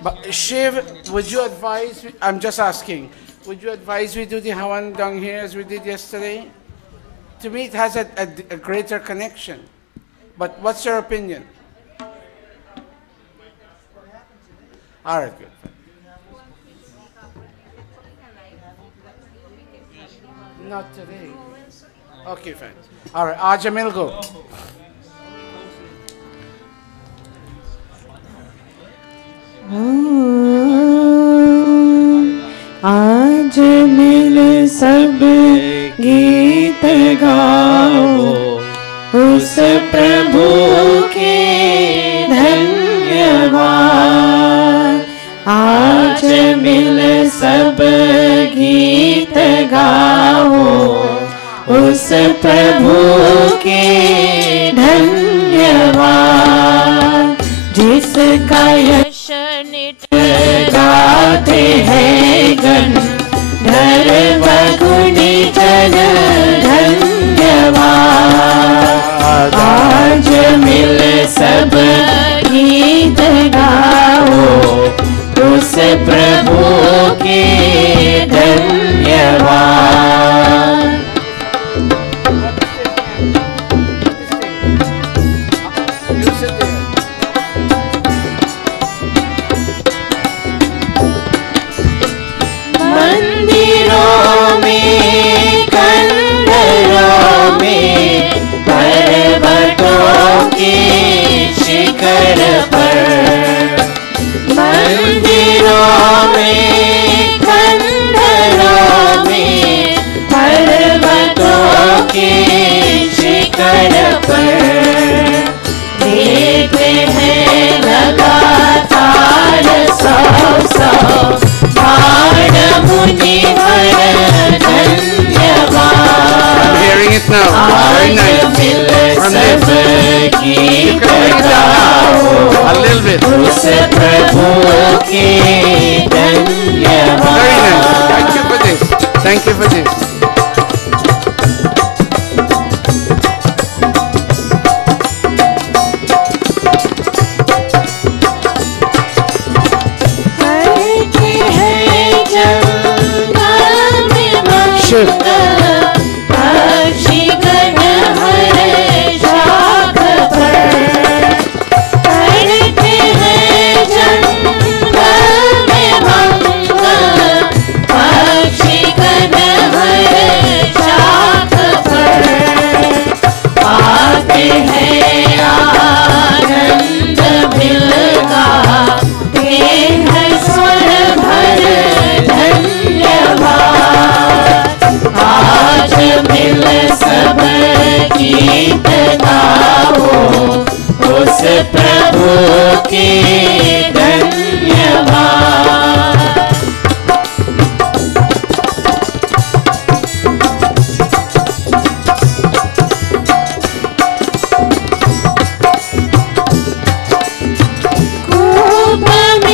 But Shiv, would you advise, I'm just asking, would you advise we do the Hawan down here as we did yesterday? To me, it has a greater connection. But what's your opinion? All right, good. Not today. Okay, fine. All right, Ajamil, go. आज मिल सब गीत गाओ उस प्रभु के धन्यवाद। आज मिल सब गीत गाओ उस प्रभु के धन्यवाद। जिसका यश नित गाते हैं गण धर्म गुणी जन धन्यवाद। आज मिल सब गीत गाओ उस प्रभु के धन्यवाद। Now, very nice. From this, you can make that a little bit. Very nice. Thank you for this. Thank you for this. Shiv. प्रभु के धन्यवाद। कूप में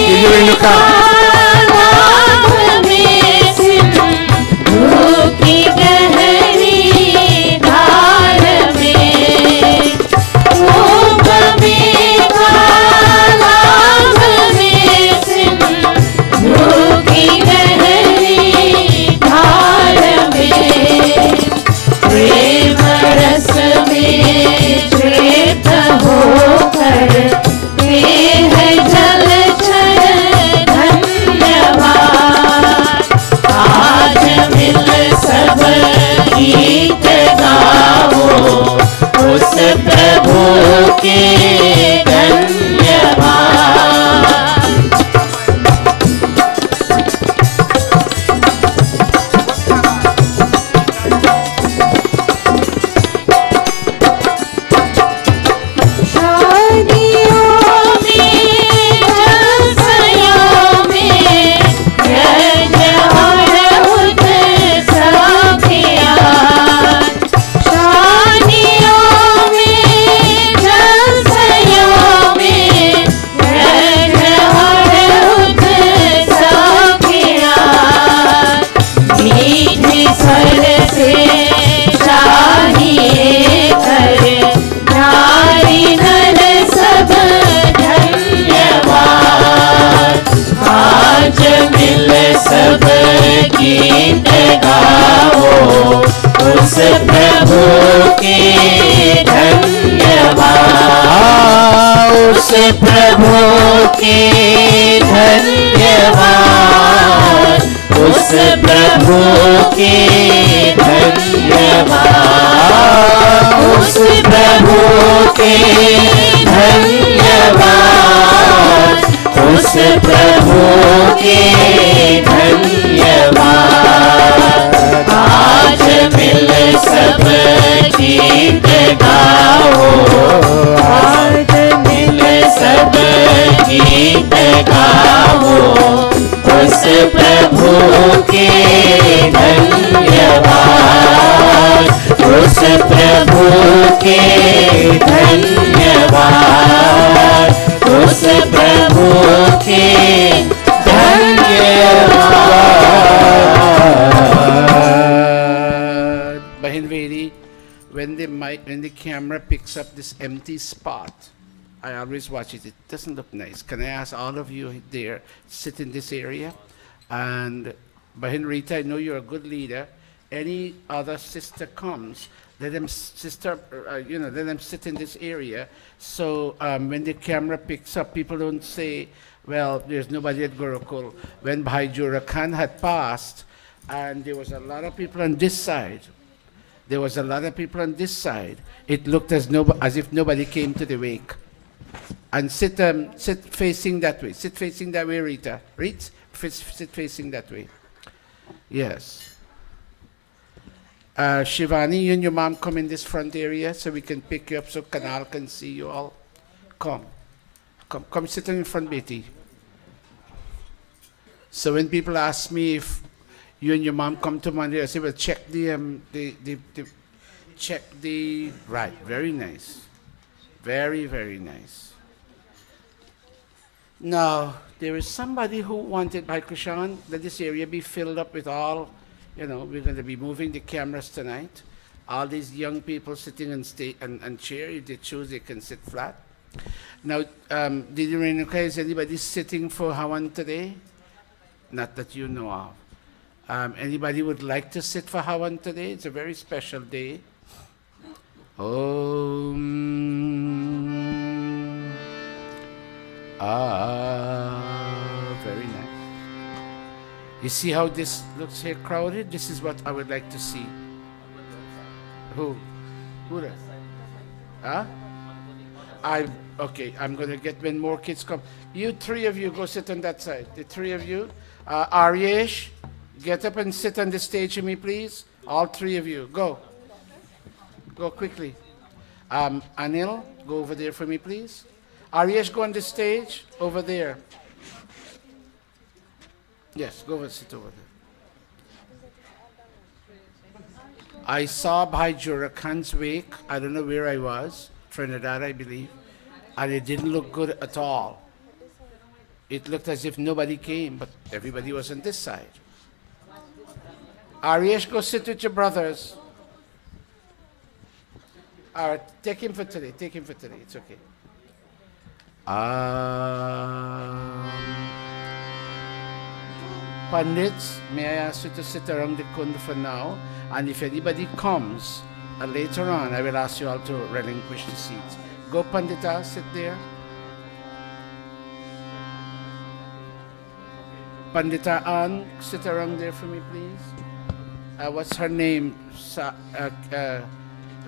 प्रभु के धन्यवाद, उस प्रभु के धन्यवाद, उस प्रभु के धन्यवाद, उस प्रभु के धन्यवाद। आज मिल सब गीत गाओ, आज मिल सब गीत गाओ, उस प्रभु के धन्यवाद, उस प्रभु के धन्यवाद, उस प्रभु के धन्यवाद। Bahin Vedi, when the camera picks up this empty spot, I always watch it. It doesn't look nice. Can I ask all of you there, sit in this area? And Bahin Rita, I know you're a good leader. Any other sister comes, let them let them sit in this area. So when the camera picks up, people don't say, well, there's nobody at Gurukul. When Bhai Jura Khan had passed, and there was a lot of people on this side, there was a lot of people on this side, it looked as if nobody came to the wake. And sit facing that way. Sit facing that way, Rita. Rita, sit facing that way. Yes. Shivani, you and your mom come in this front area so we can pick you up so Kanal can see you all. Come sit in front, Betty. So when people ask me if you and your mom come to Monday, I say, well, check right, very nice. Very, very nice. Now, there is somebody who wanted, Bhai Krishan, that this area be filled up with all, we're going to be moving the cameras tonight. All these young people sitting and chair, if they choose, they can sit flat. Now, Didi Renuka, is anybody sitting for Hawan today? Not that you know of. Anybody would like to sit for Hawan today? It's a very special day. Very nice. You see how this looks here crowded? This is what I would like to see. Who does? Huh? Okay, I'm going to get when more kids come. You three of you go sit on that side. The three of you. Aryesh, get up and sit on the stage with me, please. All three of you. Go. Go quickly. Anil, go over there for me, please. Aryesh, go on the stage over there. Yes, go over, sit over there. I saw Bhai Jura Khan's wake. I don't know where I was. Trinidad, I believe. And it didn't look good at all. It looked as if nobody came, but everybody was on this side. Aryesh, go sit with your brothers. All right, take him for today. Take him for today. It's okay. Pandits, may I ask you to sit around the kund for now? And if anybody comes later on, I will ask you all to relinquish the seats. Go, Pandita, sit there. Pandita Ann, sit around there for me, please. What's her name?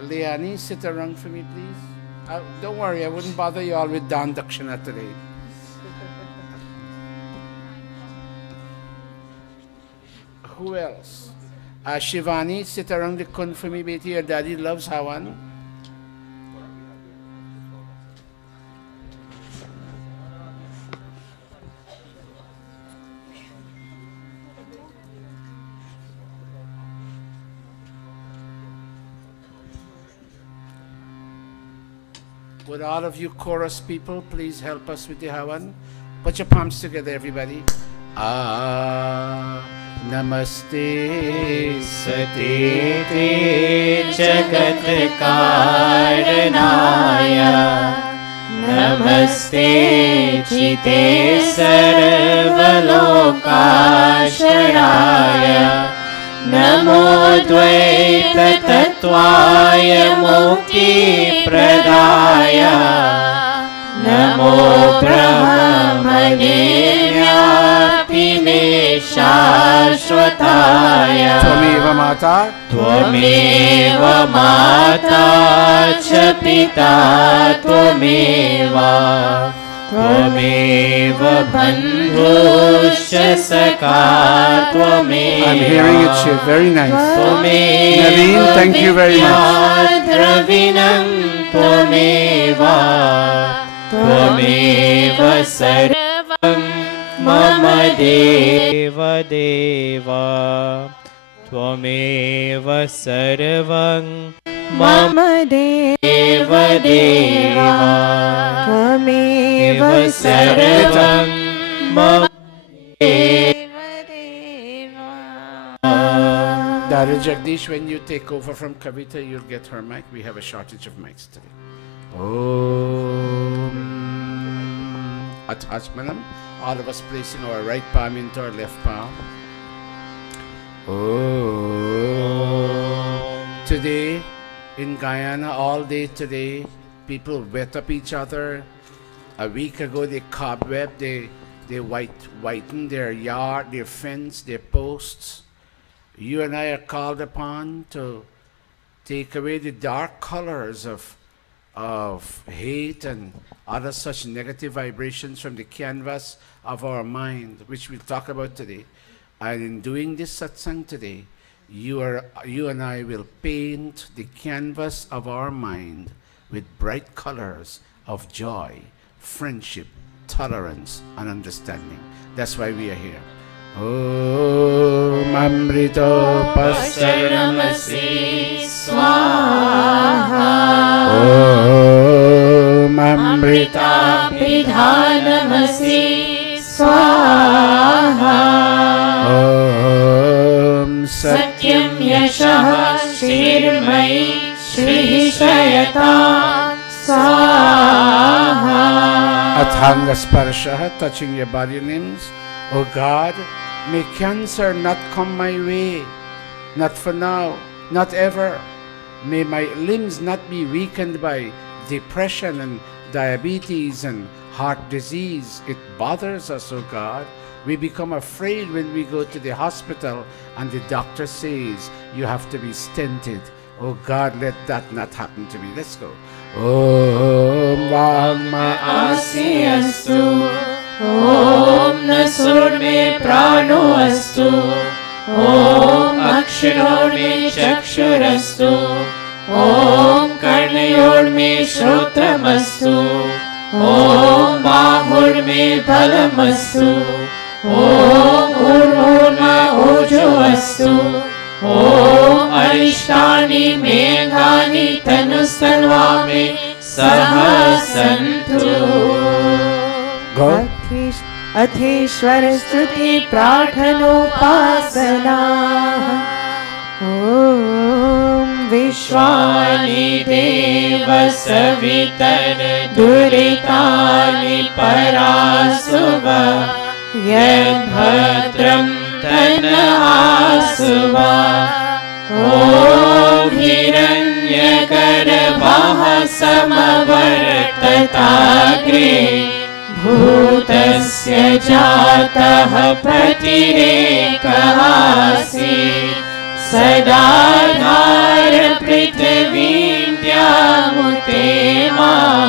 Leani, sit around for me, please. Don't worry, I wouldn't bother you all with Dan Dakshina today. Who else? Shivani, sit around the kun for me, Beti. Your daddy loves Hawan. Would all of you chorus people please help us with the Hawan? Put your palms together, everybody. Namaste Satete Jagat Karanaya, Namaste Chite Sarvalokasharaya, Namo Dvaita Tattvaya Mukti Pradaya, Namo नमो ब्रह्मणे व्यापिने शाश्वताय त्वमेव माता त्वमेव माता च पिता त्वमेव त्वमेव बन्धुश्च सखा त्वमेव I'm hearing it, Shiv. Very nice. Naveen, thank you very much. द्रविणं त्वमेव त्वमेव सर्वं मम देव देव त्वमेव सर्वं मम देव देव त्वमेव सर्वं मम देव देव. Dada Jagdish, when you take over from Kavita, you'll get her mic. We have a shortage of mics today. Om Athasmanam. All of us placing our right palm into our left palm. Om. Today, in Guyana, all day today, people wet up each other. A week ago, they cobweb, they whiten their yard, their fence, their posts. You and I are called upon to take away the dark colors of hate and other such negative vibrations from the canvas of our mind, which we'll talk about today. And in doing this satsang today, you and I will paint the canvas of our mind with bright colors of joy, friendship, tolerance, and understanding. That's why we are here. Om Amrito Passaramasi Swaha Om Amrita Pidhanamasi Swaha Om Satyam Yashaha Shirmai Shri Shayata Swaha. Athanga Sparshah, touching your body limbs. Oh God, may cancer not come my way, not for now, not ever. May my limbs not be weakened by depression and diabetes and heart disease. It bothers us, oh God. We become afraid when we go to the hospital and the doctor says you have to be stented. Oh God, let that not happen to me. Let's go. Om Vama Asiyastu Om Nasur me prano astu Om Akshayor me chakshurastu Om Karnayor me shrotramastu Om Bahur me balamastu Om Urma ojo astu Om Arishtani Meghani Tanustanva me Sahasantu. Go. अथेश्वर स्तुति प्रार्थनोपासना ओम विश्वानि देव सवितर दुरितानि परासुव यद्भद्रं तन्आसुवा ओम हिरण्यगर्भः समवर्तताग्रे भूतस्य जातः प्रतिरेकः आसीत् सदाधार पृथिवीं द्यामुते मां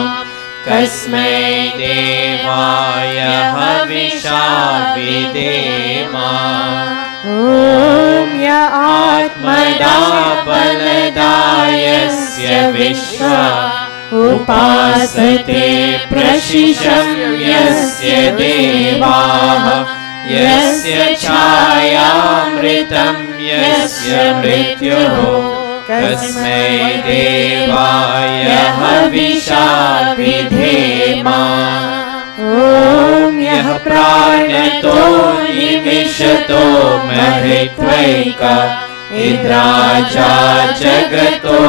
कस्मै देवाय हविषा विधेमा ॐ य आत्मदा बलदायस्य विश्वा उपासते प्रशिशं यस्य देवाः यस्य छायामृतं यस्य मृत्युः कस्मै देवाय हविषा विधेमा ॐ यः प्राणतो निविशतो महित्वैक इद्राजा जगतो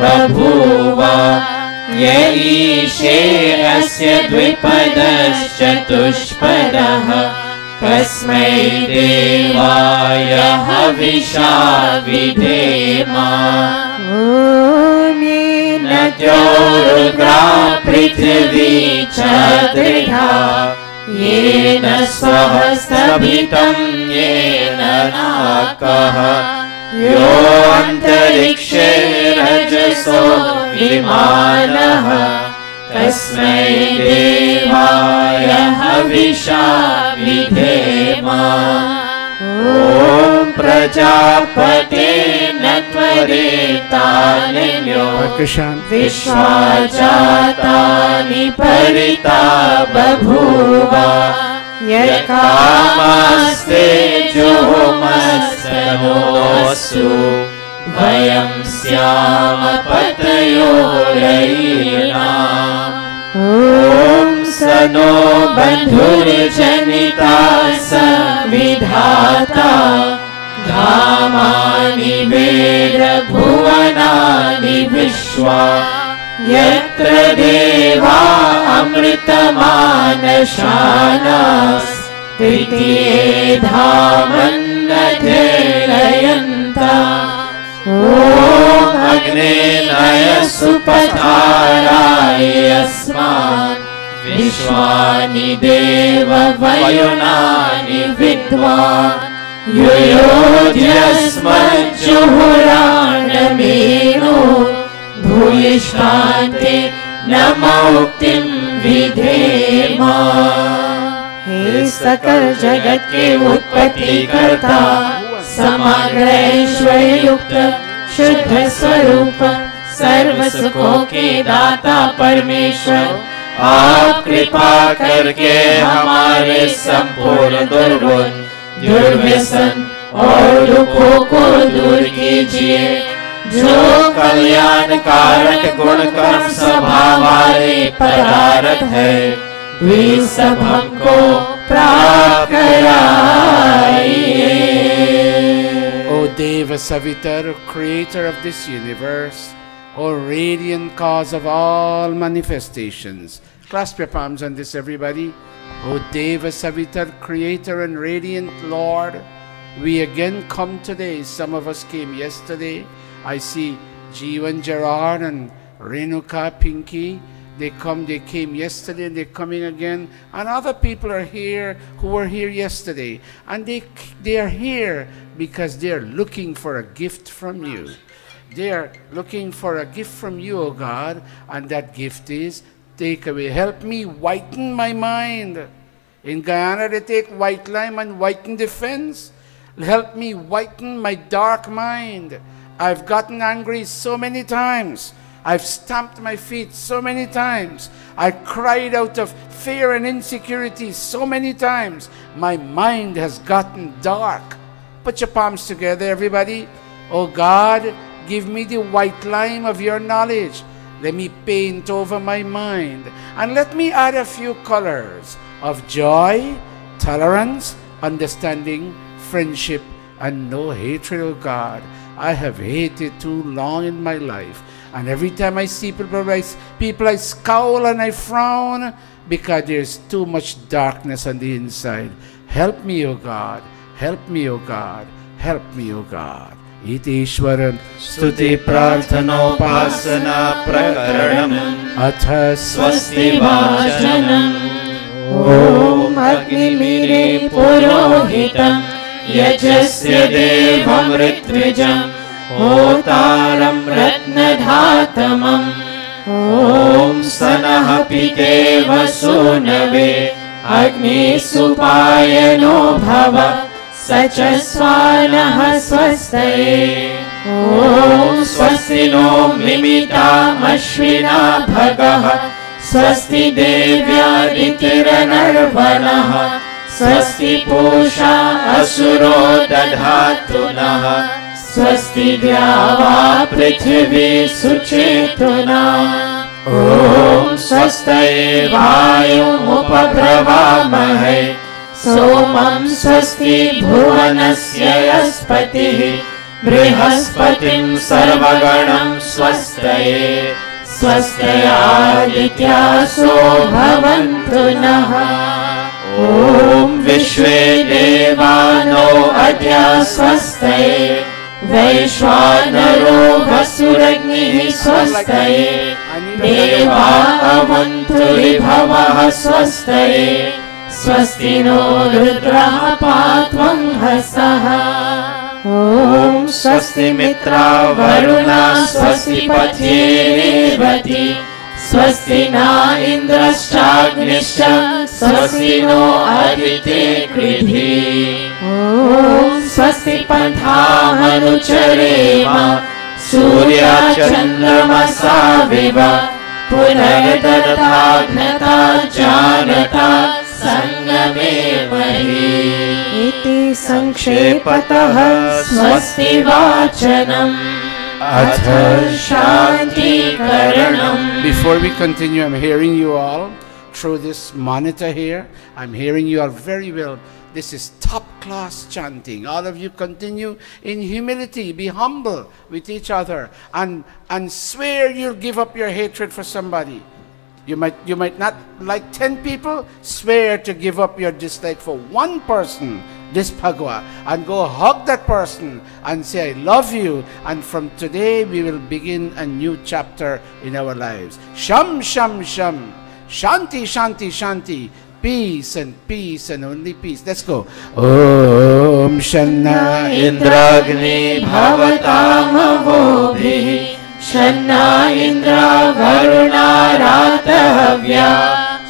बभूव य ईशे अस्य द्विपदश्चतुष्पदः कस्मै देवाय हविषा विधेमा ॐ येन द्यौरुग्रा पृथिवी च दृढा येन सहस्रभितं येन नाकः यो अन्तरिक्षे रजसो विमानः तस्मै देवाय हविषा विधेम ॐ प्रजापते न त्वरेतानिन्यो विश्वा जातानि परिता बभूव यत्कामास्ते जुहोमस्तनोऽसु वयं स्याम पतयो रयिणाम् ॐ स नो बन्धुर्जनिता स विधाता धामानि वेद भुवनानि विश्वा यत्र देवा अमृतमानशानास् तृतीये धामन्नधिरयन्ता ॐ अग्नेनाय सुपथाराय अस्मान् विश्वानि देव वयुनानि विद्वान् युयोध्यस्मज्जुहुराणमेनो भूयिष्ठान्ते न मौक्तिं विधेम हे सकल जगत के उत्पत्ति करता समग्र ऐश्वर्य युक्त शुद्ध स्वरूप सर्व सुखों के दाता परमेश्वर आप कृपा करके हमारे संपूर्ण दुर्गुण दुर्व्यसन और दुखों को दूर कीजिए जो कल्याण कारक गुण कर्म स्वभाव वाले पदार्थ है वे सब हमको प्राप्त कराइए। O Deva Savitar, creator of this universe, O radiant cause of all manifestations. Clasp your palms on this, everybody. O Deva Savitar, creator and radiant Lord, we again come today. Some of us came yesterday. I see Jeevan, Gerard, and Renuka, Pinky. They came yesterday, and they're coming again. And other people are here who were here yesterday. And they are here because they're looking for a gift from you. They are looking for a gift from you, O God, and that gift is, take away. Help me whiten my mind. In Guyana, they take white lime and whiten the fence. Help me whiten my dark mind. I've gotten angry so many times. I've stamped my feet so many times. I cried out of fear and insecurity so many times. My mind has gotten dark. Put your palms together, everybody. Oh God, give me the white lime of your knowledge. Let me paint over my mind. And let me add a few colors of joy, tolerance, understanding, friendship, and no hatred, oh God. I have hated too long in my life. And every time I see people, I scowl and I frown because there's too much darkness on the inside. Help me, O God. Help me, O God. Help me, O God. Iti Ishwaran स्तुति प्रार्थनोपासना प्रकरणम् अथ स्वस्ति वाचनम् ॐ अग्निमीरे पुरोहितम् यजस्य देवं ऋत्विजम् होतारं रत्नधातमम् ॐ सनः पितेव सूनवे अग्निसुपायनो भव स च स्वानः स्वस्तये ॐ स्वस्ति no मिमितामश्विना भगः स्वस्ति देव्यादितिरनर्वणः स्वस्ति पूषा असुरो दधातु नः स्वस्ति द्यावा पृथिवी सुचेतुना ॐ स्वस्तये वायुमुपब्रवामहे सोमं स्वस्ति भुवनस्य यस्पतिः बृहस्पतिं सर्वगणं स्वस्तये स्वस्तयादित्यासो भवन्तु नः ॐ विश्वे देवानो अद्य स्वस्तये वैश्वानरो वसुरग्निः स्वस्तये देवा अवन्तुरिभवः स्वस्तये स्वस्ति नो रुद्रः पात्वं हसः ॐ स्वस्ति मित्रा वरुणा स्वस्ति पत्ये रेवती स्वस्ति न इन्द्रश्चाग्निश्च स्वस्ति नो अदिते कृधि ॐ स्वस्ति पन्थामनुचरेम सूर्याचन्द्रमसा विव पुनर्दत्ताघ्नता जानता संगमे महि इति संक्षेपतः स्वस्ति वाचनम् अथ शान्तिकरणम्. Before we continue, I'm hearing you all through this monitor here. I'm hearing you all very well. This is top-class chanting. All of you continue in humility. Be humble with each other and swear you'll give up your hatred for somebody. You might not like 10 people. Swear to give up your dislike for one person this Phagwa and go hug that person and say, I love you. And from today, we will begin a new chapter in our lives. Sham, sham, sham. Shanti, shanti, shanti. Peace and peace and only peace. Let's go. Om Shanna Indragni Bhavatamavobhi Shanna Indra Varuna Ratahavya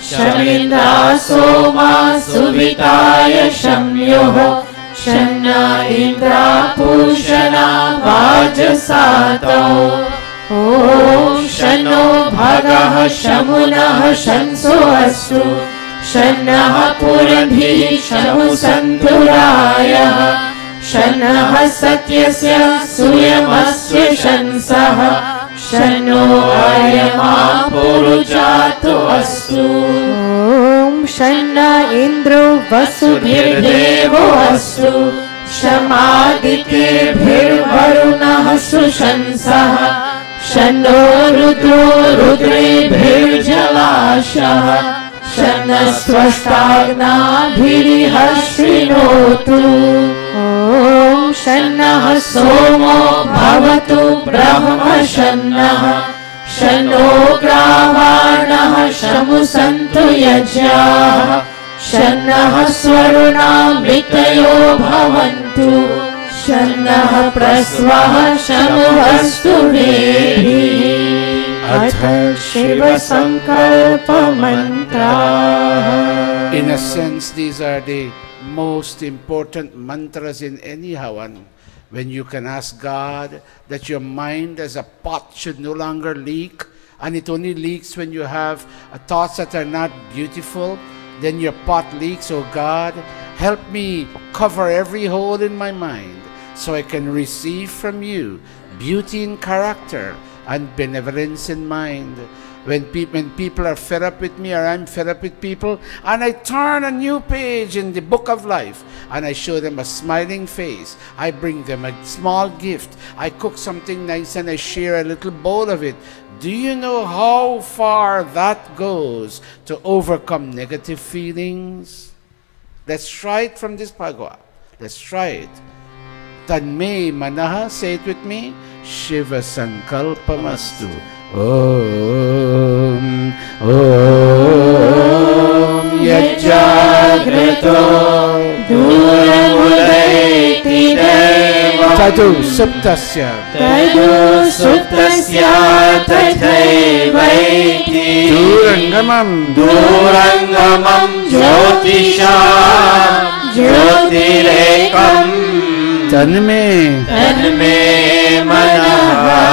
Shamindra Soma Suvitaya Shamyoho Shanna Indra Pushana Vajasato Om Shano Bhagah Shamunah Shanso Astu Shanah Purandhi Shamu Santuraya Shanah Satyasya Suyamasya Shansaha Shano Ayama Purujato Astu Om Shanna Indro Vasudhirdevo Astu Shamadite Bhirvarunah Sushansaha Shano Rudro Rudre Bhirjalashaha Shanastvastagna Bhirihashrinotu Om Shannah Somo Bhavatu Brahma Shannah Shano Gravanah Shamusantu Yajah Shannah Swaruna Mitayo Bhavantu Shannah Prasvaha Shamuvastu Vedhi Atha Shiva Sankalpa Mantra. In a sense, these are the most important mantras in any Havan. When you can ask God that your mind as a pot should no longer leak, and it only leaks when you have thoughts that are not beautiful, then your pot leaks. Oh God, help me cover every hole in my mind so I can receive from you beauty in character and benevolence in mind. When people are fed up with me or I'm fed up with people, and I turn a new page in the book of life and I show them a smiling face, I bring them a small gift, I cook something nice and I share a little bowl of it. Do you know how far that goes to overcome negative feelings? Let's try it from this Phagwa. Let's try it. Tanme Manaha, say it with me. Shiva Sankalpamastu. Om Yajagrato Duramudayati Deva Tadu Suptasya Tathaivaiti Durangamam Jyotisha Jyotirekam Tanme Manaha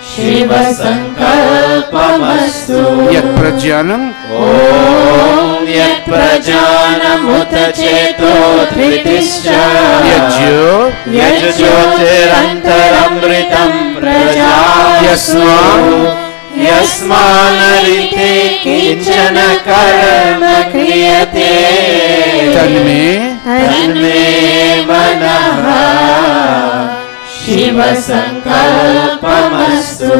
Shiva Sankalpamastu Yat Prajanam Om Yat Prajanam Utacheto Tritischa Yajyotirantaramritam Prajayasvam Yasmanarite Kinchana Karma Kriyate Tanme Manaha Shiva Sankalpamastu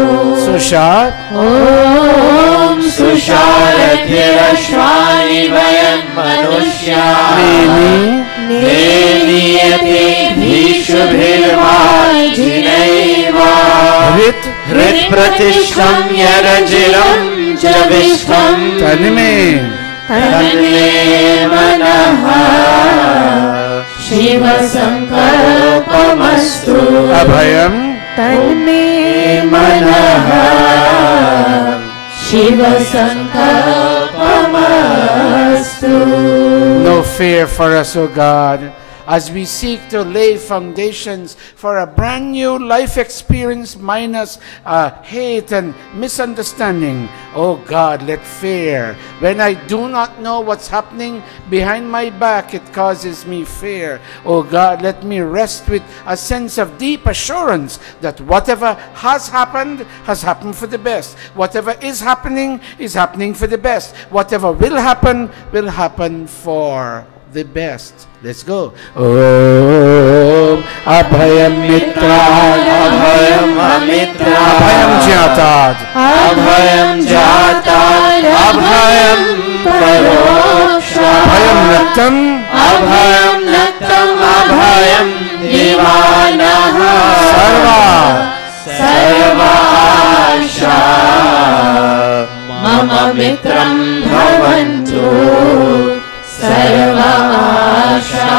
Sushar Om Susharadhirashvani Vayam Manushya Neniyate Bhishubhirvajinaiva Hrit यत्प्रतिष्ठं यरजिरं च विश्वं तन्मे तन्मे मनः शिव संकल्पमस्तु अभयं तन्मे मनः Shiv संकल्पमस्तु. No fear for us, O God, as we seek to lay foundations for a brand new life experience minus hate and misunderstanding. Oh God, let fear, when I do not know what's happening behind my back, it causes me fear. Oh God, let me rest with a sense of deep assurance that whatever has happened for the best. Whatever is happening for the best. Whatever will happen for the best. Let's go. Om Abhayam Mitra, Abhayam Amitra, Abhayam Jatad, Abhayam Jatad, Abhayam Paroksha, Abhayam Nattam, Abhayam Nattam, Abhayam Divanaha, Sarva Asha, Mama Mitram Bhavantu, Sarva Asha,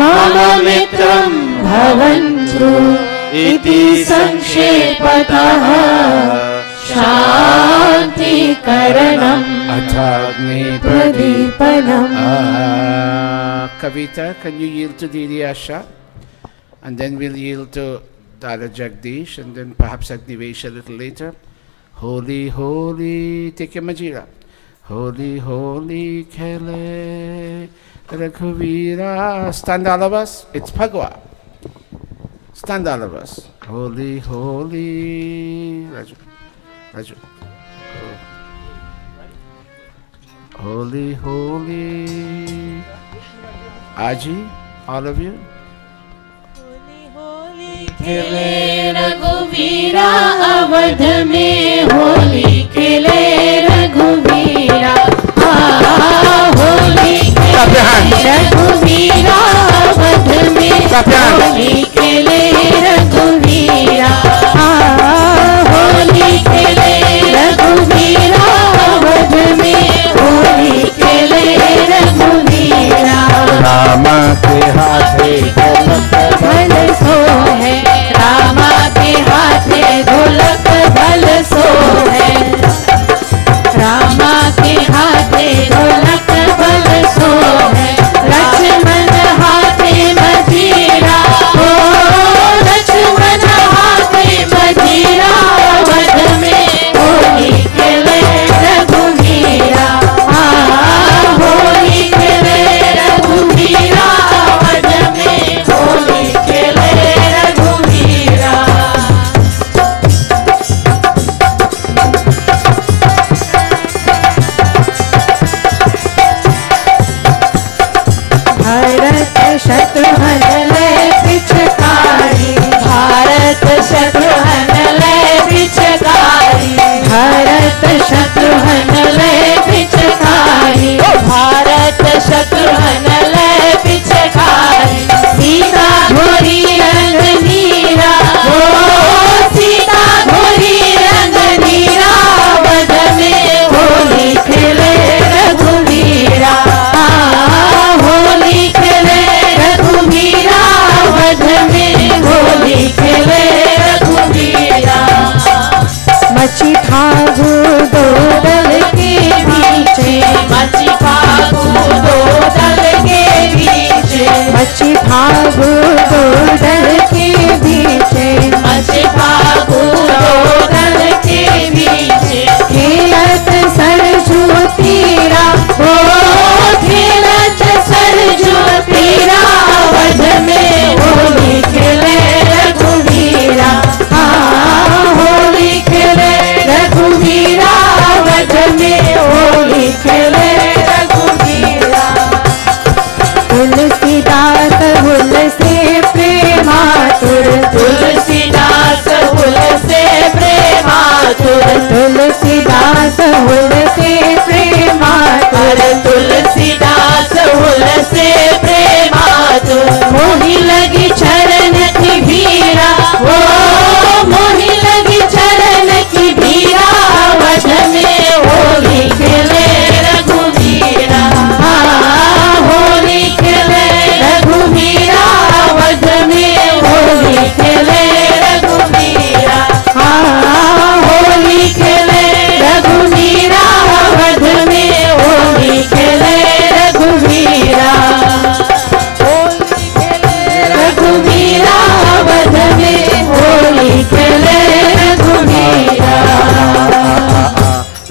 Mama Mitram Bhavantu, Iti Sanshepatah, Shanti Karanam, Athagni Pradipanam. Kavita, can you yield to Didi Asha? And then we'll yield to Dada Jagdish, and then perhaps Agnivesh a little later. Holy, holy, take your Majira. Holy, holy, Kele, Raghuvira. Stand all of us. It's Phagwa. Stand all of us. Holy, holy. Raju. Holy, holy. Aji, all of you. खेले रघुवीरा अवध में होली खेले रघुवीरा होली खेले रघुवीरा अवध में होली खेले रघुवीरा होली खेले रघुवीरा अवध में होली खेले रघुवीरा राम के हाथे भल सो है रामा के हाथे ढोलक भल सो है रामा के हाथे ढोलक भल सो है लक्ष्मण हाथे मजीरा ओ लक्ष्मण हाथे मजीरा वध में होली खेले रघुवीरा होली खेले रघुवीरा वध में होली खेले रघुवीरा भारत शत्रुघ्न ले पिचकारी भारत शत्रुघ्न ले पिचकारी भारत शत्रुघ्न ले पिचकारी भारत शत्रुघ्न ले पिचकारी सीता घोरी रंग नीरा हो सीता घोरी रंग नीरा वध में होली खेले रघुवीरा होली खेले रघुवीरा वध में होली खेले रघुवीरा मची फागु दो दल के बीचे मची फागु दो दल के बीचे मची फागु दो दल के बीचे मची फागु दो दल के बीचे खेलत सरजू तीरा ओ खेलत सरजू तीरा वध में होली खेले रघुवीरा होली खेले रघुवीरा वध में होली खेले रघुवीरा तुलसीदास हुल से प्रेमातुर तुलसीदास हुल से प्रेमातुर तुलसीदास हुल से प्रेमातुर तुलसीदास हुल से प्रेमातुर मोहि लगी चरण की भीरा ओ मोहि लगी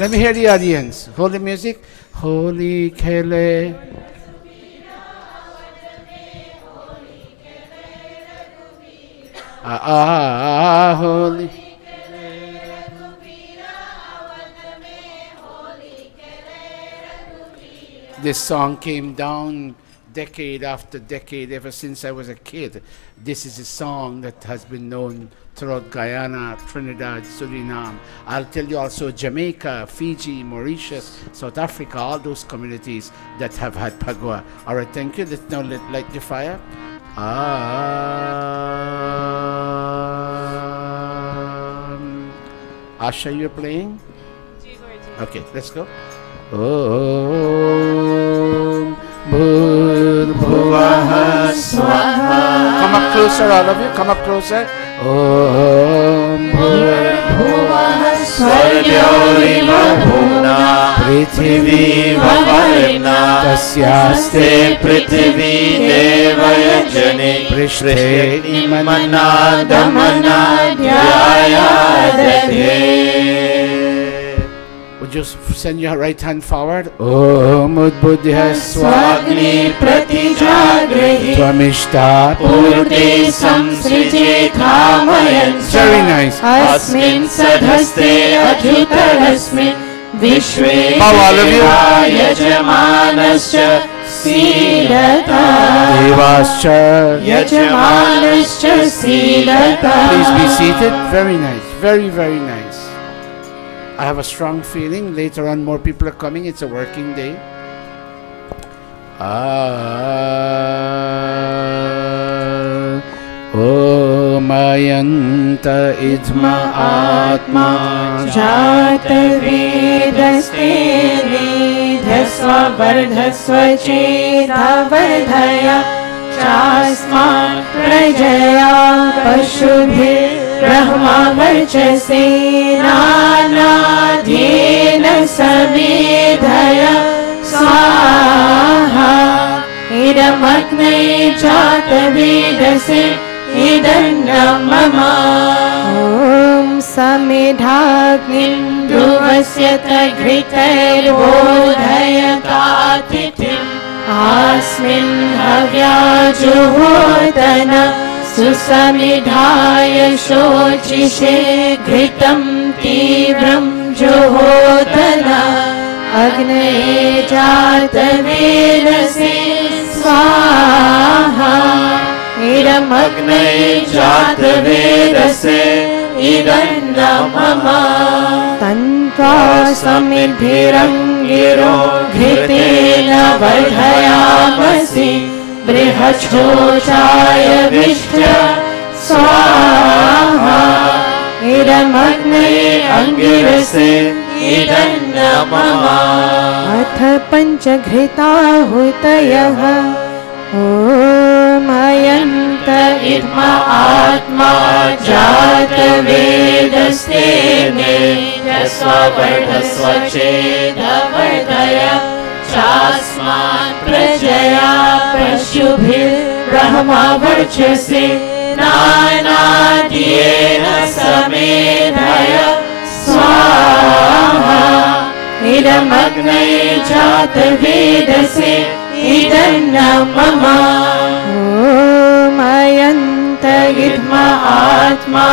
Let me hear the audience. Holy music. Holy Kele. Holy. This song came down decade after decade, ever since I was a kid. This is a song that has been known throughout Guyana, Trinidad, Suriname. I'll tell you also Jamaica, Fiji, Mauritius, South Africa, all those communities that have had Pagua. All right, thank you. Let's now light the fire. Asha, you're playing? Okay, let's go. Om Bhurbhuvah Swaha. Come up closer, all of you. Come up closer. Om Bhurbhuvah Swaha. Prithvi Vavarna Tasyaste Prithvi Devaya Jane Prishte Imana Damana Dhyayadade. Just send your right hand forward. Om Udbudhya Swagni Pratijagrehi Tvamishta Purte Samsrije Thamayan. Very nice. Asmin Sadhaste Adhutarasmin Vishwe Yajamanascha Silata Devascha Yajamanascha Silata. Please be seated. Very nice. Very, very nice. I have a strong feeling later on more people are coming. It's a working day. Om Ayanta Idma Atma Jata Vedaste Vedhasva Vardhasva Cheta Vardhaya Chasma Prajaya Pashubhir Brahma Varchase Nanadhyena Samedhaya Swaha Idamagne Jata Vedase Idanna Mama. Om Samedhagnim Dhruvasyata Ghritar Bodhayata Titim Asmin Havya Juhodana Susamidhaya Shochishe Ghritam Tibram Juhodana Agnaye Jata Vedase Swaha Idam Agnaye Jata Vedase Idanna Mama. Tantva Samidhirangiro Ghritena Vardhayamasi Brihachochaya Vishya Swaha Idamagne Angirase Idanna Mama. Atha Panchaghrita Hutayaha Om Ayanta Idma Atma Jata Vedaste Nidhasva Vardhasva Cheda Vardhaya Chasman Prajaya Pashubhir Brahma Varchase Nanadhyena Samedhaya Swaha Idamagne Jata Vedase Idanna Mama. Om Ayanta Idma Atma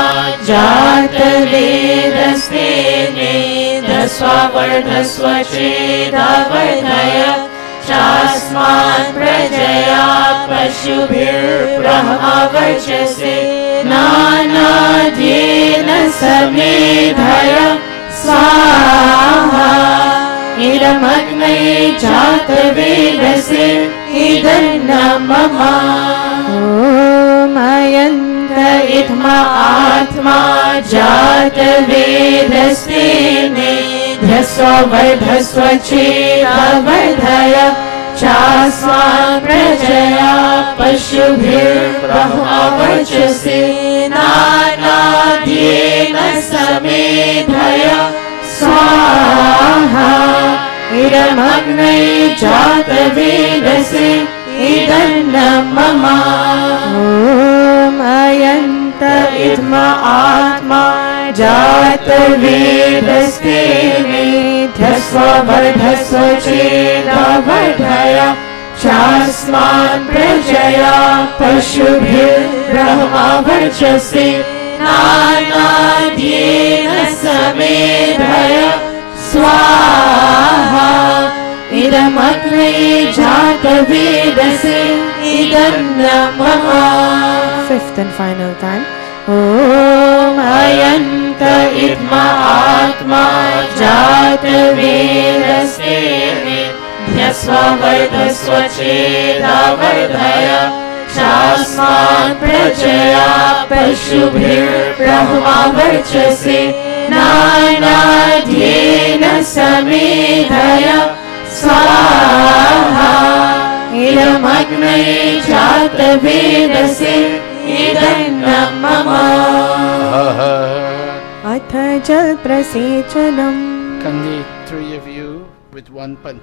Jata Vedaste Nidhasva Vardhasva Cheda Vardhaya Chasman Prajaya Pashubhir Brahma Varchase Nanadhyena Samedhaya Swaha Idamagne Jata Vedase Idanna Mama. Om Ayanta Idma Atma Jata Vedaste Nidhasva Vardhasva Cheta Vardhaya Chasman Prajaya Pashubhir Brahma Varchase Nanadhyena Samedhaya Swaha Idamagne Jata Vedase Idanna Mama. Om Ayanta Idma Atma Jata Vedaste चास्मान् प्रजया पशुभिर्ब्रह्मा वर्चसे नानाद्येन समेधय स्वाहा इदमग्ने जातवेदसे इदन्न मम. Fifth and final time. Om अयन्त इद्मा आत्मा जातवेदसे न्यस्ववर्धस्वचेदावर्धय चास्मान् प्रजया पशुभिर्ब्रह्मा वर्चसे नानाद्येन समेधय स्वाहा इदमग्ने जातवेदसे इदन्न मम. अथ जल प्रसेचनम्. Kandi, three of you with one pan.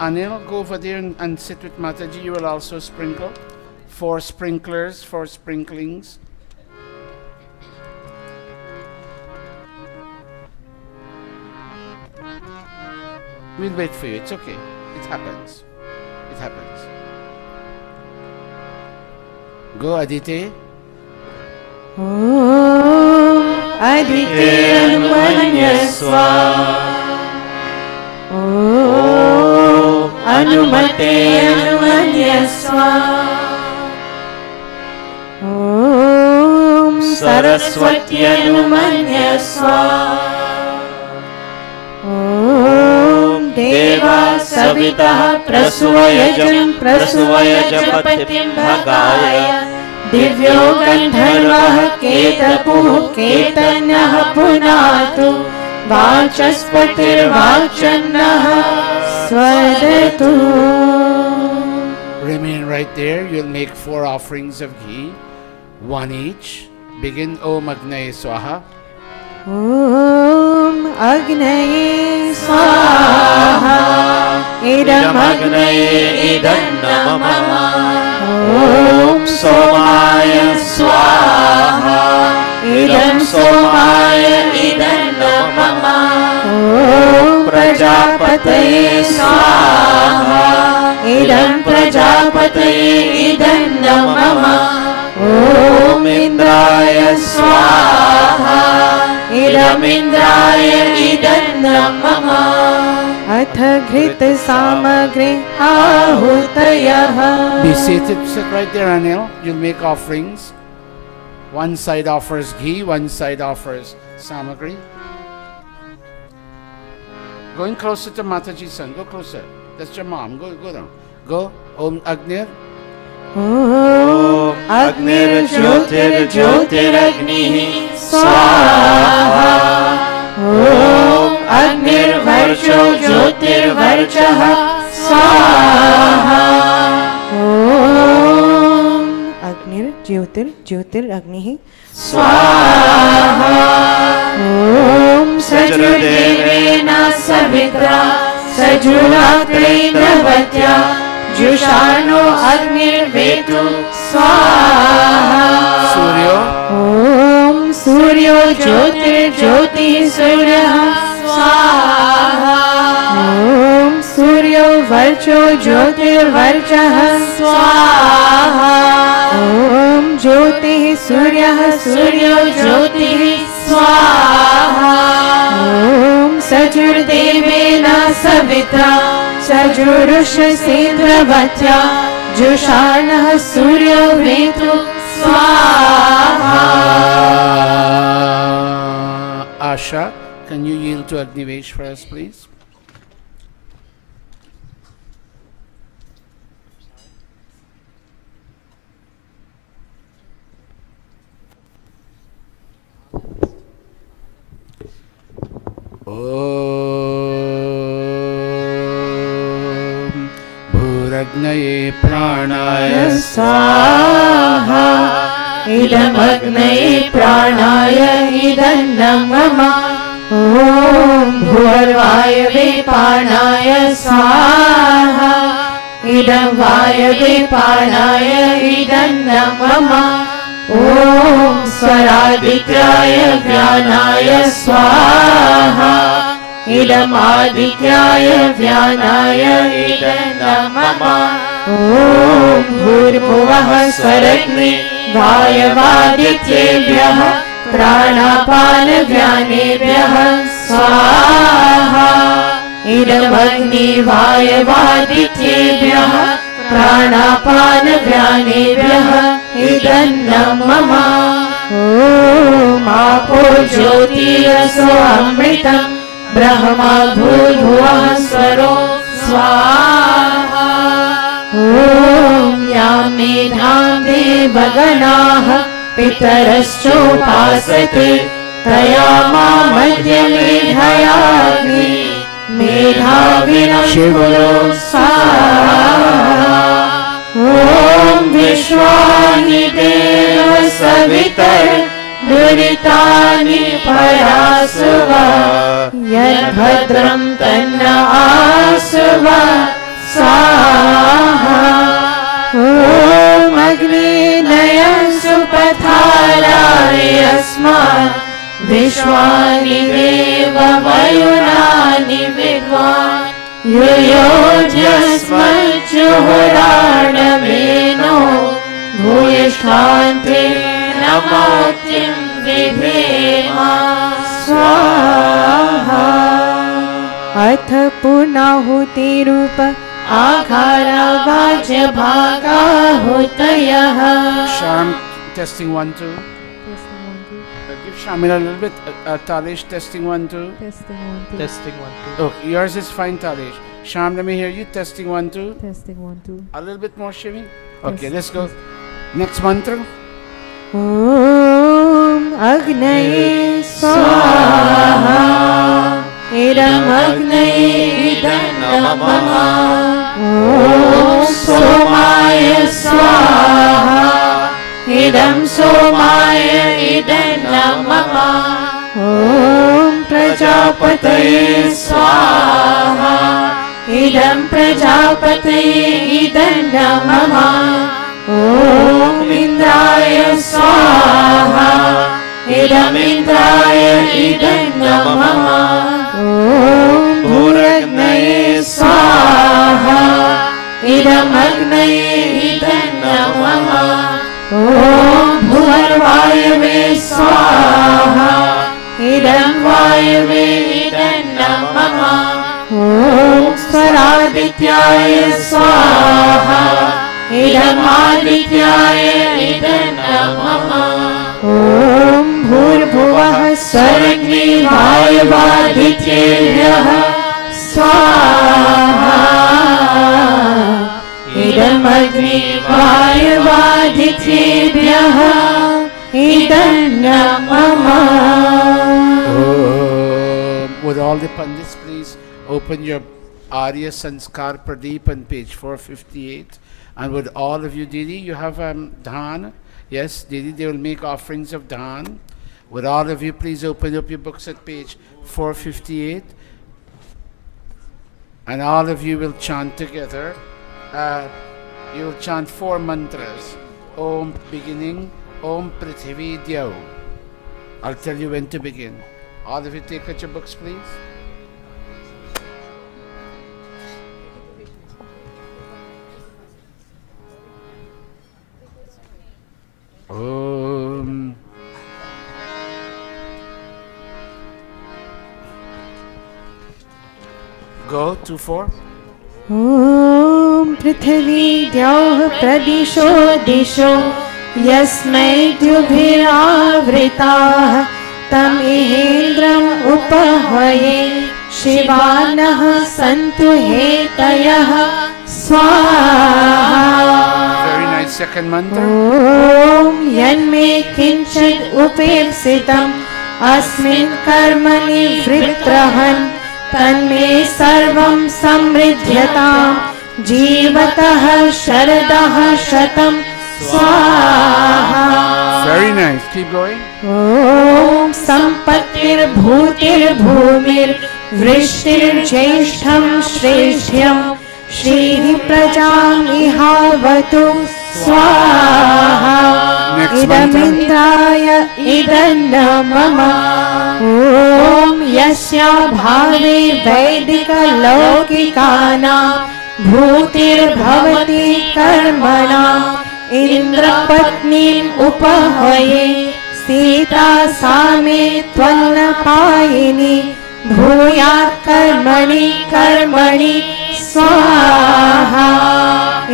Anil, go over there and sit with Mataji. You will also sprinkle. 4 sprinklers, 4 sprinklings. We'll wait for you. It's okay. It happens. It happens. Go, Aditi. Om Aditi Anumanyaswa. Om Anumate Anumanyaswa. Om Saraswati Anumanyaswa. Om Deva Savitah Prasuvayajam Prasuvayajapatiim Bhagaya Divyo Gandharvah Ketapuh Ketanyah Punatu Vachaspatir Vachannah Swadatu. Remain right there. You'll make 4 offerings of ghee, 1 each. Begin Om Agnaye Swaha. Om Agnaye Swaha Idam Agnaye Idanna Mama. Om Somaya Swaha Idam Somaya Idanna Mama. Om Prajapataye Swaha Idam Prajapataye Idanna Mama. Om Indraya Swaha Idam Indraya Idanna Mama. Ath Ghrit Samagri Ahutayah. Be seated. Sit right there, Anil. You'll make offerings. One side offers ghee, one side offers samagri. Going closer to Mataji's son. Go closer. That's your mom. Go down. Go. Om Agnir. Om Agnir Jyotir Jyotiragni Swaha. Om Agnir Varcho Jyotir Varchah Swaha. Om Agnir Jyotir Jyotiragni Swaha. Om Sajurdevena Savitra Sajuratrendravadya Jushano Agnir Vetu Swaha. Suryo. Om Suryo Jyotir Jyoti Surya Swaha. Om Suryo Varcho Jyotir Varchah Swaha. Om Jyoti Surya Suryo Jyoti Swaha. Om Sajurdevena Savitra Sajurushdravadya Jushanah Suryo Vetu Swaha. Asha, can you yield to Agnivesh for us, please? Om Bhuragnaye Pranaya Swaha Idamagnaye Pranaya Idanna Mama. Om Bhurvayave Pranaya Swaha Idam Vayave Pranaya Idanna Mama. Om Swaradityaya Vyanaya Swaha Idam Adityaya Vyanaya Idanna Mama. ॐ भूर्भुवः स्वरग्नि वायवादित्येभ्यः प्राणापानव्यानेभ्यः स्वाहा इदमग्नि वायवादित्येभ्यः प्राणापानव्यानेभ्यः इदन्नं मम ॐ आपो ज्योतिरसो अमृतं ब्रह्मा भूर्भुवः स्वरो स्वाहा ॐ यां मेधां देवगणाः पितरश्चोपासते तया मामद्य मेधयाग्नि मेधाविनं कुरु स्वाहा ॐ विश्वानि देव सवितर् दुरितानि परासुव यद्भद्रं तन्न आसुव स्वाहा ॐ अग्निनय सुपथाराय अस्मान् विश्वानि देव वयुनानि विद्वान् युयोध्यस्मज्जुहुराणमेनो भूयिष्ठान्ते नमोक्तिं विधेमा स्वाहा अथ पुनाहुतिरूप आघारावाच्य भागाहुतयः Sham, testing 1 2. Give Shamila a little bit. Talish, testing 1 2. Testing 1 2. Testing 1 2. Oh, yours is fine, Talish. Sham, let me hear you. Testing 1 2. Testing 1 2. A little bit more, Shivi. Okay, Yes, let's go. yes. Next mantra. ॐ अग्नये स्वाहा इदमग्नये इदं मम ॐ सोमाय स्वाहा इदं सोमाय इदं मम ॐ प्रजापतये स्वाहा इदं प्रजापतये इदं मम ॐ इन्द्राय स्वाहा इदमिन्द्राय इदं मम ॐ भूरग्नये स्वाहा इदमग्नये इदं मम ॐ भुवर्वायवे स्वाहा इदं वायवे इदं मम ॐ स्वरादित्याय स्वाहा इदमादित्याय इदं मम ॐ भूर्भुवः स्वरग्नि वायवादित्येभ्यः स्वाहा इदमग्नि वायवादित्येभ्यः इदं मम Would all the Pandits please open your Arya Sanskar Pradeep on page 458. And would all of you, Didi, you have Dhan? Yes, Didi, they will make offerings of Dhan. Would all of you please open up your books at page 458? And all of you will chant together. You will chant 4 mantras. Om beginning, Om Prithvi Dyau. I'll tell you when to begin. All of you take out your books, please. Om. Go, 2 4. ॐ पृथिवी द्यौः प्रदिशो दिशो यस्मै द्युभिरावृताः तं इहेन्द्रम् उपहये शिवानः सन्तु हेतयः स्वाहा Very nice second mantra. ॐ यन्मे किञ्चित् उपेप्सितम् अस्मिन् कर्मणि वृत्रहन् तन्मे सर्वं समृद्ध्यताम् जीवतः शरदः शतं स्वाहा Very nice. Keep going. ॐ सम्पत्तिर्भूतिर्भूमिर्वृष्टिर्ज्येष्ठं श्रेष्ठ्यं श्रीः प्रजामिहावतु स्वाहा इदमिन्द्राय इदं मम ॐ यस्या भावे वैदिकलौकिकानां भूतिर्भवति कर्मणा इन्द्रपत्नीम् उपहये सीता सामे त्वन्नपायिनी भूयात् कर्मणि कर्मणि स्वाहा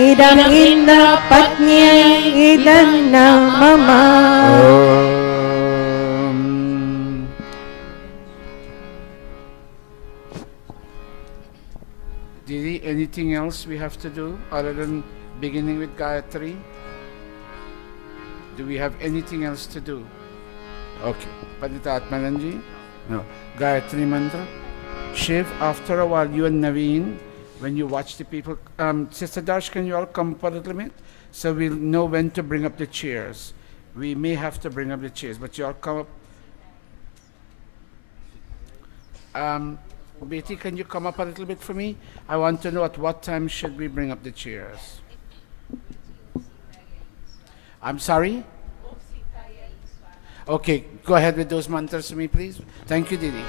इदम् इन्द्रपत्न्यै इदं न मम Didi, anything else we have to do other than beginning with Gayatri? Do we have anything else to do? Okay. Pandita Atmananji? No. Gayatri mantra. Shiv, after a while, you and Naveen, when you watch the people, Sister Darsh, can you all come up a little bit? So we'll know when to bring up the chairs. We may have to bring up the chairs, but you all come up. Betty, can you come up a little bit for me? I want to know at what time should we bring up the chairs. I'm sorry? Okay, go ahead with those mantras for me, please. Thank you, Didi.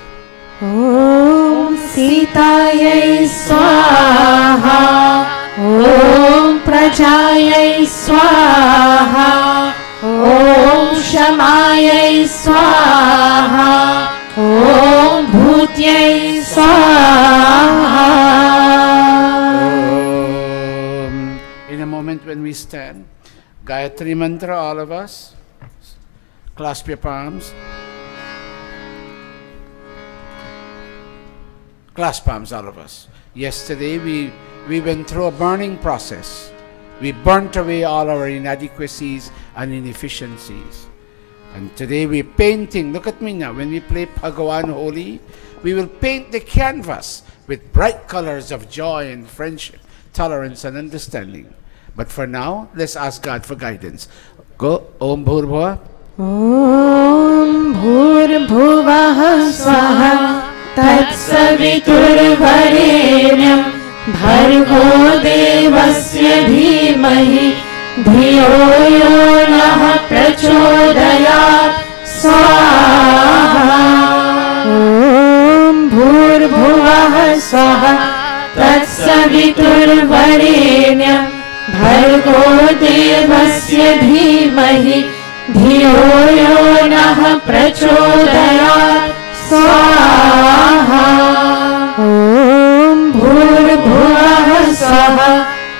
Om Sitayai Swaha Om Prajayai Swaha Om Shamayai Swaha Om Bhutyai Swaha. In a moment when we stand, Gayatri mantra, all of us, clasp your palms. Clasp palms, all of us. Yesterday we went through a burning process. We burnt away all our inadequacies and inefficiencies. And today we're painting. Look at me now. When we play Bhagawan Holi, we will paint the canvas with bright colors of joy and friendship, tolerance and understanding. But for now, let's ask God for guidance. Go. Om Bhurbhuva. Om Bhurbhuvah Swaha Tatsaviturvarenyam Bhargo Devasya Dhimahi Dhiyo yo nah prachodayat Swaha. Om Bhurbhuvah Swaha Tatsaviturvarenyam Bhargo Devasya Dhimahi Dhiyo yo nah prachodayat Swaha. Om Bhurbhuvah Swaha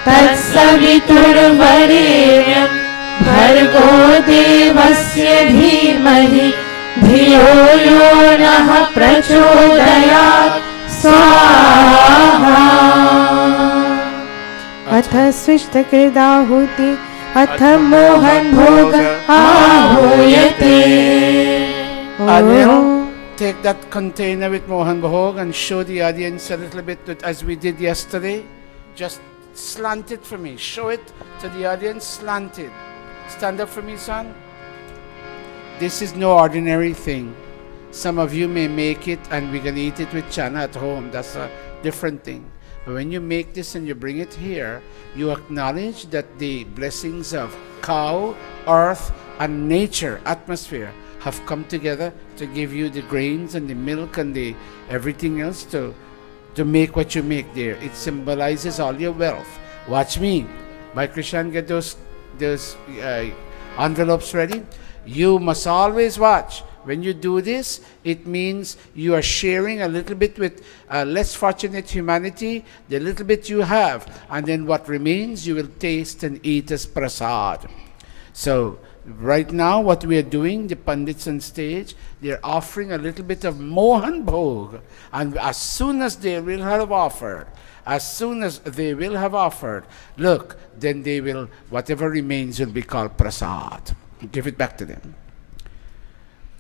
Tatsaviturvarenyam Bhargo Devasya Dhimahi Dhiyo yo nah prachodayat Swaha. Atha Svishtakridahuti Atha Mohan Bhoga Ahuyate. Anil, take that container with Mohan Bhog and show the audience a little bit as we did yesterday. Just slant it for me. Show it to the audience, slant it. Stand up for me, son. This is no ordinary thing. Some of you may make it and we're going to eat it with Chana at home. That's a different thing. But when you make this and you bring it here, you acknowledge that the blessings of cow, earth, and nature, atmosphere, have come together to give you the grains and the milk and the everything else to make what you make there. It symbolizes all your wealth. Watch me. Bhai Krishan, get those envelopes ready. You must always watch. When you do this, it means you are sharing a little bit with less fortunate humanity, the little bit you have, and then what remains you will taste and eat as prasad. So right now what we are doing, the Pandits on stage, they are offering a little bit of Mohan Bhog, and as soon as they will have offered, look, then they will, whatever remains will be called prasad. Give it back to them.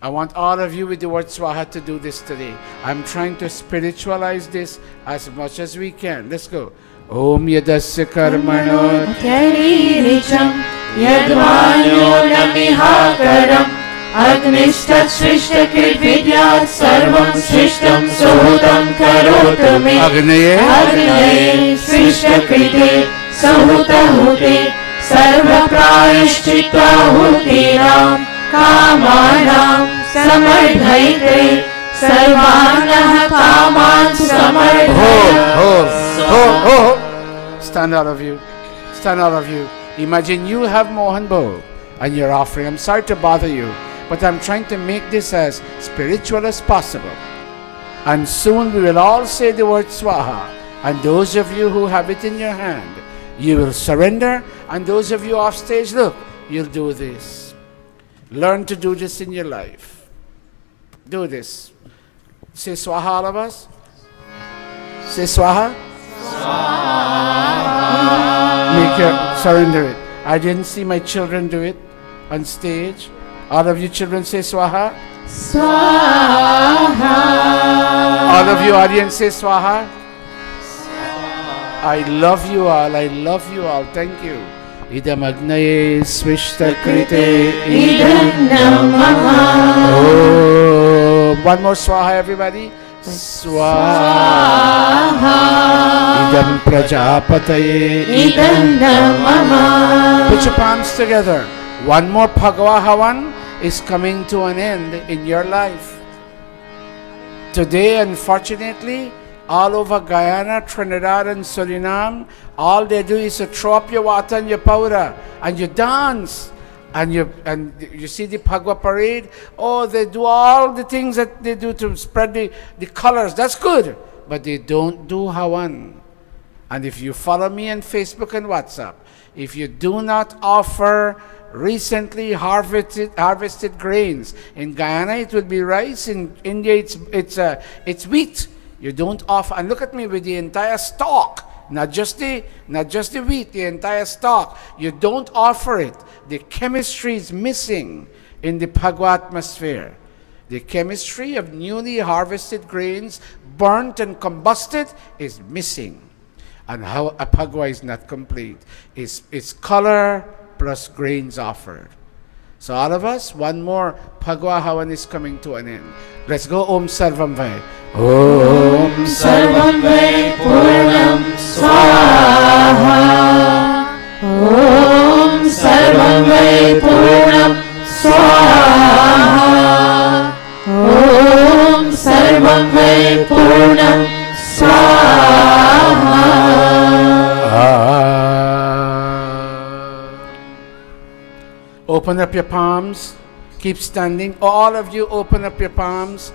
I want all of you with the word Swaha to do this today. I'm trying to spiritualize this as much as we can. Let's go. Om Yadasya Karmano Tyariricham Yadvanyo Namihakaram Agnishtat Shrishtakrit Vidyat Sarvam Shrishtam Sohutam Karotame Agnaye Shrishtakrite Sohutahute Sarva Prayashchitva Hutinam Kamanam Samardhaite Sarvanah Kaman Samardhaya. stand all of you. Stand all of you. Imagine you have Mohan bowl and you're offering. I'm sorry to bother you, but I'm trying to make this as spiritual as possible. And soon we will all say the word Swaha. And those of you who have it in your hand, you will surrender. And those of you off stage, look, you'll do this. Learn to do this in your life. Do this. Say Swaha, all of us. Say Swaha. Make your surrender it. I didn't see my children do it on stage. All of you children say Swaha. Swaha. All of you audience say Swaha. I love you all. I love you all. Thank you. Idam agnaye swishta krite Idam namama. Oh, one more Swaha, everybody. Swaha. Idam prajapataye Idam namama. Put your palms together. One more Bhagwa Havan is coming to an end in your life. Today, unfortunately, all over Guyana, Trinidad and Suriname, all they do is to throw up your water and your powder and you dance. And you see the Bhagwa parade. Oh, they do all the things that they do to spread the colors. That's good. But they don't do Havan. And if you follow me on Facebook and WhatsApp, if you do not offer recently harvested grains, in Guyana it would be rice, in India it's wheat. You don't offer, and look at me with the entire stalk, not just the wheat, the entire stalk. You don't offer it. The chemistry is missing in the Bhagwa atmosphere. The chemistry of newly harvested grains, burnt and combusted, is missing. And how a Bhagwa is not complete. It's color plus grains offered. So all of us, one more Bhagwa Havan is coming to an end. Let's go Om Sarvam Vai. Om Sarvam Vai Purnam Swaha. Om Sarvam Vai Purnam Swaha. Om Sarvam Vai Purnam Swaha. Open up your palms. Keep standing. All of you open up your palms.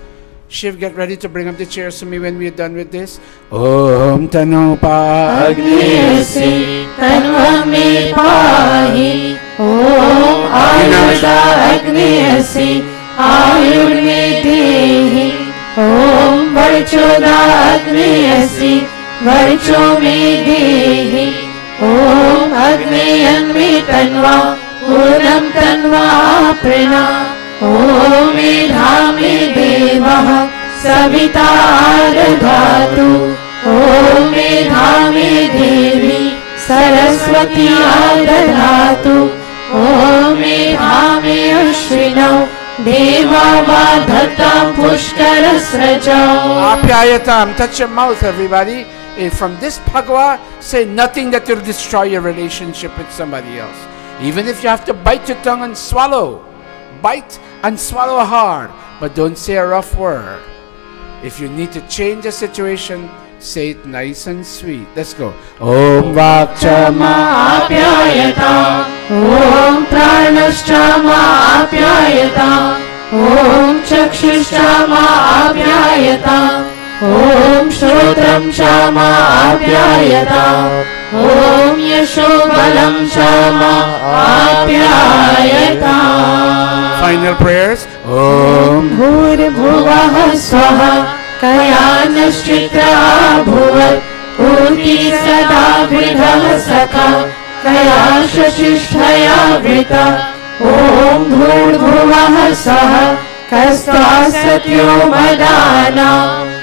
Shiv, get ready to bring up the chairs to me when we're done with this. Om Tanupa Agnesi Tanvami Pahi. Om Ayuda Agnesi Ayurme Dehi. Om Varchoda Agnesi Varchome Dehi. Om Agneyanmi Tanva Purnam Tanva Prina. Om Medhami Devah Savita Adadhatu. Om Medhami Devi Saraswati Adadhatu. Om Medhami Ashwinau Deva Vadhata Pushkara Srajau. Apyayatam. Touch your mouth, everybody. And from this Bhagwa, say nothing that will destroy your relationship with somebody else. Even if you have to bite your tongue and swallow. Bite and swallow hard, but don't say a rough word. If you need to change a situation, say it nice and sweet. Let's go. Om Vakchama Apyayata. Om Pranashchama Apyayata. Om Chakshushtama Apyayata. Om Shrodram Chama Apyayata. Om Yashobalam Chama Apyayata. Final prayers. Om Bhuribhuvah Swaha Kayanashchitra Bhuvat Urti Sada Vidha Saka Kaya Shashishtaya Vrita. Om Bhuribhuvah Swaha Kasta Satyo Madana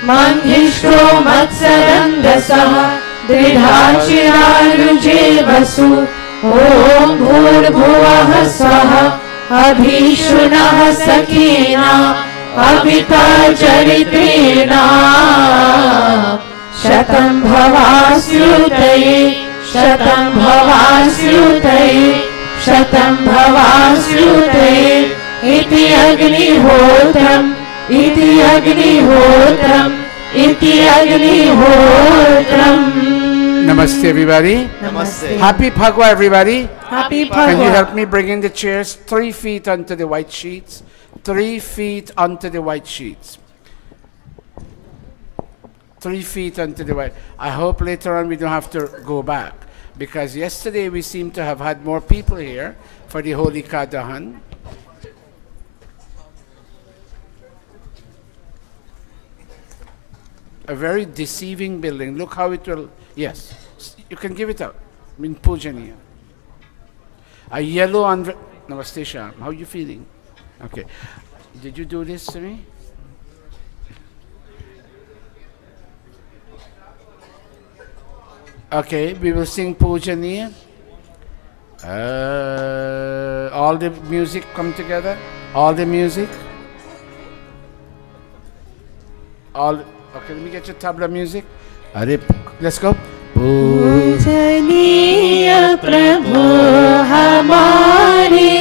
Manghishto Matsarandasaha Dridhachiraruje Vasu. Om Bhuribhuvah Swaha Abhishunah Sakina Abhita Charitrena Shatam Bhavasyutaye Shatam Bhavasyutaye Shatam Bhavasyutaye Iti Agnihotram Iti Agnihotram Iti Agnihotram. Namaste, everybody. Namaste. Happy Phagwa, everybody. Happy Can you Phagwa. help me bring in the chairs 3 feet onto the white sheets? 3 feet onto the white sheets. 3 feet onto the white. I hope later on we don't have to go back, because yesterday we seem to have had more people here for the Holi Kadahan. A very deceiving building. Look how it will. Yes, you can give it up. I mean, Pujaniya. A yellow under. Namaste, Sham. How are you feeling? Okay. Did you do this to me? Okay, we will sing Pujaniya. All the music come together. All the music. All. Okay, let me get your tabla music. Let's go. पूजनीय प्रभु हमारे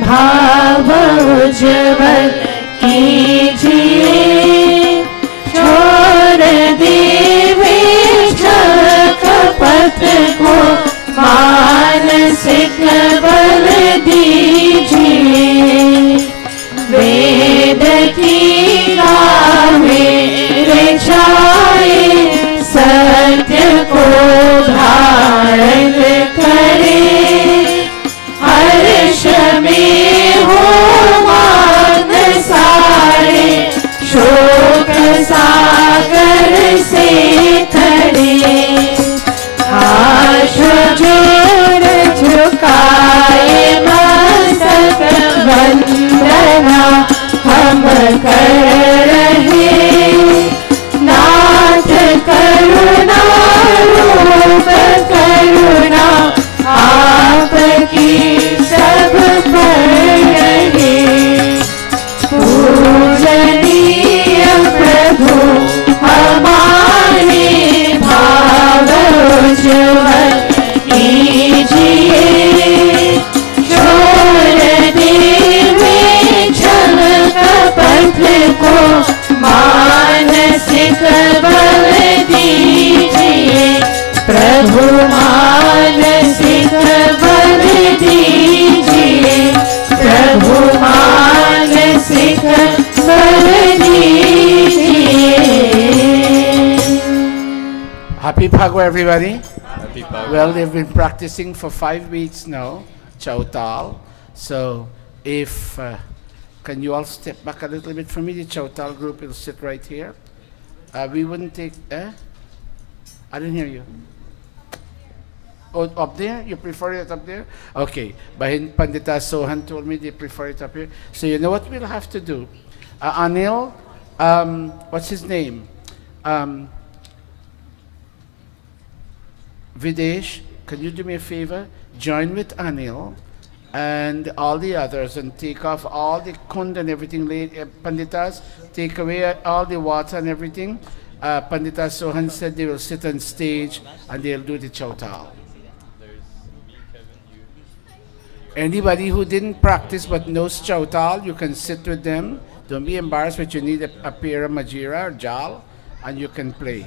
भाव उज्ज्वल कीजिए, छोड़ देवे कपट को मानसिक बल दीजिए, वेद की मेरे छाए सत्य को धारण करे, हर्ष में हो मान सारे, शोक सागर से खड़े, आश जोड़ झुकाए मस्तक वंदना हम कर रहे, नाथ करुणा रूप करुणा आपकी सब पर रहे, पूजनीय प्रभु हमारे भाव उज्ज्वल कीजिए, छोड़ देवे छल कपट को मानसिक बल दीजिए, प्रभु मानसिक बल दीजिए, प्रभु मानसिक बल दीजिए. Happy Phagwa, everybody. Happy Phagwa. Well, they've been practicing for 5 weeks now, Chautal. So if, can you all step back a little bit for me? The Chautal group will sit right here. We wouldn't take, I didn't hear you. Oh, up there? You prefer it up there? Okay. Bahin Pandita Sohan told me they prefer it up here. So you know what we'll have to do? Anil, what's his name? Videsh, can you do me a favor? Join with Anil and all the others and take off all the kund and everything, Panditas, take away all the water and everything. Pandita Sohan said they will sit on stage and they'll do the chautal. Anybody who didn't practice but knows chautal, you can sit with them. Don't be embarrassed, but you need a pair of majira or jal and you can play.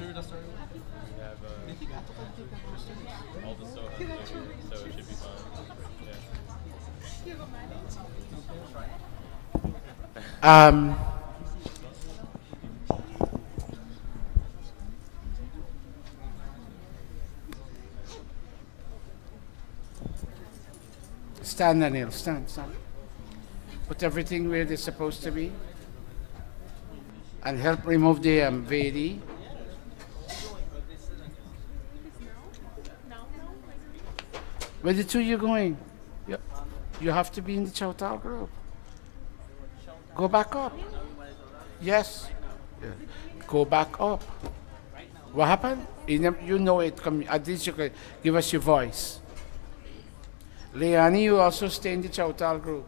Stand, Anil, stand. Put everything where they're supposed to be. And help remove the Vedi. Where the two you going? You have to be in the Chautal group. Go back up. Yes. Yeah. Go back up. What happened? You know it. At least you can give us your voice. Leani, you also stay in the Chautal group.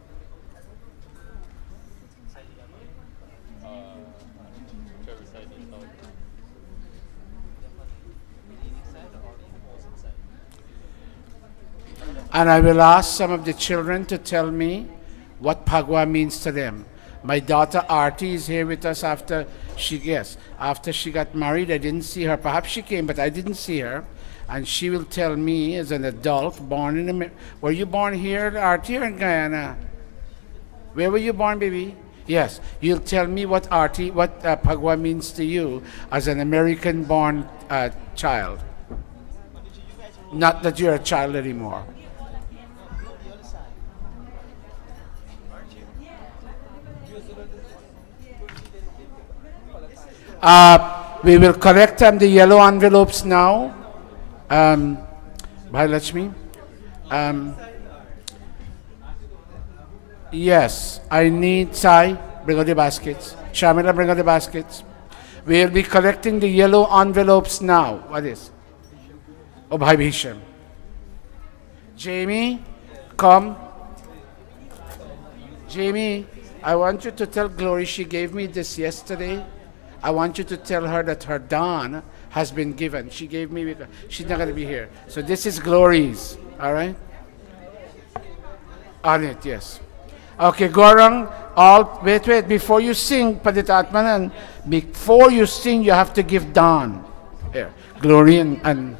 And I will ask some of the children to tell me what Phagwa means to them. My daughter Arti is here with us after she got married. I didn't see her. Perhaps she came, but I didn't see her. and she will tell me as an adult born in America. Were you born here, Artie, or in Guyana? Where were you born, baby? Yes. You'll tell me what Artie, what Phagwa means to you as an American-born child. Not that you're a child anymore. We will collect the yellow envelopes now. Bhai Lakshmi. Yes, I need Sai, bring out the baskets. Shamila, bring out the baskets. We'll be collecting the yellow envelopes now. What is? Oh, Bhai Bhisham. Jamie, come. Jamie, I want you to tell Glory, she gave me this yesterday. I want you to tell her that her dawn has been given. She gave me, she's not going to be here. So this is Glory's, all right? On it, yes. Okay, Gorang, wait, before you sing, Paditatmanan, before you sing, you have to give dawn. Here, Glory and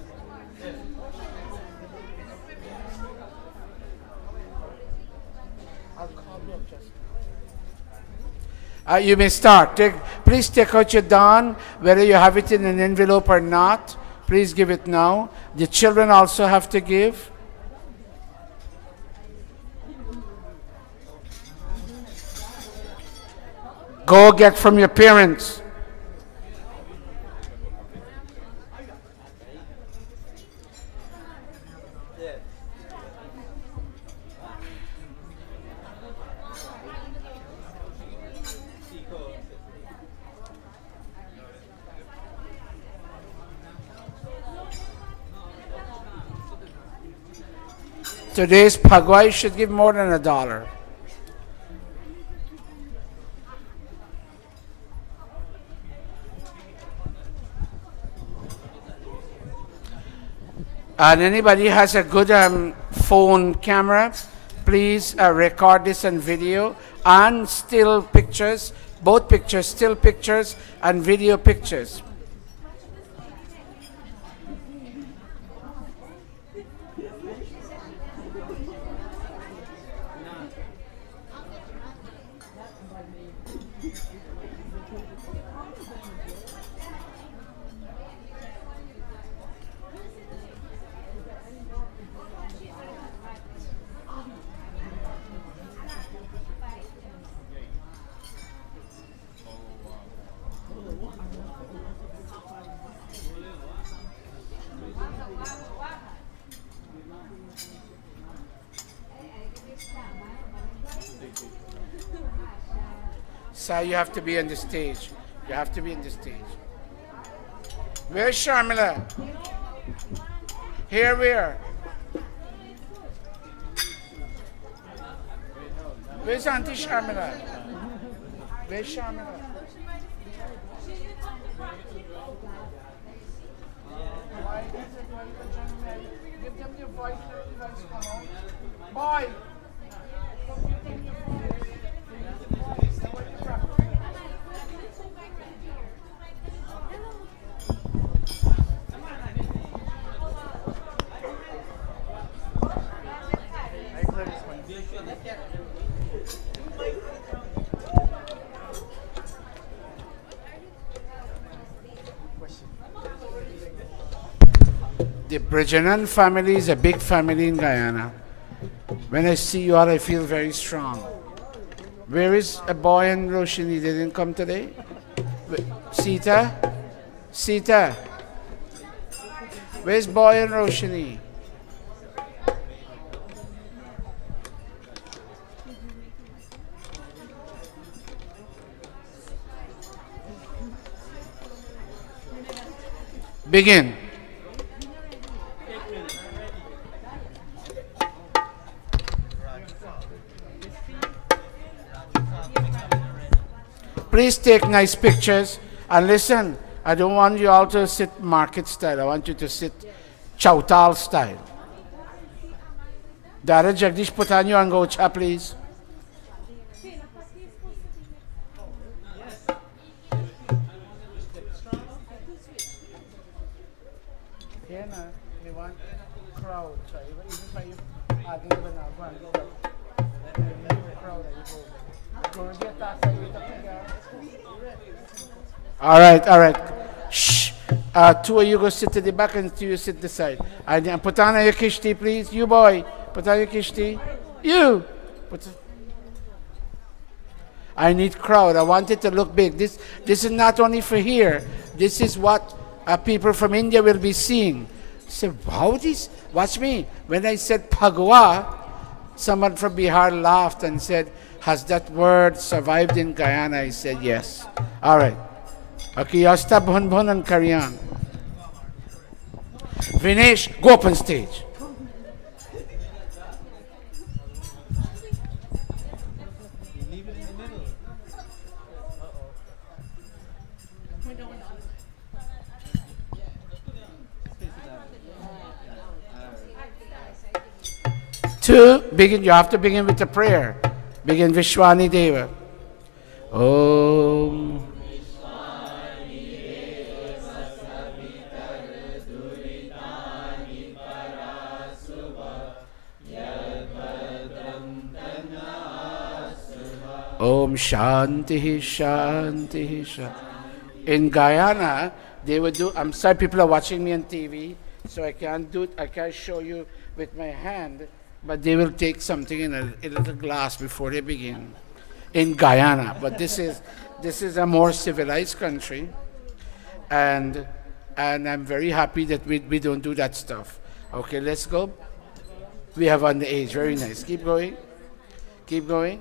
you may start. Please take out your dawn, whether you have it in an envelope or not. Please give it now. The children also have to give. Go get from your parents. Today's Phagwa should give more than $1. And anybody has a good phone camera, please record this on video and still pictures, both pictures, still pictures and video pictures. So you have to be on the stage. You have to be on the stage. Where's Sharmila? Here we are. Where's Auntie Sharmila? Where's Sharmila? Give them your voice. Boy! The Brajanan family is a big family in Guyana. When I see you all, I feel very strong. Where is a boy and Roshini? They didn't come today? Sita? Sita? Where's boy and Roshini? Begin. Please take nice pictures and listen. I don't want you all to sit market style. I want you to sit Chautal style. Dara Jagdish, put on your angocha, please. Here now. We want crowd. So even if I adding the all right, all right. Shh. Two of you go sit to the back and two you sit this side. And put on your kishti, please. You boy, put on your kishti. You. I need crowd. I want it to look big. This is not only for here. This is what people from India will be seeing. Say, wow, this. Watch me. When I said Phagwa, someone from Bihar laughed and said, has that word survived in Guyana? I said, yes. All right. Okay, y'all stop bhun bhun and carry on. Vinesh, go up on stage. Two, begin. You have to begin with a prayer. Begin Vishwani Deva. Om. Om Shanti Shanti Shanti. In Guyana, they would do. I'm sorry, people are watching me on TV, so I can't do. I can't show you with my hand. But they will take something in a little glass before they begin. In Guyana, but this is a more civilized country, and I'm very happy that we don't do that stuff. Okay, let's go. We have on the age. Very nice. Keep going. Keep going.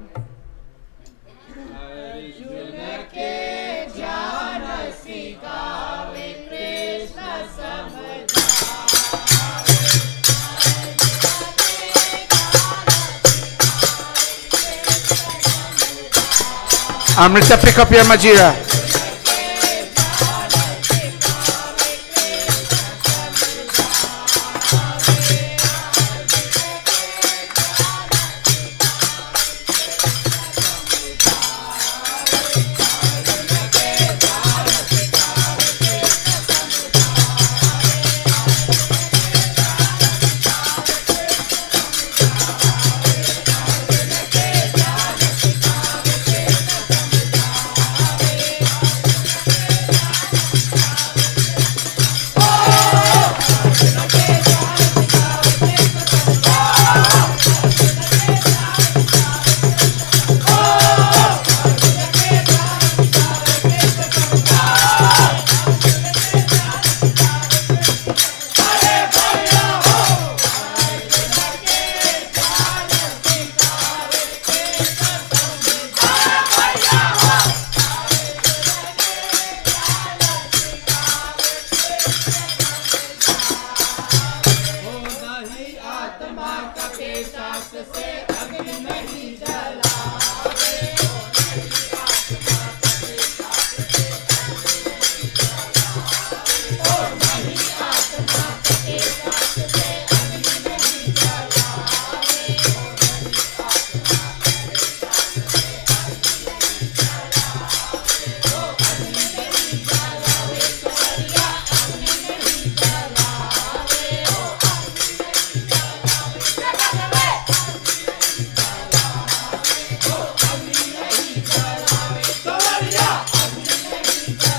Amrita, pick up your Majira.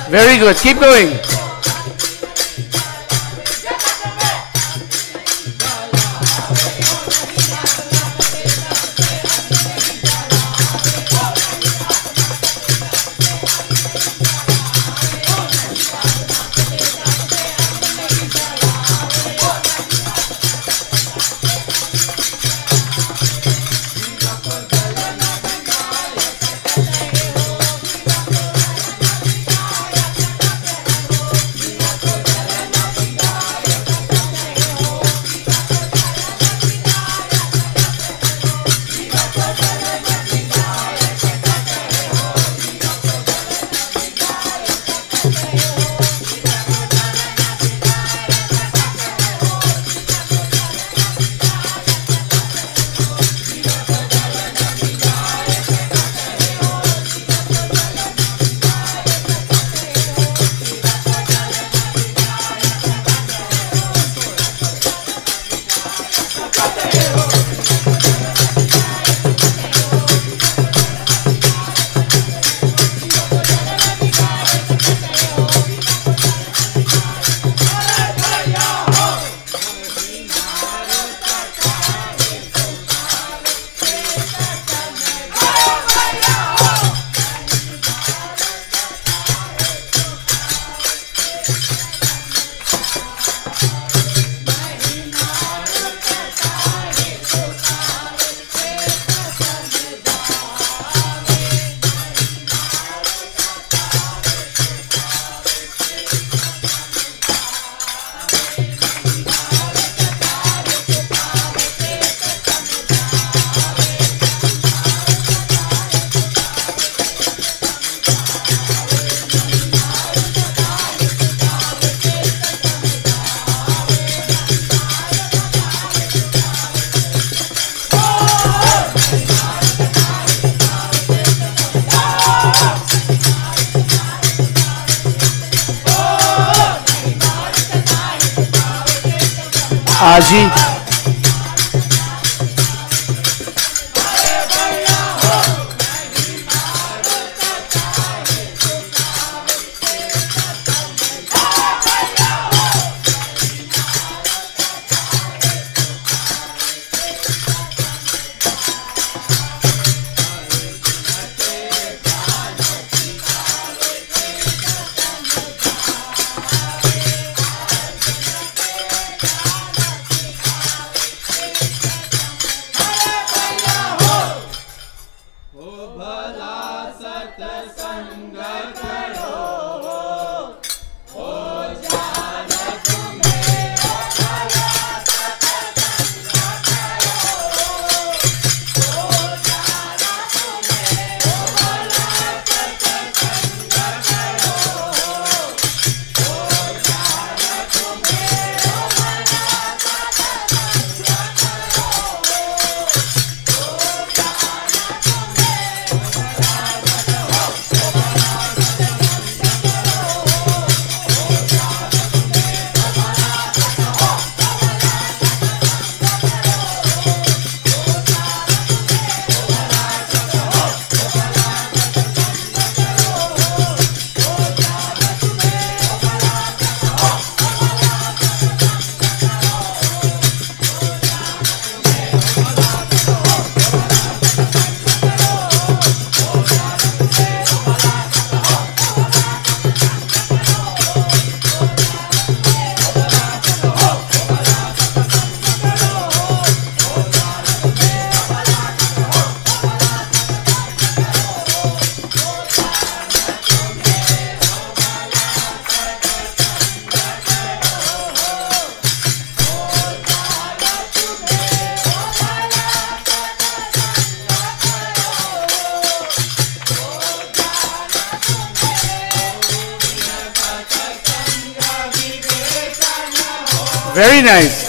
Very good. Keep going. Aji. Very nice.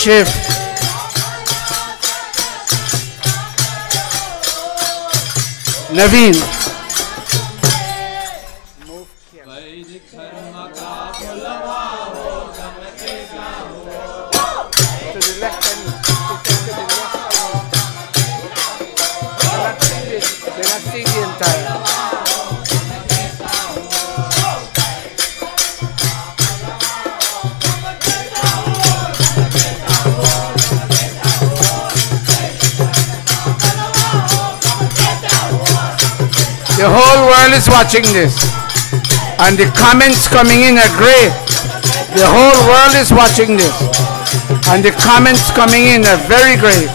shift. Naveen. To the left and to the left. They're not seeing the entire. The whole world is watching this. And the comments coming in are great. The whole world is watching this. And the comments coming in are very great.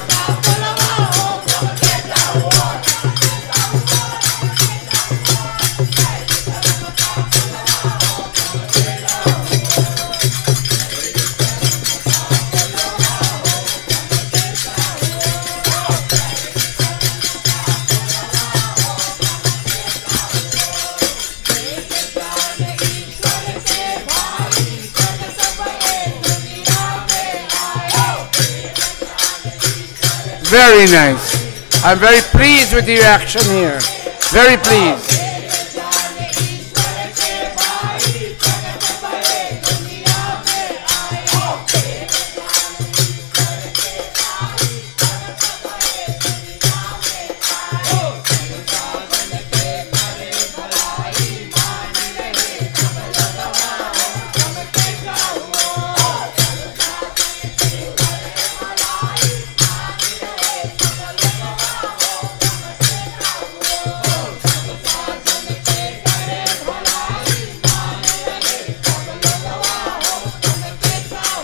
Very nice. I'm very pleased with the reaction here. Very pleased.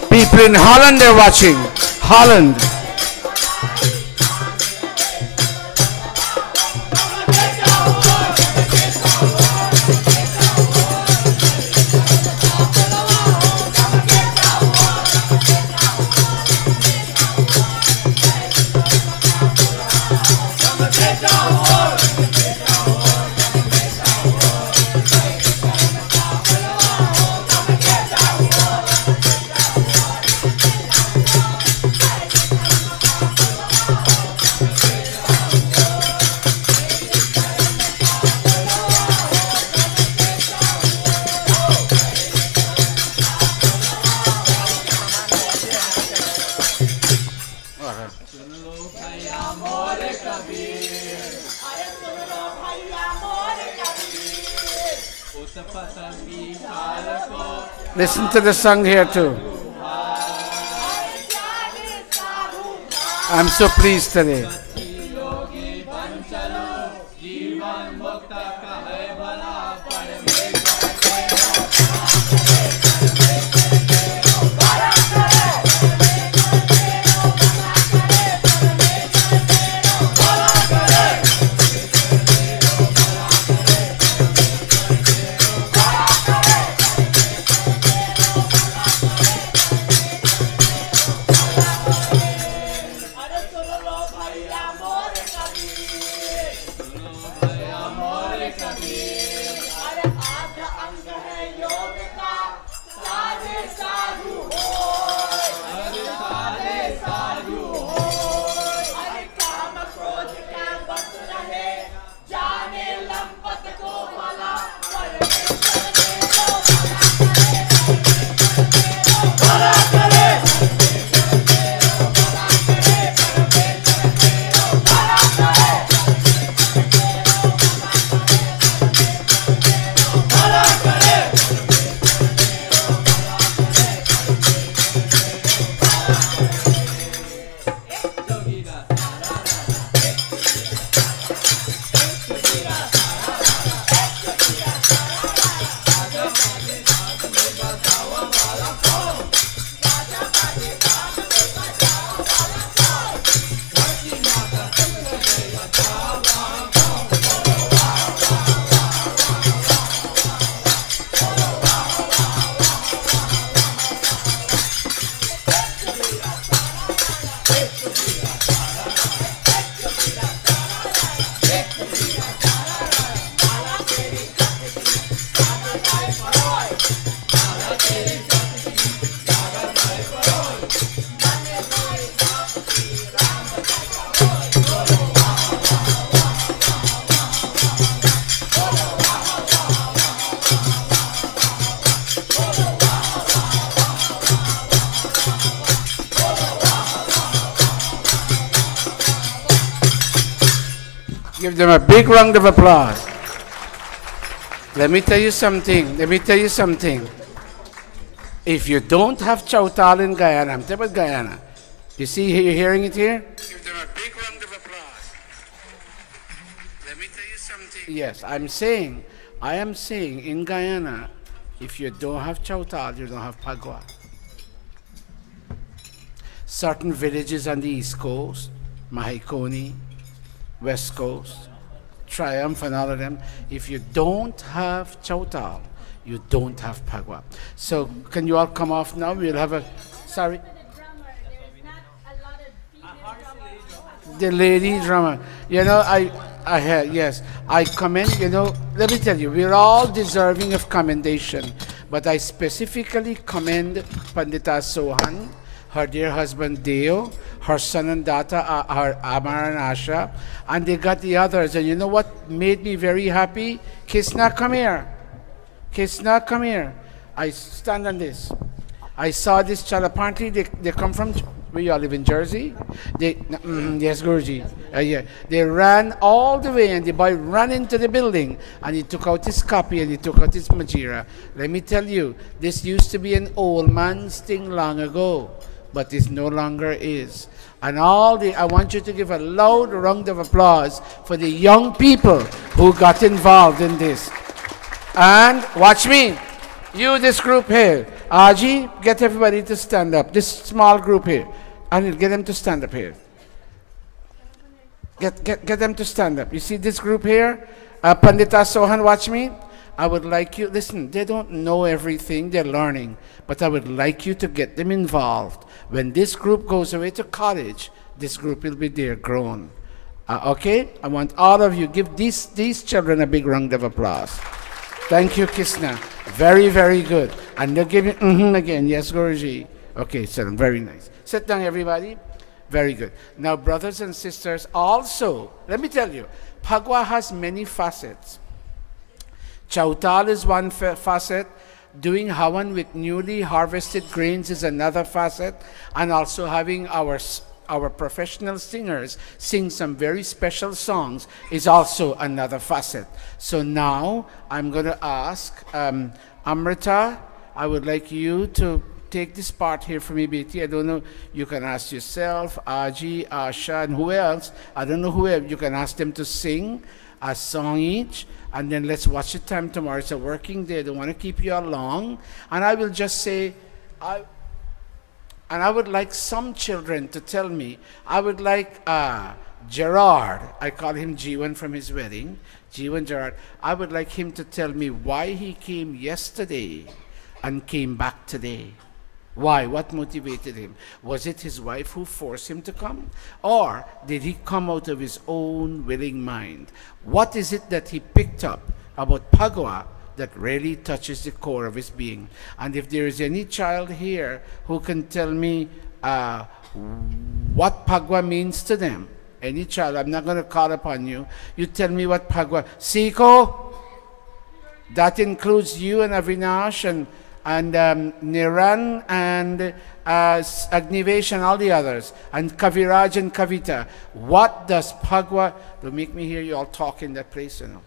People in Holland, they're watching. Holland. Listen to the song here too. I'm so pleased today. Give them a big round of applause. Let me tell you something. Let me tell you something. If you don't have Chautal in Guyana, I'm talking about Guyana. You see, you're hearing it here? Give them a big round of applause. Let me tell you something. Yes, I am saying in Guyana, if you don't have Chautal, you don't have Pagua. Certain villages on the East Coast, Mahikoni, West Coast, Triumph and all of them, if you don't have Chautal, you don't have Pagua. So can you all come off now? We'll have a, sorry? The lady drummer. You know, I had, yes, I commend, you know, let me tell you, we're all deserving of commendation, but I specifically commend Pandita Sohan, her dear husband Deo, her son and daughter, her Amar and Asha, and they got the others. And you know what made me very happy? Kisna, come here. Kisna, come here. I stand on this. I saw this child. Apparently, they come from, where you all live in Jersey? Yes, Guruji. Yeah. They ran all the way, and the boy ran into the building, and he took out his copy, and he took out his Majira. Let me tell you, this used to be an old man's thing long ago, but it no longer is. And I want you to give a loud round of applause for the young people who got involved in this. And watch me. You, this group here. Aji, get everybody to stand up. This small group here. Anil, get them to stand up here. Get them to stand up. You see this group here? Pandita Sohan, watch me. I would like you, listen, they don't know everything, they're learning. But I would like you to get them involved. When this group goes away to college, this group will be there grown. Okay? I want all of you, give these children a big round of applause. Thank you, Kisna. Very, very good. And they'll give you again. Yes, Guruji. Okay, so very nice. Sit down, everybody. Very good. Now, brothers and sisters, also, let me tell you, Pagua has many facets. Chautal is one facet. Doing Hawan with newly harvested grains is another facet. And also having our professional singers sing some very special songs is also another facet. So now I'm going to ask Amrita, I would like you to take this part here for me, Betty. I don't know, you can ask yourself, Aji, Asha, and who else? I don't know who else. You can ask them to sing a song each. And then let's watch the time tomorrow. It's a working day. I don't want to keep you all long. And I will just say, and I would like some children to tell me, I would like Gerard, I call him Jiwan from his wedding, Jiwan Gerard, I would like him to tell me why he came yesterday and came back today. Why? What motivated him? Was it his wife who forced him to come? Or did he come out of his own willing mind? What is it that he picked up about Pagua that really touches the core of his being? And if there is any child here who can tell me what Pagua means to them, any child, I'm not going to call upon you, you tell me what Pagua, Siko, that includes you and Avinash and Niran and Agnivesh and all the others, and Kaviraj and Kavita. What does Pagua, don't make me hear you all talk in that place, you know.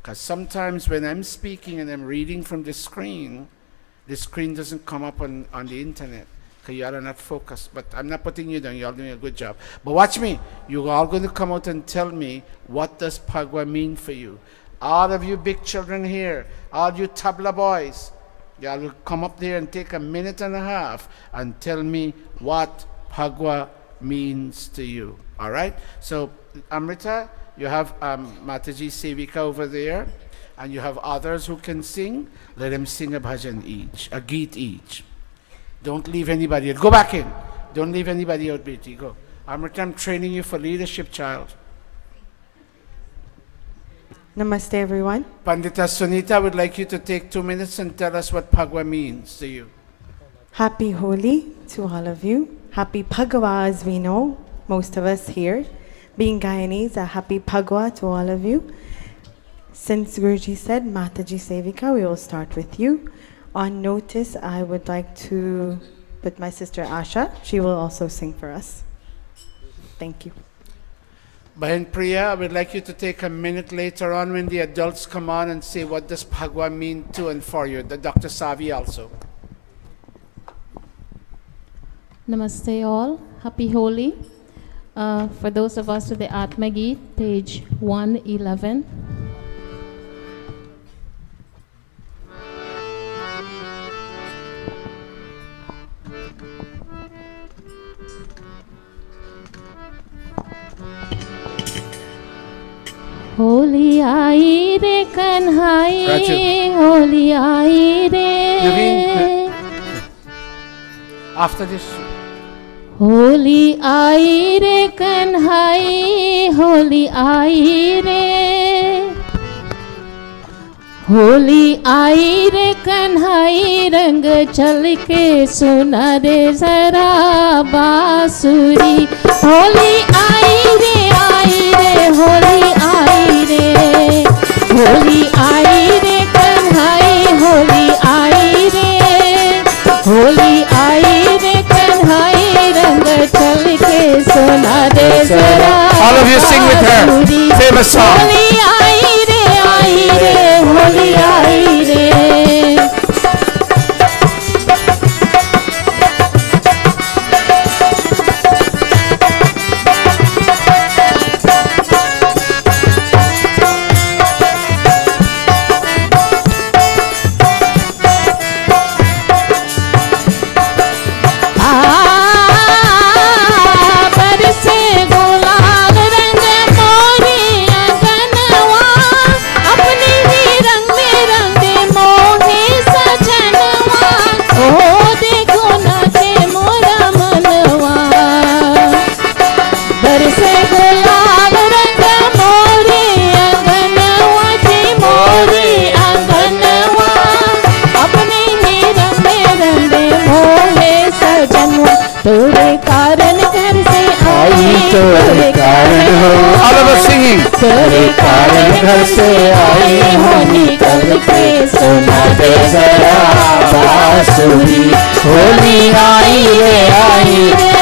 Because sometimes when I'm speaking and I'm reading from the screen doesn't come up on the internet, because you all are not focused. But I'm not putting you down, you're all doing a good job. But watch me, you're all going to come out and tell me, what does Pagua mean for you? All of you big children here, all you tabla boys, y'all will come up there and take a minute and a half and tell me what Pagua means to you. All right? So, Amrita, you have Mataji Sevika over there, and you have others who can sing. Let them sing a bhajan each, a geet each. Don't leave anybody out. Go back in. Don't leave anybody out, Betty. Go. Amrita, I'm training you for leadership, child. Namaste, everyone. Pandita Sunita, I would like you to take 2 minutes and tell us what Pagua means to you. Happy Holi to all of you. Happy Pagua, as we know, most of us here. Being Guyanese, a happy Pagua to all of you. Since Guruji said, Mataji Sevika, we will start with you. On notice, I would like to put my sister Asha. She will also sing for us. Thank you. Bahin Priya, I would like you to take a minute later on when the adults come on and say what does Phagwa mean to and for you. The Dr. Savi also. Namaste all. Happy Holi. For those of us with the Atma Geet, page 111. Holi आई रे कन्हाई होली आई रे After this. Holi आई रे कन्हाई होली आई रे होली आई रे कन्हाई रंग चल के सुना रे जरा बांसुरी होली आई रे होली आई रे होली आई रे कन्हाई होली आई रे होली आई रे कन्हाई रंग चल के सुना रे जरा All of you sing with her. Famous song. Holi आई रे होली आई रे All of us singing. तेरे कारण घर से आई हो निकल के सुना दे जरा बांसुरी होली आई रे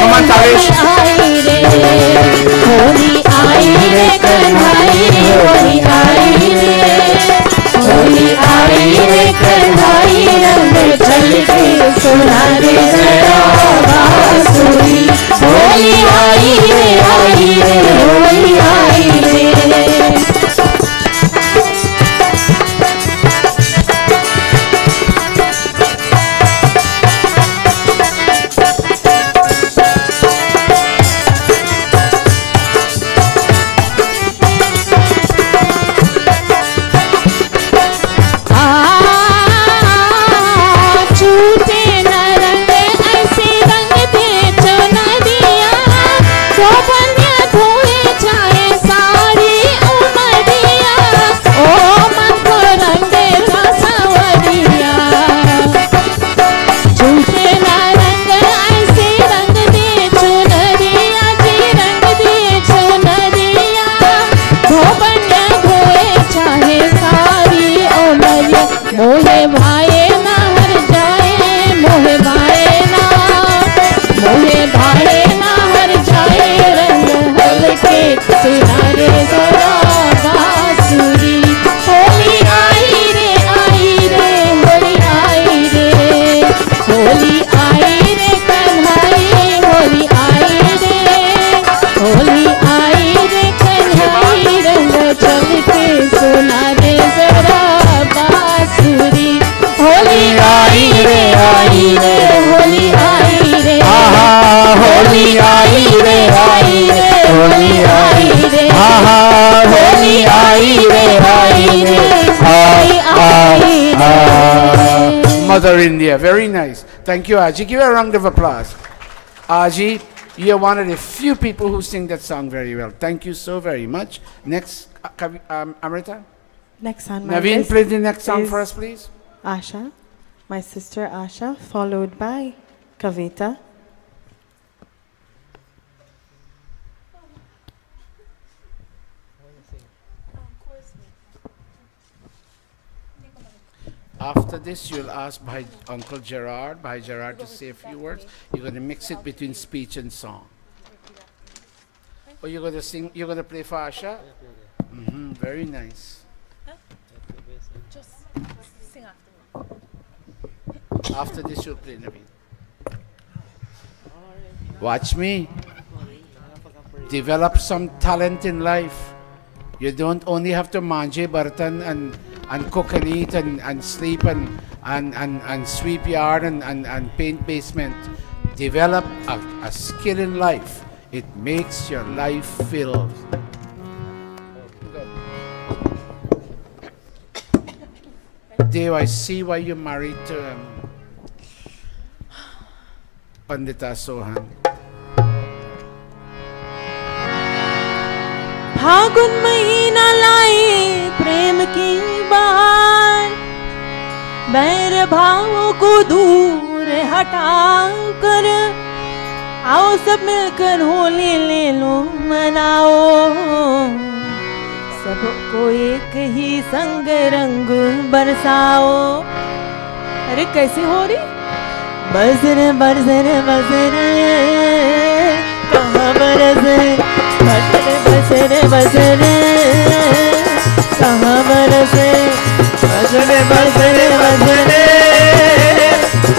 Come on, Tarish. आई रे होली आई रे कन्हाई होली आई रे होली आई रे कन्हाई रंग चल के सुना दे जरा बांसुरी होली आई रे होली आई रे Mother India, very nice. Thank you, Aji. Give her a round of applause. Aji, you're one of the few people who sing that song very well. Thank you so very much. Next, Amrita? Next on my Naveen, list play the next song is for us, please. Asha, my sister Asha, followed by Kavita. After this, you'll ask by Uncle Gerard, to say a few words. You're going to mix it between speech and song. Or you're going to sing, you're going to play for Asha? Very nice. Just sing after me. After this, you'll play Naveen. Watch me. Develop some talent in life. You don't only have to manje bartan and cook and eat and sleep and sweep yard and paint basement. Develop a skill in life. It makes your life filled. Dave, I see why you're married to Pandita Sohan. फागुन महीना लाई प्रेम की बार, बैर भावों को दूर हटा कर आओ सब मिलकर होली ले लो मनाओ, सबको एक ही संग रंग बरसाओ। अरे कैसे हो रही? बरसरे बरसरे बरसरे कहाँ बरसे, बरसरे बरसरे बरसरे कहाँ बरसे, बरसरे बरसरे बरसरे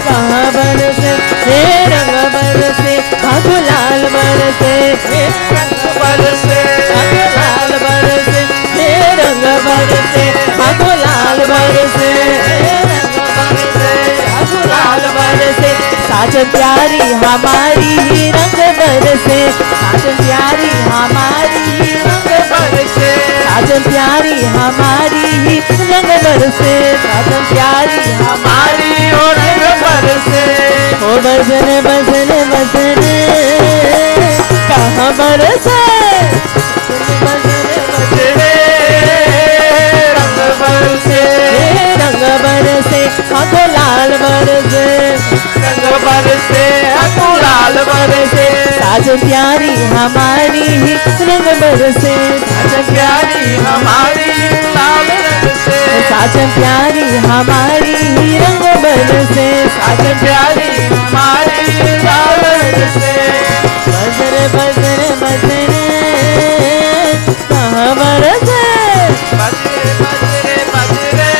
कहाँ बरसे, हे रंग बरसे हाँ गुलाल बरसे, हे रंग बरसे हाँ गुलाल बरसे, हे रंग बरसे हाँ गुलाल बरसे, हे रंग बरसे हाँ गुलाल बरसे। साजन प्यारी हमारी ही रंग बरसे, साजन प्यारी हमारी ही रंग बरसे, साजन प्यारी हमारी ही रंग बरसे, साजन प्यारी हमारी हो रंग बरसे। ओ बरसने बरसने बरसने कहाँ बरसे, बरसने बरसने रंग बरसे, रंग बरसे हाँ गुलाल बरसे, रंग बरसे हाँ गुलाल बरसे। साजन प्यारी हमारी ही रंग बरसे, साजन प्यारी हमारी लाल रंग से, साजन प्यारी हमारी ही रंग बरसे, साजन प्यारी हमारी लाल रंग से। बरसरे बरसरे बरसरे कहाँ बरसे, बरसरे बरसरे बरसरे।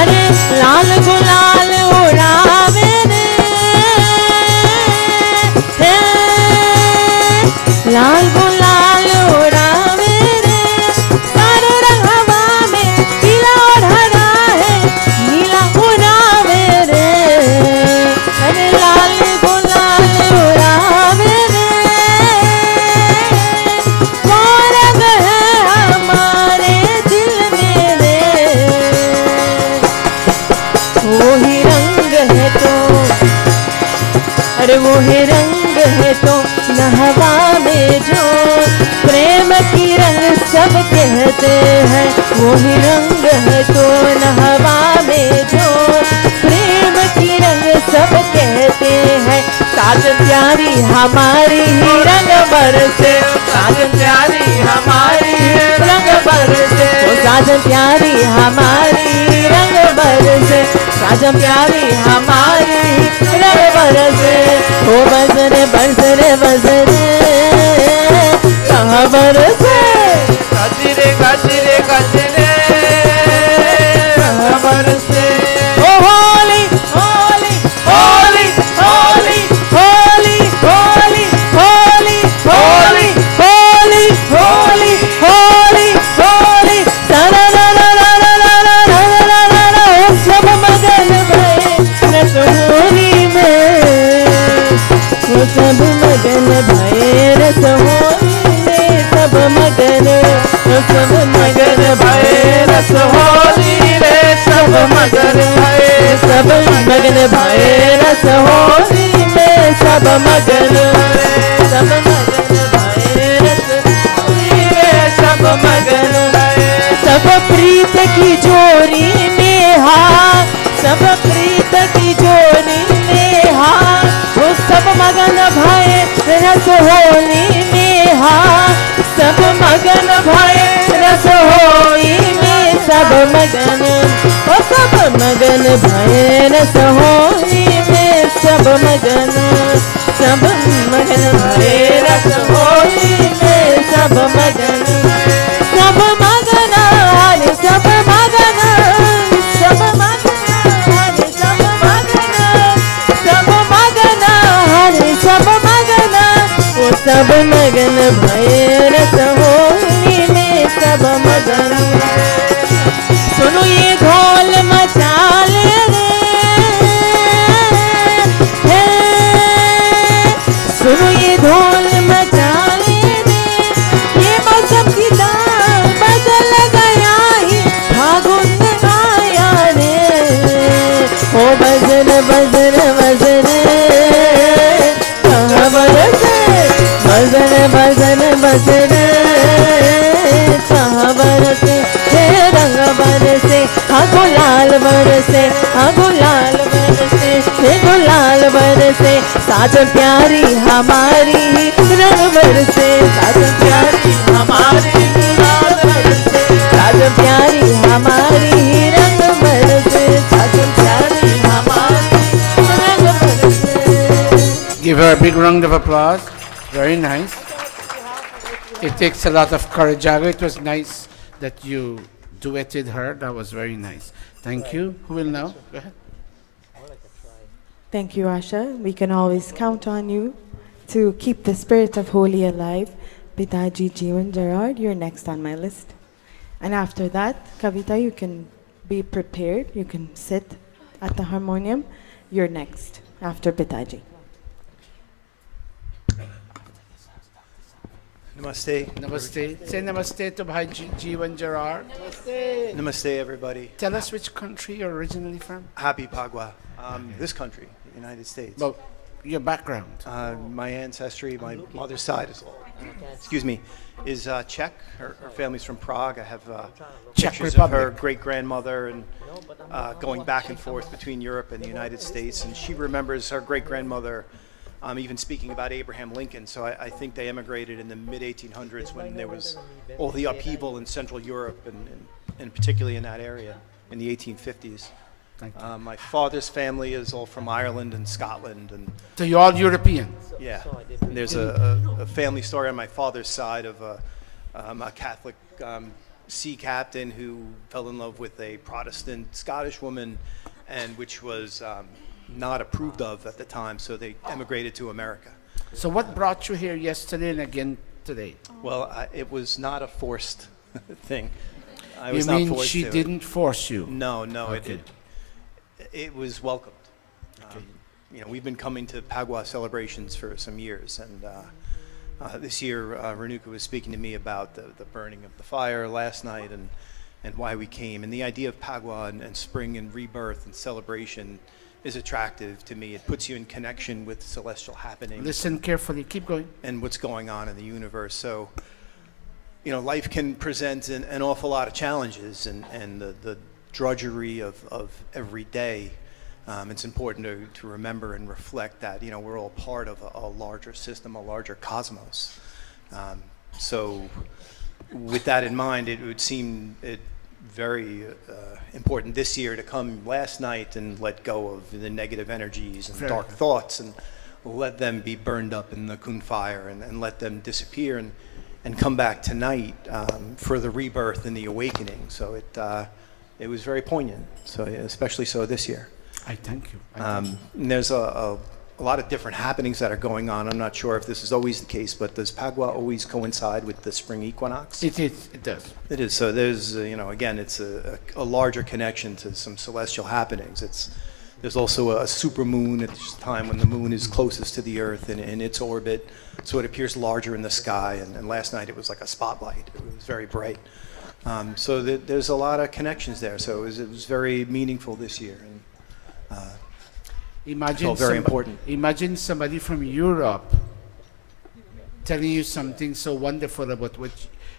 अरे लाल गुलाल उड़ावे रे, लाल गुलाल उड़ावे रे, सारे रंग हवा में पीला और हरा है, नीला उड़ावे रे। अरे लाल गुलाल उड़ावे रे, वो रंग है हमारे दिल में रे, वो ही रंग है तो, अरे वो ही रंग है तो न हवा में जो प्रेम की रंग सब कहते हैं, वो ही रंग है तो न हवा में जो प्रेम की रंग सब कहते हैं। साजन प्यारी हमारी ही रंग बरसे, साजन प्यारी हमारी रंग बरसे, साजन प्यारी हमारी रंग बरसे, साजन प्यारी हमारी रंग बरसे। ओ बरसरे बरसरे बरसरे कहाँ बरसे, गजरे गजरे गजरे कहाँ बरसे। ओ होली होली होली होली होली होली होली होली होली होली होली होली सारा ला ला ला ला ला ला ला ला ला ला। सब मगन भये रस होली में, वो सब मगन भये रस होली में, सब मगन, सब मगन भये रस होली रे, सब मगन भये, सब मगन भये रस होली में, सब मगन, सब मगन भये रस होली में, सब मगन भये। सब प्रीत की जोरी में हाँ, सब प्रीत की जोरी में हाँ, वो सब मगन भये रस होली में हाँ, सब मगन भये रस होली में, सब मगन, ओ सब मगन भये रस होली में, सब मगन भरे रस होली में सब मगन हरे सब मगन सब मगन हरे सब मगन हरे सब मगन वो सब मगन भरे रस होली में सब मगन सुनो ये ढोल मचाले रे सुनो ये ढोल मचाले रे ये मौसम की ताल बदल गया ही फागुन आया रे ओ बजन बजन बजन कहाँ बरसे बजन बजन बजन कहाँ बरसे रंग बरसे हाँ गुलाल बरसे हाँ गुलाल बरसे गुलाल बरसे साजन प्यारी हमारी रंग बरसे साजन प्यारी हमारी गुलाल बरसे साजन प्यारी हमारी रंग बरसे साजन प्यारी हमारी रंग बरसे. Give her a big round of applause. Very nice. It takes a lot of courage. Jago, it was nice that you duetted her. That was very nice. Thank you. Who will now? Go ahead. Thank you, Asha. We can always count on you to keep the spirit of Holi alive. Pitaji Jeevan Gerard, you're next on my list. And after that, Kavita, you can be prepared. You can sit at the harmonium. You're next after Pitaji. Namaste. Namaste. Say namaste to Bhai Jeevan Gerard. Namaste. Namaste, everybody. Tell us which country you're originally from. Happy Pagwa. This country, the United States. Well, your background. My ancestry, my mother's side is, is Czech. Her family's from Prague. I have Czech pictures Republic. of her great-grandmother and going back and forth between Europe and the United States. And she remembers her great-grandmother even speaking about Abraham Lincoln. So I think they emigrated in the mid-1800s when there was all the upheaval in Central Europe and particularly in that area in the 1850s. My father's family is all from Ireland and Scotland. So you're all European? Yeah. And there's a family story on my father's side of a Catholic sea captain who fell in love with a Protestant Scottish woman, and which was not approved of at the time, so they emigrated to America. So what brought you here yesterday and again today? Well, it was not a forced thing. I You was not mean forced she to. didn't force you? No, no, Okay. it was welcomed. You know, we've been coming to Pagwa celebrations for some years, and this year Renuka was speaking to me about the burning of the fire last night and why we came. And the idea of Pagwa and spring and rebirth and celebration is attractive to me. It puts you in connection with celestial happenings. Listen carefully. Keep going. And what's going on in the universe. So, you know, life can present an awful lot of challenges and the drudgery of every day. It's important to remember and reflect that, you know, we're all part of a larger system, a larger cosmos. So with that in mind, it would seem very important this year to come last night and let go of the negative energies and dark thoughts and let them be burned up in the Kun fire and let them disappear and come back tonight for the rebirth and the awakening. So it was very poignant, so especially so this year. I thank you. And there's a lot of different happenings that are going on. I'm not sure if this is always the case, but does Pagwa always coincide with the spring equinox? It is. It does. It is. So there's, you know, again, it's a larger connection to some celestial happenings. There's also a supermoon at this time when the moon is closest to the Earth in its orbit, so it appears larger in the sky. And last night it was like a spotlight. It was very bright. So there's a lot of connections there. So it was very meaningful this year. And Imagine very important. Imagine somebody from Europe telling you something so wonderful about what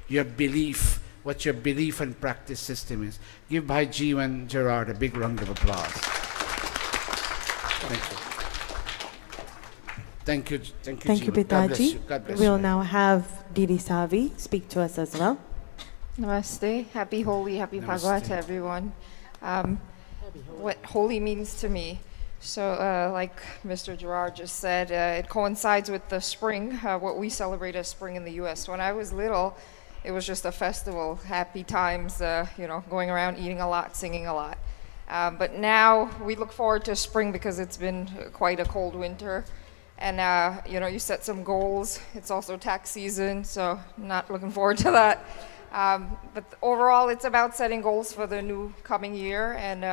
your belief and practice system is. Give Bhai Jeevan Gerard a big round of applause. Thank you. Thank you. Thank you. Thank you, Jeevan. God bless Pitaji. you. God bless We'll you. now have Didi Savi speak to us as well. Namaste. Happy Holi, happy Pagwa to everyone. What Holi means to me, So like Mr. Gerard just said, it coincides with the spring, what we celebrate as spring in the US. When I was little, it was just a festival, happy times, you know, going around eating a lot, singing a lot. But now we look forward to spring because it's been quite a cold winter. And, you know, you set some goals. It's also tax season, so not looking forward to that. But overall, it's about setting goals for the new coming year. And,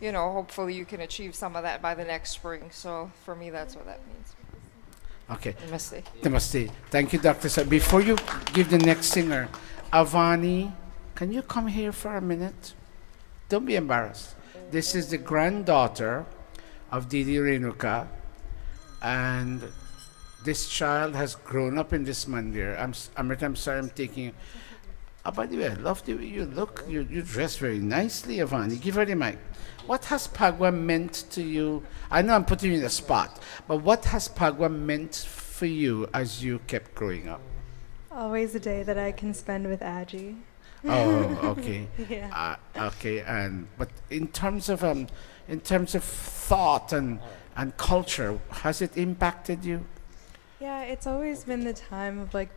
you know, hopefully you can achieve some of that by the next spring. So for me, that's what that means. Okay. Namaste. Namaste. Thank you, Dr. Sa. Before you give the next singer, Avani, can you come here for a minute? Don't be embarrassed. This is the granddaughter of Didi Renuka, and this child has grown up in this mandir. I'm sorry I'm taking you. By the way, I love the way you look. You dress very nicely, Avani. Give her the mic. What has Phagwa meant to you? I know I'm putting you in the spot, but what has Phagwa meant for you as you kept growing up? Always a day that I can spend with Aji. Oh, okay. Yeah. Okay, but in terms of thought and culture, has it impacted you? Yeah, it's always been the time of like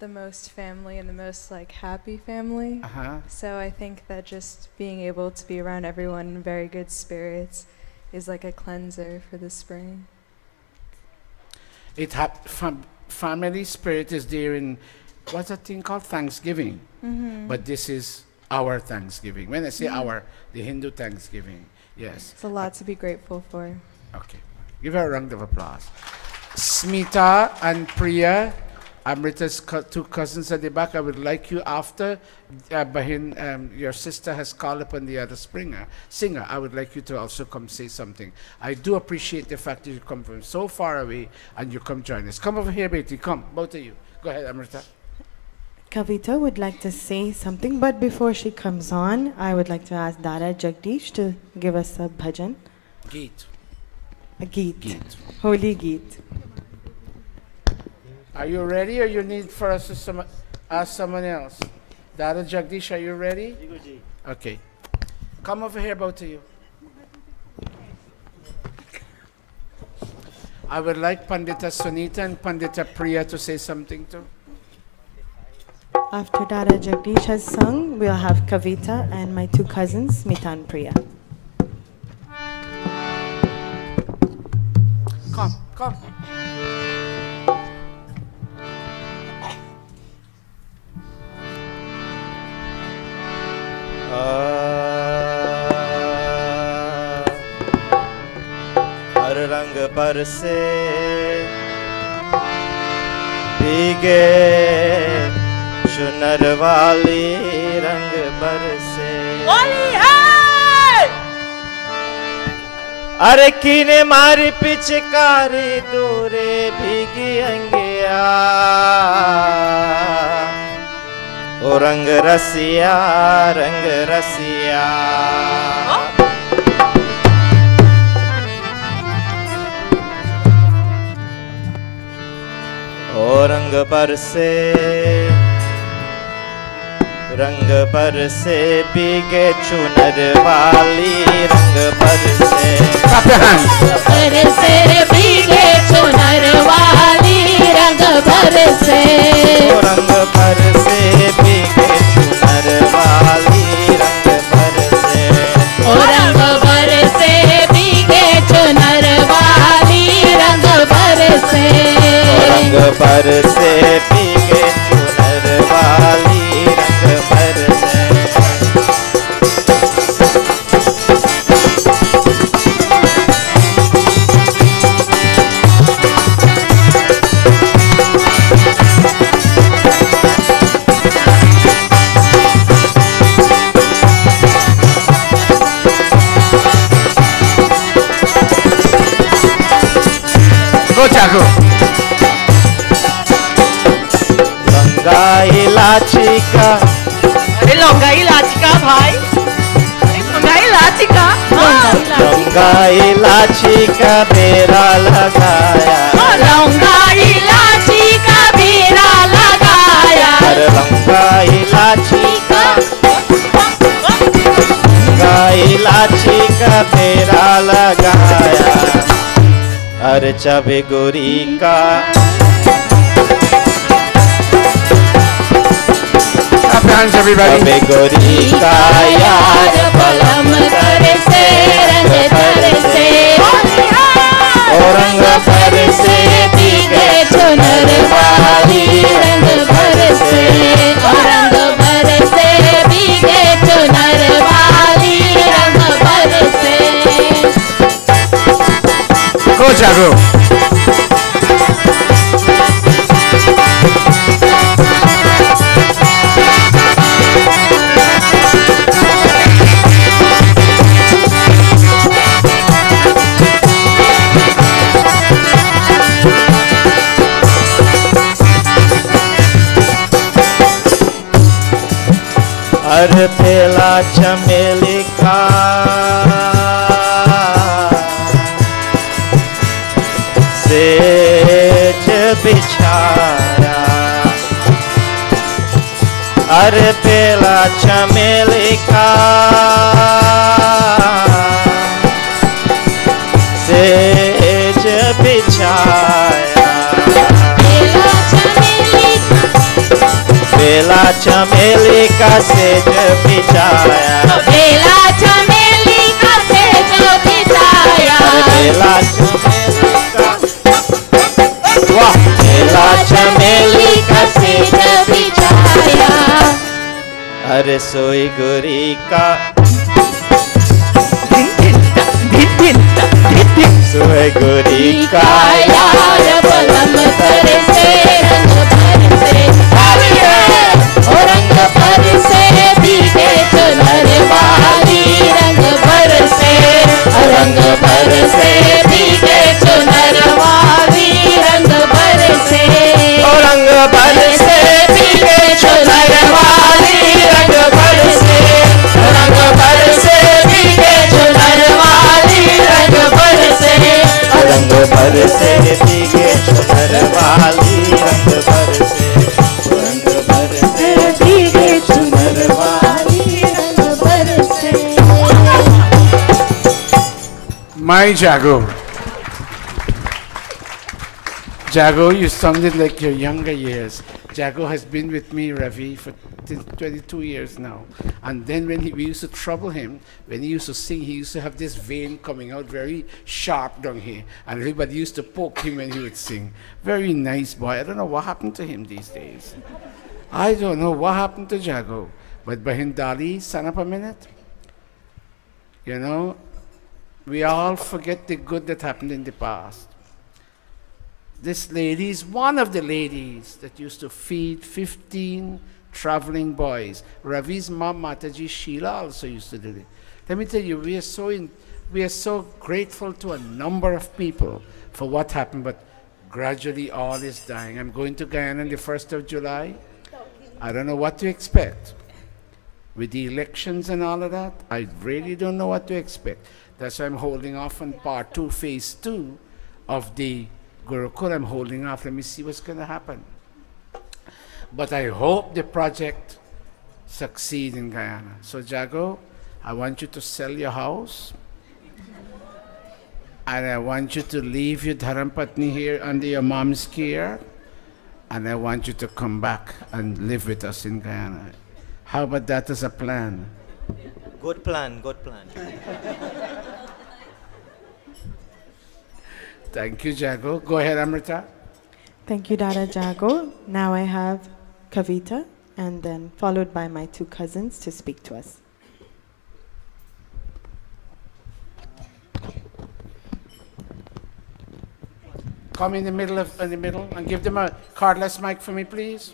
the most family and the most like happy family. So I think that just being able to be around everyone in very good spirits is like a cleanser for the spring. Family spirit is there in what's that thing called Thanksgiving, but this is our Thanksgiving. When I say our, the Hindu Thanksgiving, yes. It's a lot to be grateful for. Okay, give her a round of applause. Smita and Priya, Amrita's two cousins at the back. I would like you after your sister has called upon the other singer. I would like you to also come say something. I do appreciate the fact that you come from so far away and you come join us. Come over here, Betty. Come, both of you. Go ahead, Amrita. Kavita would like to say something, but before she comes on, I would like to ask Dada Jagdish to give us a bhajan. Geet. A geet. Geet. Holy geet. Are you ready, or you need for us to ask someone else? Dada Jagdish, are you ready? Okay. Come over here, both of you. I would like Pandita Sunita and Pandita Priya to say something too. After Dada Jagdish has sung, we'll have Kavita and my two cousins, Smita and Priya. Come, come. हर रंग बरसे भीगे चुनर वाली रंग बरसे होली है अरे कीने मारी पिचकारी दूरे भीगी अंगिया ओ रंग रसिया रंग रसिया ओ रंग बरसे भीगे चुनर वाली रंग बरसे बरसे भीगे चुनर वाली रंग बरसे रंग बरसे भीगे चुनर वाली रंग बरसे रंग बरसे भीगे चुनर वाली रंग बरसे रंग बरसे भीगे चुनर वाली रंग बरसे Go, Chaco. लौंगा इलाची का अरे लौंगा इलाची का भाई अरे लौंगा इलाची का लौंगा इलाची का बेरा लगाया लौंगा इलाची का बेरा लगाया अरे लौंगा इलाची का बेरा लगाया खर्चा भी गुरी का hands, everybody. अबे गोरी का यार पलम करे से रंग भर से रंग भर से भीगे चुनर वाली रंग भर से रंग भर से भीगे चुनर वाली रंग भर से Go Jago. हर पेला चमेली का सेज बिछाया हर पेला चमेली का सेज बिछाया बेला चमेली का सेज बिछाया बेला चमेली का सेज बिछाया बेला चमेली का वाह बेला चमेली का सेज बिछाया अरे सोई गोरी का सोई गोरी का यार बलम करे से रंग भर से रंग भर से भीगे चुनर वाली रंग भर से रंग भर से भीगे चुनर वाली रंग भर से रंग भर से भीगे चुनर वाली रंग भर से रंग भर से भीगे चुनर वाली रंग भर से रंग भर से भीगे चुनर वाली रंग भर से My Jago. Jago, you sounded like your younger years. Jago has been with me, Ravi, for 22 years now. And then when we used to trouble him, when he used to sing, he used to have this vein coming out very sharp down here. And everybody used to poke him when he would sing. Very nice boy. I don't know what happened to him these days. I don't know what happened to Jago. But Bahindali, stand up a minute. You know, we all forget the good that happened in the past. This lady is one of the ladies that used to feed 15 traveling boys. Ravi's mom, Mataji Sheila, also used to do it. Let me tell you, we are so grateful to a number of people for what happened, but gradually all is dying. I'm going to Guyana on the 1st of July. I don't know what to expect. With the elections and all of that, I really don't know what to expect. That's why I'm holding off on part 2, phase 2 of the Gurukula. I'm holding off. Let me see what's going to happen. But I hope the project succeeds in Guyana. So Jago, I want you to sell your house. And I want you to leave your Dharampatni here under your mom's care. And I want you to come back and live with us in Guyana. How about that as a plan? Good plan, good plan. Thank you, Jago. Go ahead, Amrita. Thank you, Dada Jago. Now I have Kavita, and then followed by my 2 cousins to speak to us. Come in the middle and give them a cardless mic for me, please.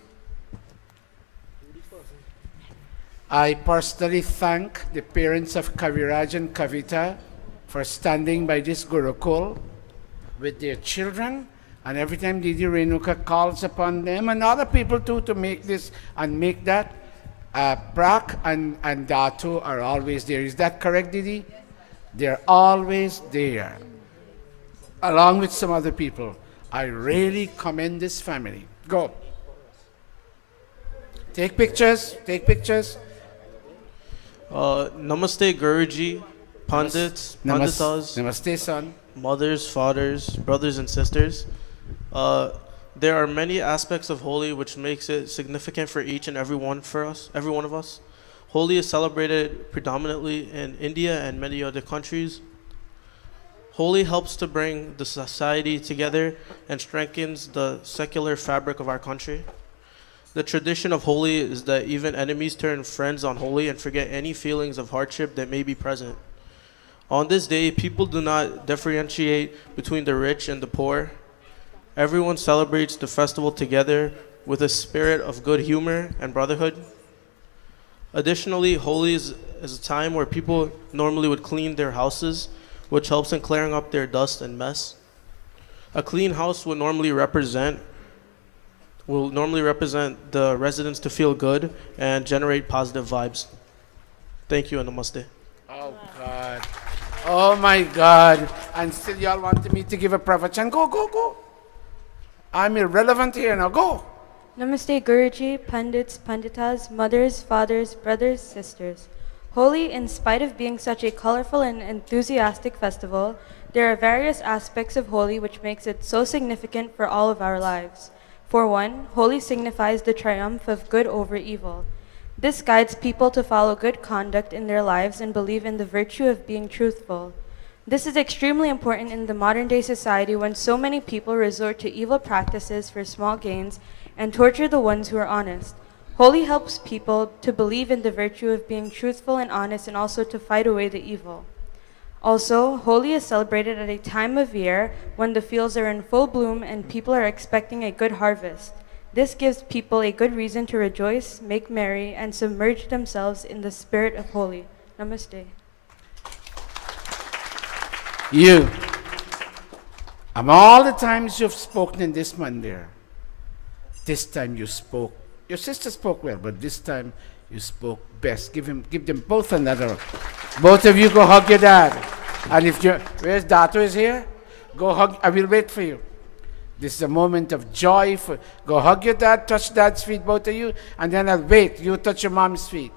I personally thank the parents of Kaviraj and Kavita for standing by this Gurukul with their children, and every time Didi Renuka calls upon them and other people too to make this and make that, Prak and Datu are always there. Is that correct, Didi? They're always there, along with some other people. I really commend this family. Go. Take pictures, take pictures. Namaste Guruji, pundits, Namaste, son. mothers, fathers, brothers, and sisters. There are many aspects of Holi which makes it significant for each and every one of us. Holi is celebrated predominantly in India and many other countries. Holi helps to bring the society together and strengthens the secular fabric of our country. The tradition of Holi is that even enemies turn friends on Holi and forget any feelings of hardship that may be present. On this day, people do not differentiate between the rich and the poor. Everyone celebrates the festival together with a spirit of good humor and brotherhood. Additionally, Holi is a time where people normally would clean their houses, which helps in clearing up their dust and mess. A clean house will normally represent the residents to feel good and generate positive vibes. Thank you and namaste. Oh, God. Oh, my God. And still y'all wanted me to give a pravachan. Go, go, go. I'm irrelevant here now. Go. Namaste, Guruji, Pandits, Panditas, mothers, fathers, brothers, sisters. Holi, in spite of being such a colorful and enthusiastic festival, there are various aspects of Holi which makes it so significant for all of our lives. For one, Holi signifies the triumph of good over evil. This guides people to follow good conduct in their lives and believe in the virtue of being truthful. This is extremely important in the modern-day society when so many people resort to evil practices for small gains and torture the ones who are honest. Holi helps people to believe in the virtue of being truthful and honest and also to fight away the evil. Also, Holi is celebrated at a time of year when the fields are in full bloom and people are expecting a good harvest. This gives people a good reason to rejoice, make merry, and submerge themselves in the spirit of Holi. Namaste. You, of all the times you've spoken in this mandir, this time you spoke. Your sister spoke well, but this time you spoke best. Give them both another. Both of you go hug your dad. And if you, where's Dato is here? Go hug, I will wait for you. This is a moment of joy. Go hug your dad, touch dad's feet, both of you, and then I'll wait. You touch your mom's feet.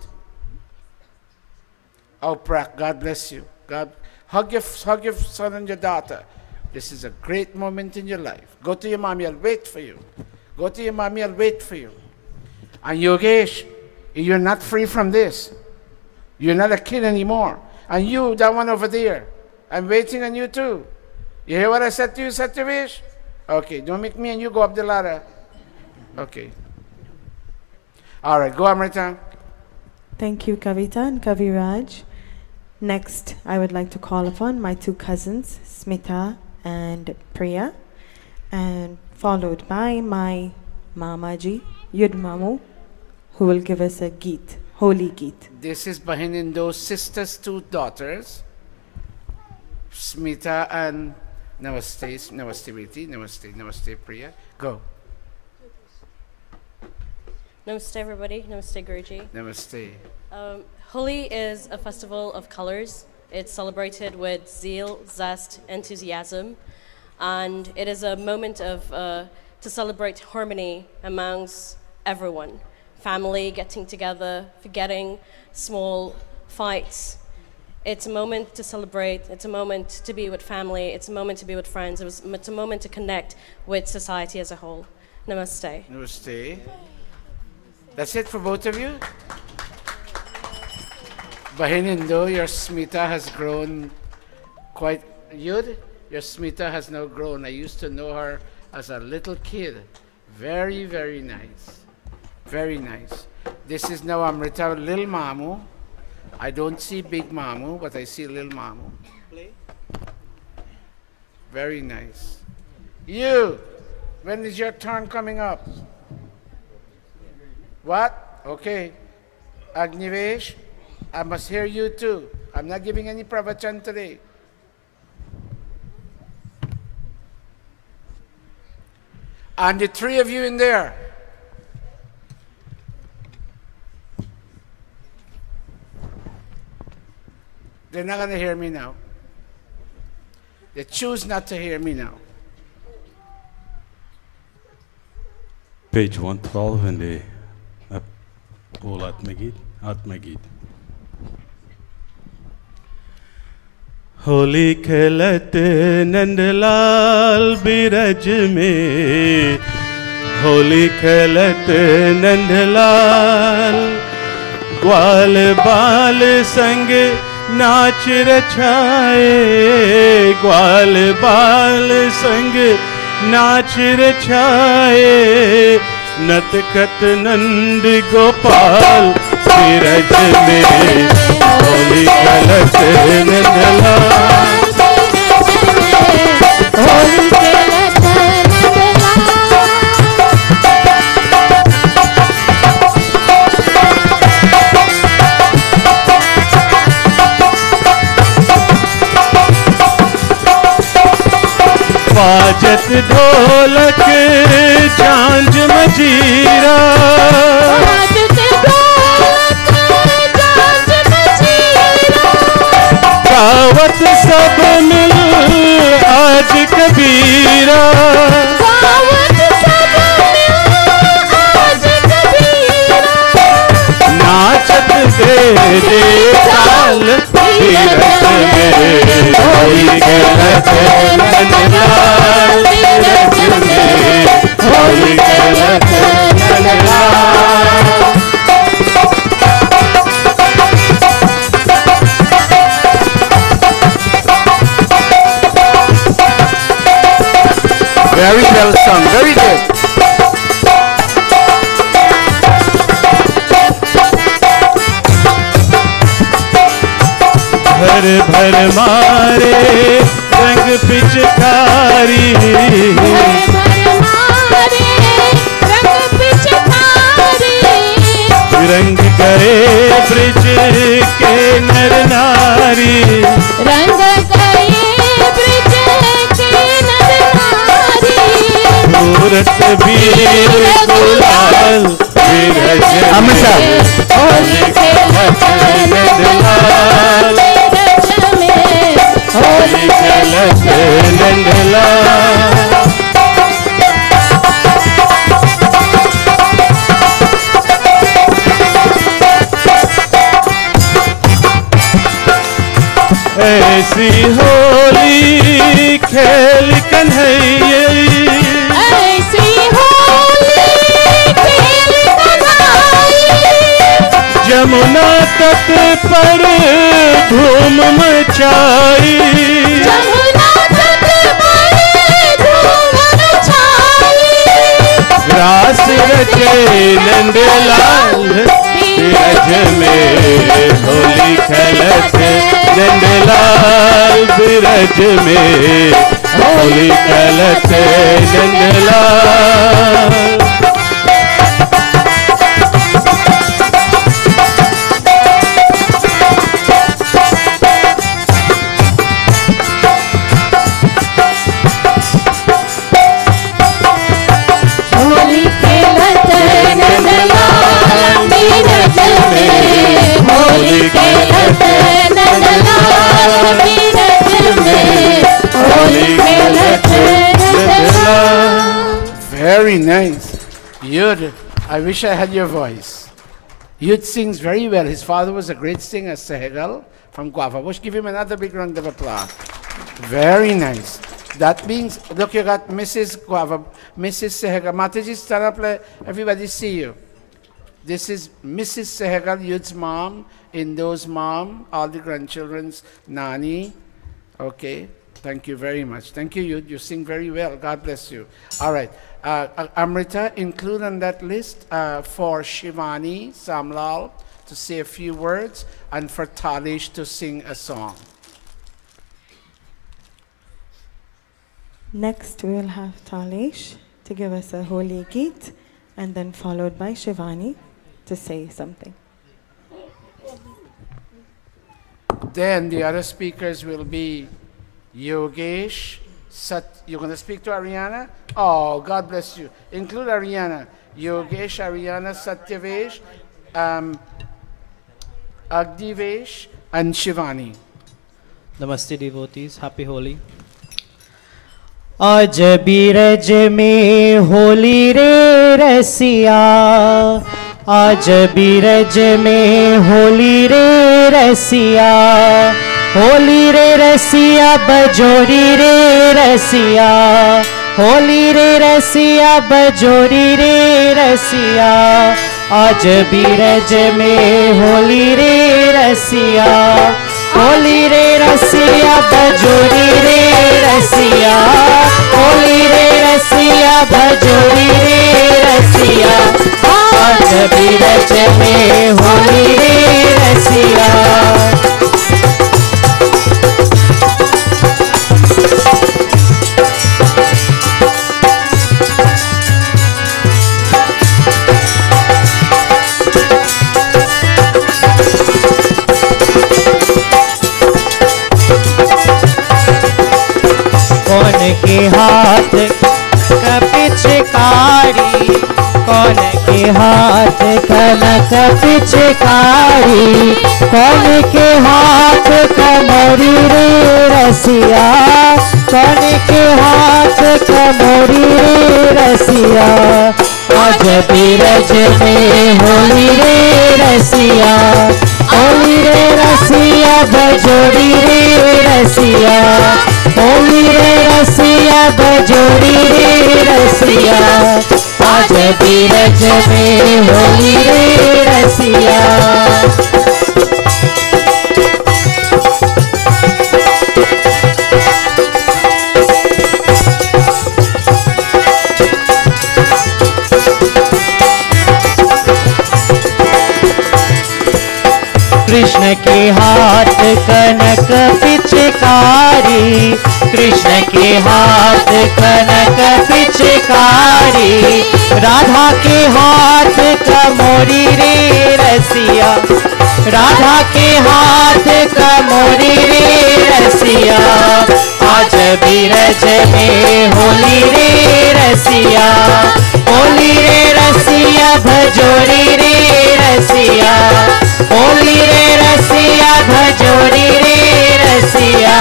Oh, Prak, God bless you. God, hug your son and your daughter. This is a great moment in your life. Go to your mommy, I'll wait for you. Go to your mommy, I'll wait for you. And Yogesh, you're not free from this. You're not a kid anymore. And you, that one over there, I'm waiting on you too. You hear what I said to you, Satyavesh? Okay, don't make me and you go up the ladder. Okay. All right, go Amrita. Thank you, Kavita and Kaviraj. Next, I would like to call upon my two cousins, Smita and Priya, and followed by my Mamaji, Yudmamu, who will give us a Geet, Holy Geet. This is Bahinindo's sister's two daughters, Smita and Namaste, Namaste Viti, Namaste, Namaste Priya. Go. Namaste everybody, Namaste Guruji. Namaste. Holi is a festival of colors. It's celebrated with zeal, zest, enthusiasm, and it is a moment of to celebrate harmony amongst everyone. Family getting together, forgetting small fights. It's a moment to celebrate, it's a moment to be with family, it's a moment to be with friends, it's a moment to connect with society as a whole. Namaste. Namaste. That's it for both of you? Bahinindo, your Smita has grown quite, Yud, your Smita has now grown. I used to know her as a little kid. Very, very nice. Very nice. This is now Amrita, Lil Mamu. I don't see Big Mamu, but I see Lil Mamu. Very nice. You, when is your turn coming up? What? Okay. Agnivesh, I must hear you too. I'm not giving any pravachan today. And the three of you in there. They're not going to hear me now. They choose not to hear me now. Page 112 in the whole Atmagid. Holi खेलत नंदलाल बिरज में, होली खेलत नंदलाल, ग्वाल बाल संग नाच रचाए, ग्वाल बाल संग नाच रचाए, नतखत नंद गोपाल बिरज में, होली खेलत नंदलाल, होली खेलत बाजत ढोलक झांझ मजीरा, गावत सब मिल आज कबीरा, नाचत दे ताल तीरथ में, होली खेलत नंदलाल तीरथ में, होली खेलत Nandlal. Very well sung, very good. भर भर मारे रंग पिचकारी, रंग करे ब्रिज के नर नारी, रंग गए ब्रिज के नर नारी, सूरत वीर गुलाल बिरज में, होली खेलत नंदलाल, होली खेलत नंदलाल। ऐसी होली खेल कन्हैया, ऐसी होली खेल कन्हैया, जमुना तट पर धूम मचाई, जमुना तट पर धूम मचाई, रास रचे नंदलाल बिरज में, होली खेलत नंदलाल बिरज में, होली खेलत नंदलाल। होली खेलत नंदलाल बिरज में, होली खेलत नंदलाल बिरज में, होली खेलत Nandlal. Very nice. Yud, I wish I had your voice. Yud sings very well. His father was a great singer, Sehegal from Guava. Let's give him another big round of applause. Very nice. That means, look, you got Mrs. Guava, Mrs. Sehegal. Mataji, stand up, let everybody see you. This is Mrs. Sehegal, Yud's mom, Indo's mom, all the grandchildren's Nani. Okay, thank you very much. Thank you, Yud. You sing very well. God bless you. All right. Amrita, include on that list for Shivani Samlal to say a few words and for Talish to sing a song. Next, we will have Talish to give us a holy Geet, and then followed by Shivani to say something. Then the other speakers will be Yogesh, you're going to speak to Ariana? Oh, God bless you. Include Ariana. Yogesh, Ariana, Satyavesh, Agdivesh, and Shivani. Namaste devotees, happy Holi. आज बीरज में होली रे रसिया, आज बीरज में होली रे रसिया, होली रे रसिया बजोरी रे रसिया, होली रे रसिया बजोरी रे रसिया, आज बीरज में होली रे रसिया, होली रे रसिया बजोरी रे रसिया, होली रे रसिया बजोरी रे रसिया, आज बीरज में होली रे रसिया। कौन के हाथ का पिचकारी, कौन के हाथ कनक पिचकारी, कौन के हाथ कमोरी रे रसिया, कौन के हाथ कमोरी रे रसिया, आज बीरज में होली रे रसिया, होली रे रसिया बजोरी रे रसिया, होली रे रसिया बजोरी रे रसिया, आज बीरज में होली रे रसिया। कृष्ण के हाथ कनक पिचकारी, कृष्ण के हाथ कनक पिचकारी, राधा के हाथ कमोरी रे रसिया, राधा के हाथ कमोरी रे रसिया, आज बीरज में होली रे रसिया, होली रे रसिया भजोरी रे रसिया, होली रे रसिया भजोरी रे रसिया,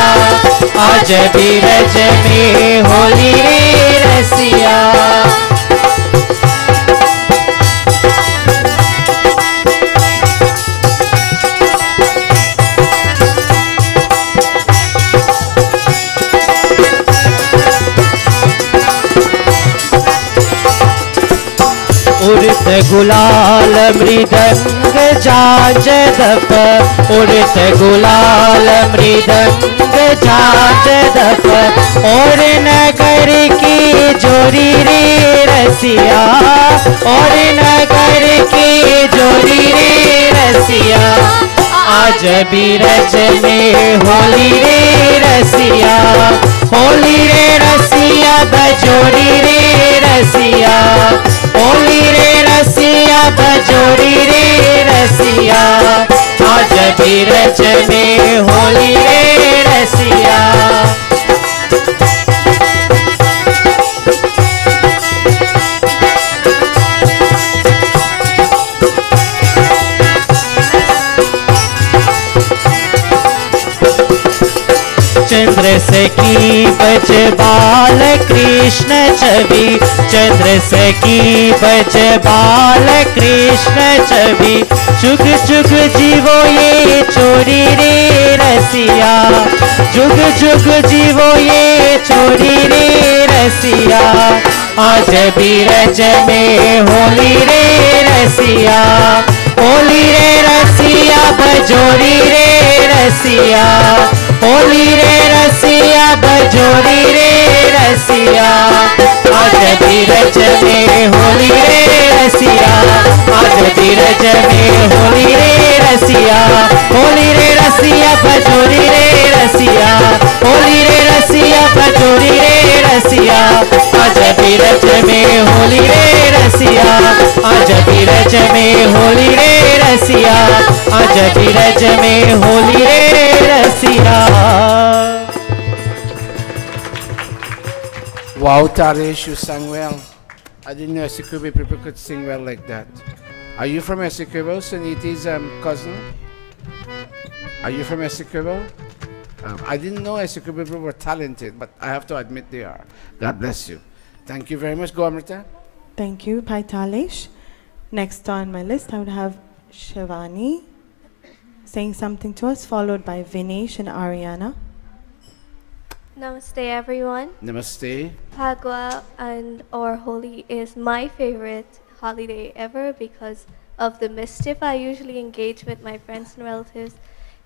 आज बीरज में होली रे रसिया। उड़त गुलाल मृदंग जाज दफ, उड़त गुलाल मृदंग जाज दफ, और नगर की जोरी रे रसिया, और नगर की जोरी रे रसिया, आज बीरज में होली रे रसिया, होली रे रसिया बजोरी रे रसिया, होली रे रसिया बजोरी रे रसिया, आज बीरज में होली रे रसिया। चंद्र से की बज बाल कृष्ण छवि, चंद्र से की बज बाल कृष्ण छवि, जुग जुग जीवो ये चोरी रे रसिया, जुग जुग जीवो ये चोरी रे रसिया, आज बीरज में होली रे रसिया, होली रे रसिया बजोरी रे रसिया, होली रे रसिया बजोरी रे रसिया, आज बीरज में होली रे रसिया, आज बीरज में होली रे रसिया, होली रे रसिया बजोरी रे रसिया, होली रे रसिया बजोरी रे रसिया, आज बीरज में होली रे रसिया, आज बीरज में होली रे रसिया, आज बीरज में होली रे रसिया। Wow, Taresh, you sang well. I didn't know Essequibo people could sing well like that. Are you from Essequibo, Suniti's cousin? Are you from Essequibo? I didn't know Essequibo people were talented, but I have to admit they are. God bless you. Thank you very much. Go, Amrita. Thank you, Pai Talesh. Next on my list, I would have Shivani saying something to us, followed by Vinesh and Ariana. Namaste, everyone. Namaste. Phagwa or Holi is my favorite holiday ever because of the mischief I usually engage with my friends and relatives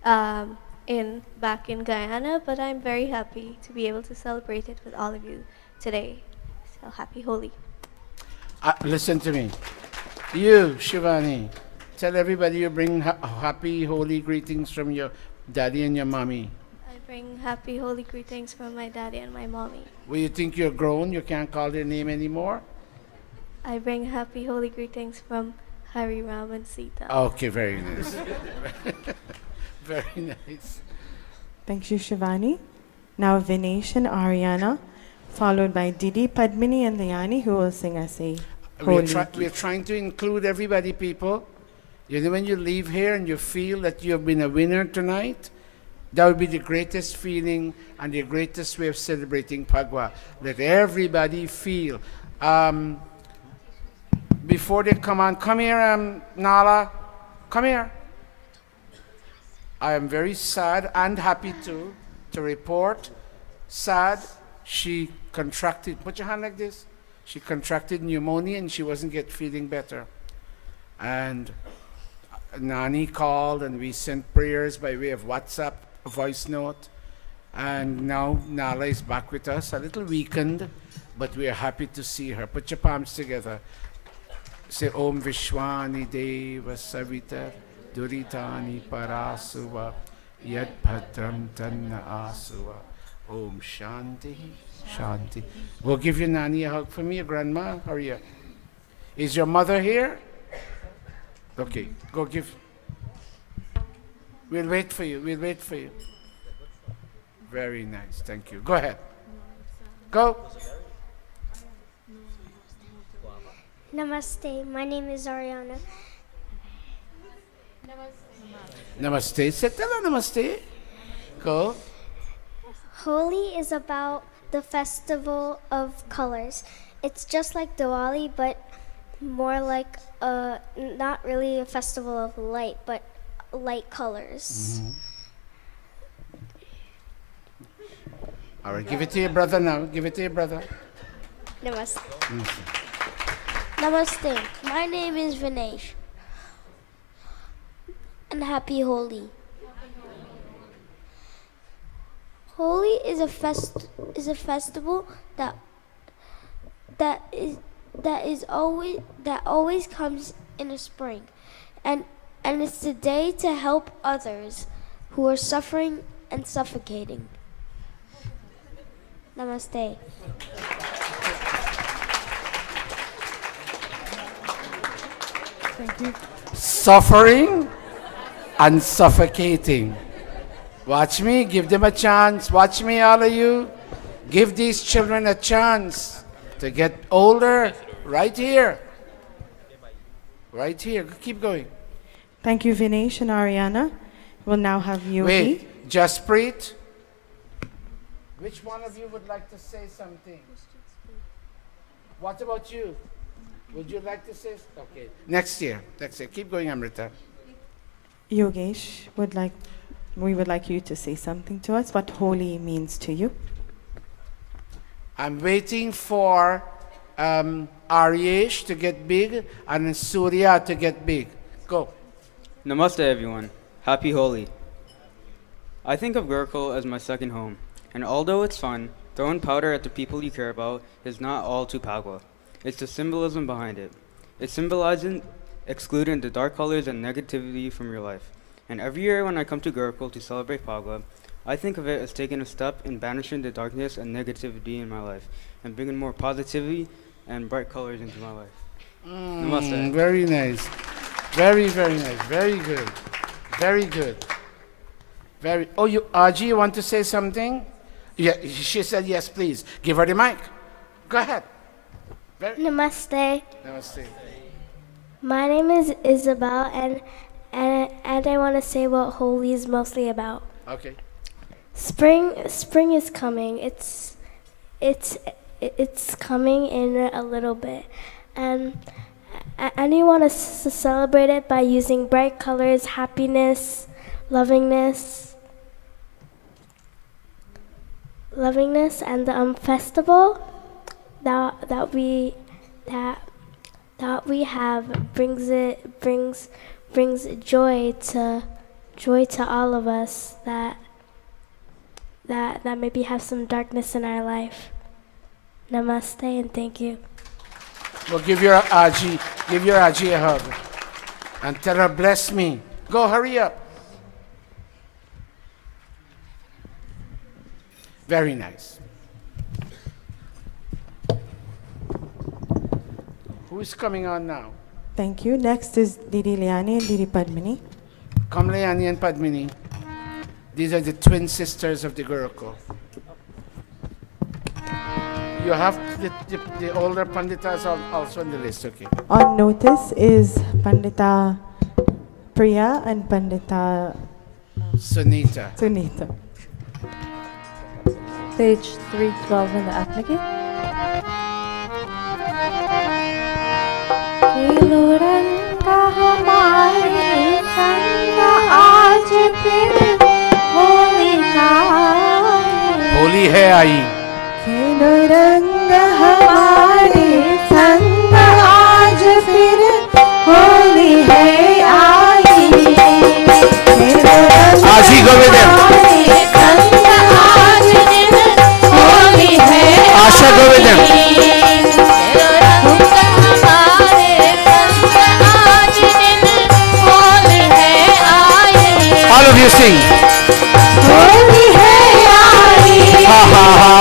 back in Guyana, but I'm very happy to be able to celebrate it with all of you today. So happy Holi. Listen to me. You, Shivani, tell everybody you bring happy Holi greetings from your daddy and your mommy. I bring happy Holi greetings from my daddy and my mommy. Well, you think you're grown, you can't call their name anymore? I bring happy Holi greetings from Hari, Ram, and Sita. Okay, very nice. Very nice. Thank you, Shivani. Now Vinesh and Ariana, followed by Didi, Padmini, and Liani, who will sing us a Holi. We're trying to include everybody, people. You know, when you leave here and you feel that you have been a winner tonight, that would be the greatest feeling and the greatest way of celebrating Phagwa. Let everybody feel. Before they come on, come here, Nala, come here. I am very sad and happy to report. Sad, she contracted, put your hand like this. She contracted pneumonia and she wasn't feeling better. And Nani called and we sent prayers by way of WhatsApp, voice note. And now Nala is back with us, a little weakened, but we are happy to see her. Put your palms together. Say Om Vishwani Deva Savita Duritani Parasuva Yad Bhadram Tanna Asuva Om Shanti Shanti. We'll give your Nani a hug for me, your grandma. How are you? Is your mother here? Okay, go give. We'll wait for you. We'll wait for you. Very nice. Thank you. Go ahead. Go. Namaste. My name is Ariana. Namaste. Say hello, namaste. Go. Holi is about the festival of colors. It's just like Diwali, but more like not really a festival of light, but light colors. Mm-hmm. All right, give it to your brother now. Give it to your brother. Namaste. Namaste. Namaste. My name is Vinesh. And happy Holi. Holi is a festival that always comes in the spring, and it's the day to help others who are suffering and suffocating. Namaste. Thank you. Suffering and suffocating. Watch me, give them a chance. Watch me, all of you. Give these children a chance to get older right here. Right here. Keep going. Thank you, Vinesh and Ariana. We'll now have Yogi. Wait, Jaspreet. Which one of you would like to say something? What about you? Would you like to say? Okay. Next year. Next year. Keep going, Amrita. Yogesh, we would like you to say something to us, what Holi means to you. I'm waiting for Aryesh to get big and Surya to get big. Go. Namaste, everyone. Happy Holi. I think of Gurukul as my second home, and although it's fun, throwing powder at the people you care about is not all too Phagwa. It's the symbolism behind it. It symbolizes excluding the dark colors and negativity from your life. And every year when I come to Gurukul to celebrate Phagwa, I think of it as taking a step in banishing the darkness and negativity in my life and bringing more positivity and bright colors into my life. Namaste. Very nice. Very, very nice. Very good. Very good. Very. Oh, Aji, you want to say something? Yeah, she said yes, please. Give her the mic. Go ahead. Namaste. Namaste. My name is Isabel, and I want to say what Holi is mostly about. Okay. Spring is coming. It's coming in a little bit, and you want to celebrate it by using bright colors, happiness, lovingness, and the festival that we have brings joy to all of us that maybe have some darkness in our life. Namaste and thank you. Well, give your Aji a hug and tell her, bless me. Go, hurry up. Very nice. Who's coming on now? Thank you. Next is Didi Liani and Didi Padmini. Come, Liani and Padmini. These are the twin sisters of the Gurukul. You have the older Panditas also on the list, okay? On notice is Pandita Priya and Pandita Sunita. Page 312 in the Atmaki. Holi है आई खेलो रंग हमारे संग आज फिर होली है आई खेलो रंग आशी go with them. Asha go with them. All of you sing. Holi है आई, Ha ha ha.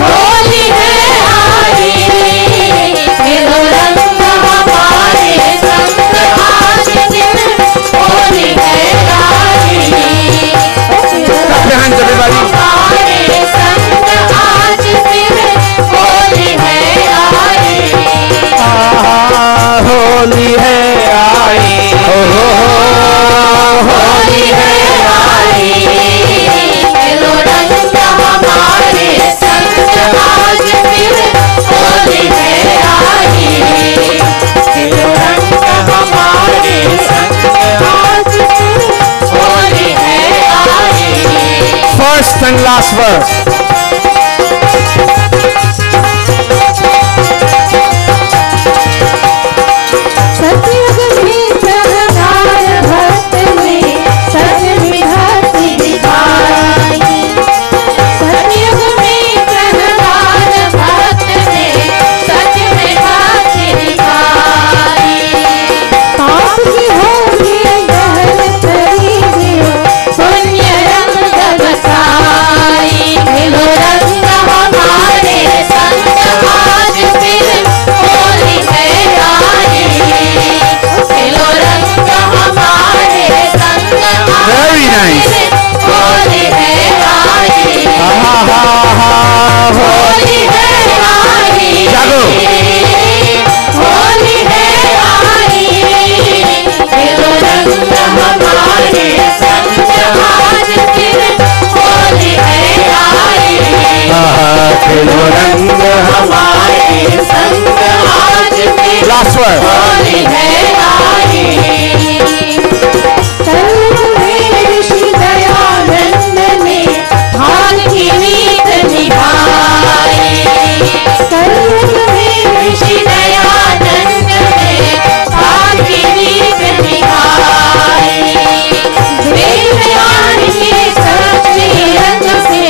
होली है आई, खेलो रंग हमारे संग आज दिन होली है आई। Clap your hands, everybody. हमारे संग आज दिन होली है आई। होली है आई, हो होली है आई, खेलो रंग हमारे संग आज फिर होली है आई। खेलो रंग हमारे संग आज फिर होली है आई। First and last verse. सतयुग में प्रहलाद भक्त ने सच में भक्ति दिखाई। सतयुग में प्रहलाद भक्त ने सच में भक्ति दिखाई। पाप की होली दहन करी दियो, पुण्य रंग बसाई। खेलो रंग हमारे संग आज फिर होली है आई। खेलो रंग हमारे संग Very nice. होली है आई। होली है आई, जागो। होली है आई। खेलो रंग हमारे संग आज फिर होली है आई। खेलो रंग हमारे संग आज फिर Last word. होली है आई। कलयुग में ऋषि दयानंद ने भान की रीत निभाई। कलयुग में ऋषि दयानंद ने भान की रीत निभाई। वेद ज्ञान के सच्चे रंग से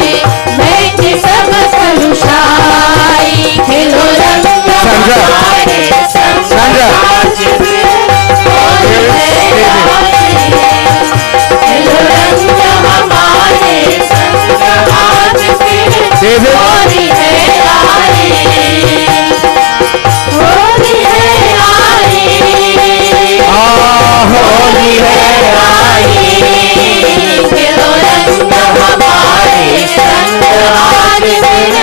बैठे सब कलुषाई। खेलो रंग हमारे संग आज फिर होली है आई। खेलो रंग हमारे संग आज फिर होली है आई। होली है आई, होली है आई। खेलो रंग हमारे संग आज फिर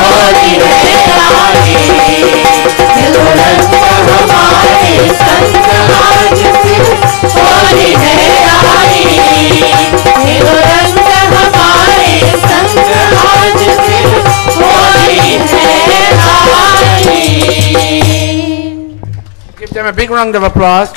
होली है आई। खेलो रंग हमारे संग आज फिर होली है आई। खेलो रंग हमारे संग आज फिर होली है आई। Give them a big round of applause.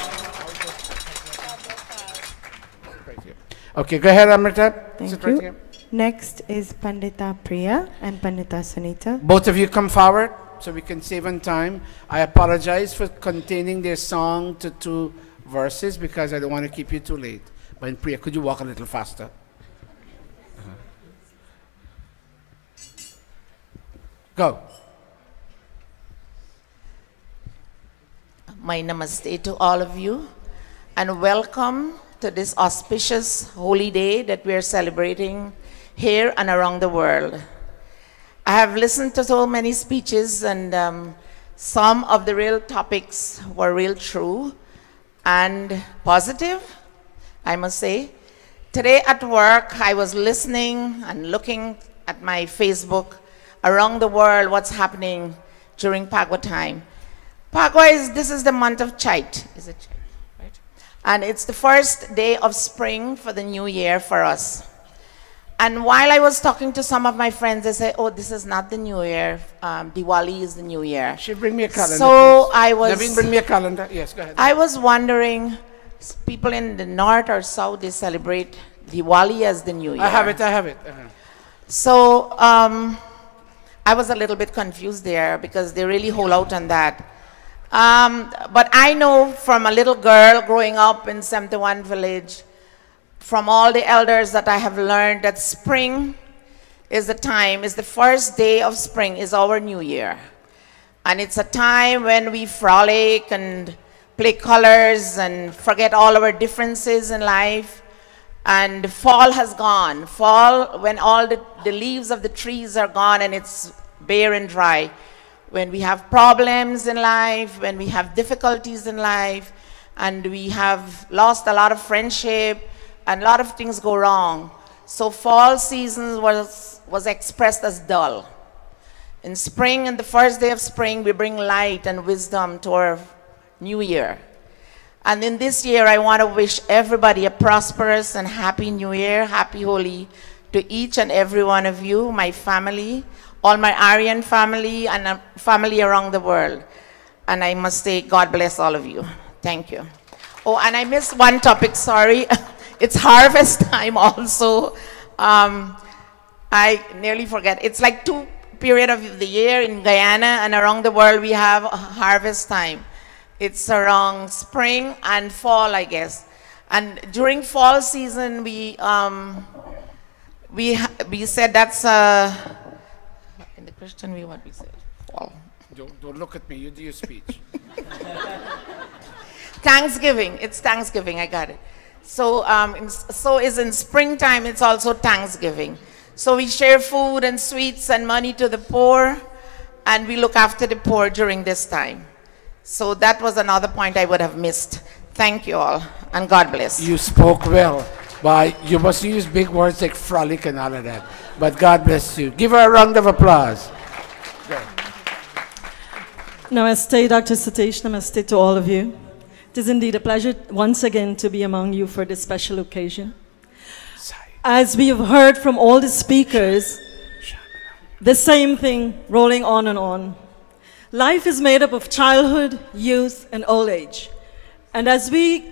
Okay, go ahead, Amrita. Thank Sit you. right here. Next is Pandita Priya and Pandita Sunita. Both of you come forward so we can save on time. I apologize for containing their song to 2 verses because I don't want to keep you too late. But Priya, could you walk a little faster? Go. My namaste to all of you, and welcome to this auspicious holy day that we are celebrating here and around the world. I have listened to so many speeches, and some of the real topics were real true and positive, I must say. Today at work, I was listening and looking at my Facebook around the world, what's happening during Phagwah time. Phagwah this is the month of Chait, is it Chait, right? And it's the first day of spring for the new year for us. And while I was talking to some of my friends, they say, oh, this is not the new year, Diwali is the new year. Should bring me a calendar, So please. I was... Naveen, bring me a calendar. Yes, go ahead. I was wondering, people in the north or south, they celebrate Diwali as the new year. I have it. So I was a little bit confused there because they really hold out on that. But I know from a little girl growing up in 71 village, from all the elders that I have learned that spring is the first day of spring is our new year. And it's a time when we frolic and play colors and forget all our differences in life. And fall has gone. Fall, when all the leaves of the trees are gone and it's bare and dry. When we have problems in life, when we have difficulties in life, and we have lost a lot of friendship, and a lot of things go wrong. So fall season was expressed as dull. In spring, in the first day of spring, we bring light and wisdom to our new year. And in this year, I want to wish everybody a prosperous and happy new year, happy Holi to each and every one of you, my family, all my Aryan family, and family around the world. And I must say, God bless all of you. Thank you. Oh, and I missed one topic, sorry. It's harvest time also. I nearly forget. It's like 2 periods of the year in Guyana and around the world we have a harvest time. It's around spring and fall, I guess. And during fall season, we said that's in the Christian way what we said. Fall. Don't look at me. You do your speech. Thanksgiving. It's Thanksgiving. I got it. So is in springtime. It's also Thanksgiving. So we share food and sweets and money to the poor, and we look after the poor during this time. So that was another point I would have missed. Thank you all, and God bless. You spoke well, but you must use big words like frolic and all of that. But God bless you. Give her a round of applause. Namaste, Dr. Satish. Namaste to all of you. It is indeed a pleasure once again to be among you for this special occasion. As we have heard from all the speakers, the same thing rolling on and on. Life is made up of childhood, youth, and old age. And as we,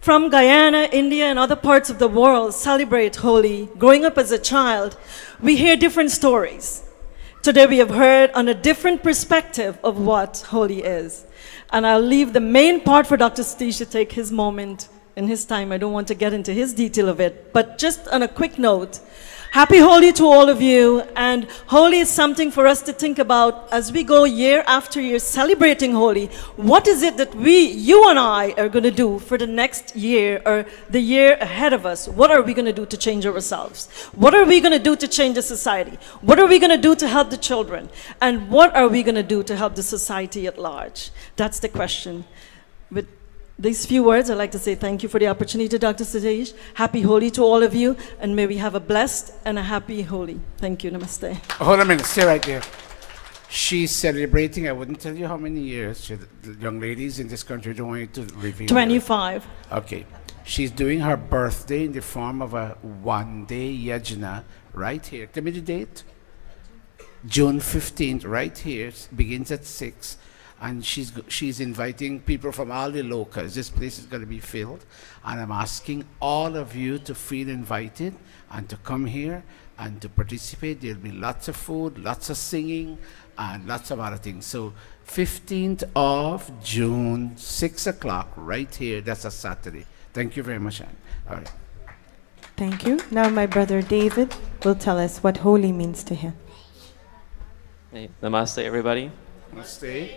from Guyana, India, and other parts of the world, celebrate Holi, growing up as a child, we hear different stories. Today we have heard on a different perspective of what Holi is. And I'll leave the main part for Dr. Satish to take his moment in his time. I don't want to get into his detail of it. But just on a quick note, happy Holi to all of you. And Holi is something for us to think about as we go year after year celebrating Holi. What is it that you and I are going to do for the next year or the year ahead of us? What are we going to do to change ourselves? What are we going to do to change the society? What are we going to do to help the children? And what are we going to do to help the society at large? That's the question. With these few words, I'd like to say thank you for the opportunity, Dr. Satish. Happy Holi to all of you, and may we have a blessed and a happy Holi. Thank you. Namaste. Hold a minute. Stay right there. She's celebrating, I wouldn't tell you how many years. The young ladies in this country don't want you to reveal. 25. Okay. She's doing her birthday in the form of a one-day yajna right here. Tell me the date. June 15th, right here. Begins at 6. and she's inviting people from all the locals. This place is going to be filled, and I'm asking all of you to feel invited and to come here and to participate. There'll be lots of food, lots of singing, and lots of other things. So 15th of June, 6 o'clock, right here. That's a Saturday. Thank you very much, Anne. All right. Thank you. Now my brother David will tell us what Holi means to him. Hey, namaste, everybody. Namaste.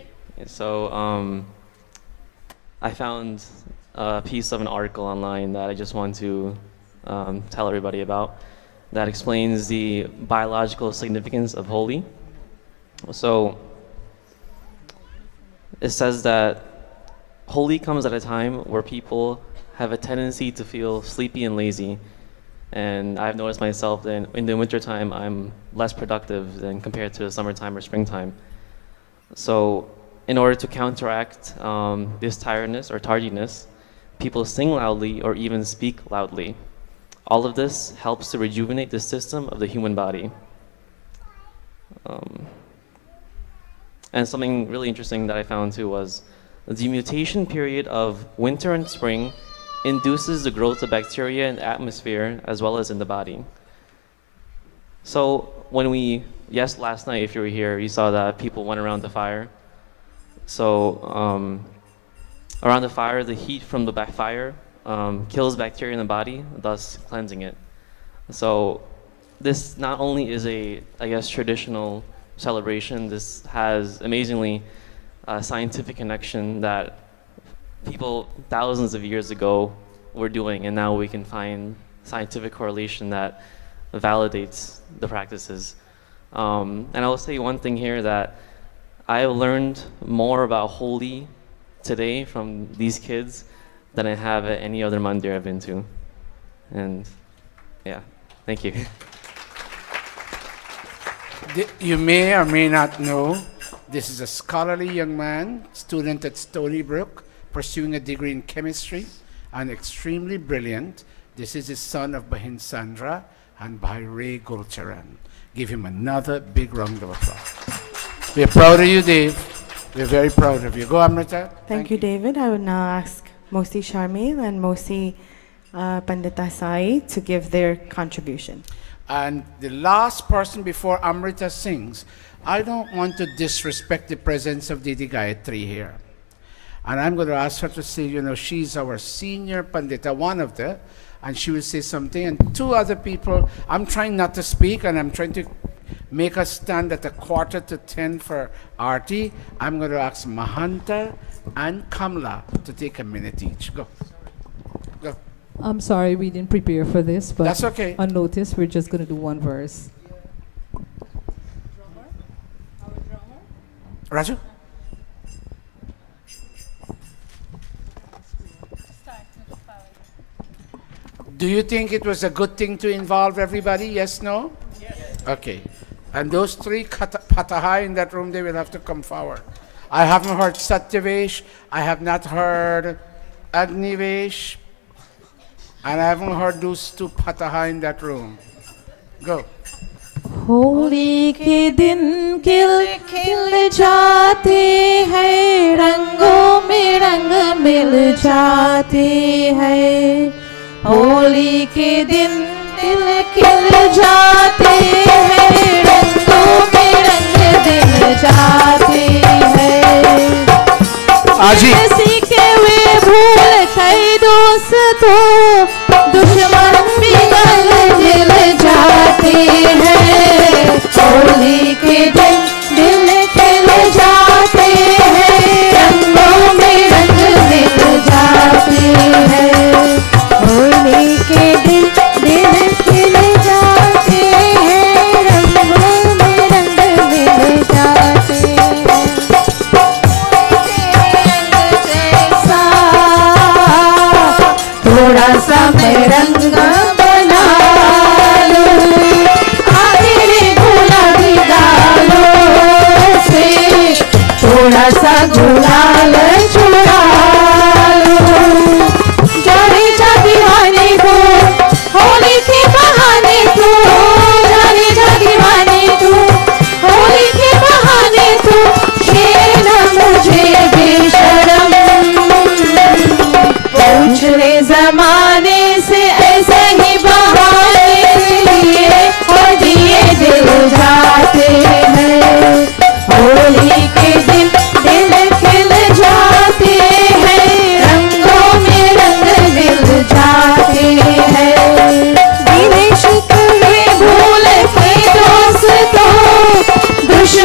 So, I found a piece of an article online that I just want to tell everybody about that explains the biological significance of Holi. So, it says that Holi comes at a time where people have a tendency to feel sleepy and lazy. And I've noticed myself that in the wintertime, I'm less productive than compared to the summertime or springtime. So in order to counteract this tiredness or tardiness, people sing loudly or even speak loudly. All of this helps to rejuvenate the system of the human body. And something really interesting that I found too was the mutation period of winter and spring induces the growth of bacteria in the atmosphere as well as in the body. So when last night, if you were here, you saw that people went around the fire. So around the fire, the heat from the fire kills bacteria in the body, thus cleansing it. So this not only is a, I guess, traditional celebration, this has amazingly scientific connection that people thousands of years ago were doing, and now we can find scientific correlation that validates the practices. And I will say one thing here, that I learned more about Holi today from these kids than I have at any other mandir I've been to. And yeah, thank you. You may or may not know, this is a scholarly young man, student at Stony Brook, pursuing a degree in chemistry, and extremely brilliant. This is the son of Bahin Sandra and Bhaire Gulcharan. Give him another big round of applause. We're proud of you, Dave. We're very proud of you. Go, Amrita. Thank you, David. I will now ask Mosi Sharmil and Mosi Pandita Sai to give their contribution. And the last person before Amrita sings, I don't want to disrespect the presence of Didi Gayatri here. And I'm going to ask her to say, you know, she's our senior Pandita, one of them, and she will say something. And two other people, I'm trying not to speak, and I'm trying to make us stand at 9:45 for Aarti. I'm going to ask Mahanta and Kamla to take a minute each. Go. Go. I'm sorry we didn't prepare for this, but that's okay. On notice, we're just going to do one verse. Raju? Do you think it was a good thing to involve everybody? Yes, no? Yes. Okay. And those three patahai in that room, they will have to come forward. I haven't heard Satyavesh, I have not heard Agnivesh, and I haven't heard those two patahai in that room. Go. Holi के दिन खिल खिल जाते हैं, रंगों में रंग मिल जाते हैं। होली के दिन खिल खिल जाते हैं, रंगों में रंग मिल जाते हैं। किसी के वे भूल गए दोस्तों, दुश्मन पिघल जल जाते हैं। होली के दिन दिल खिल जाते हैं, रंगों में रंग मिल जाते हैं। होली के दिन दिल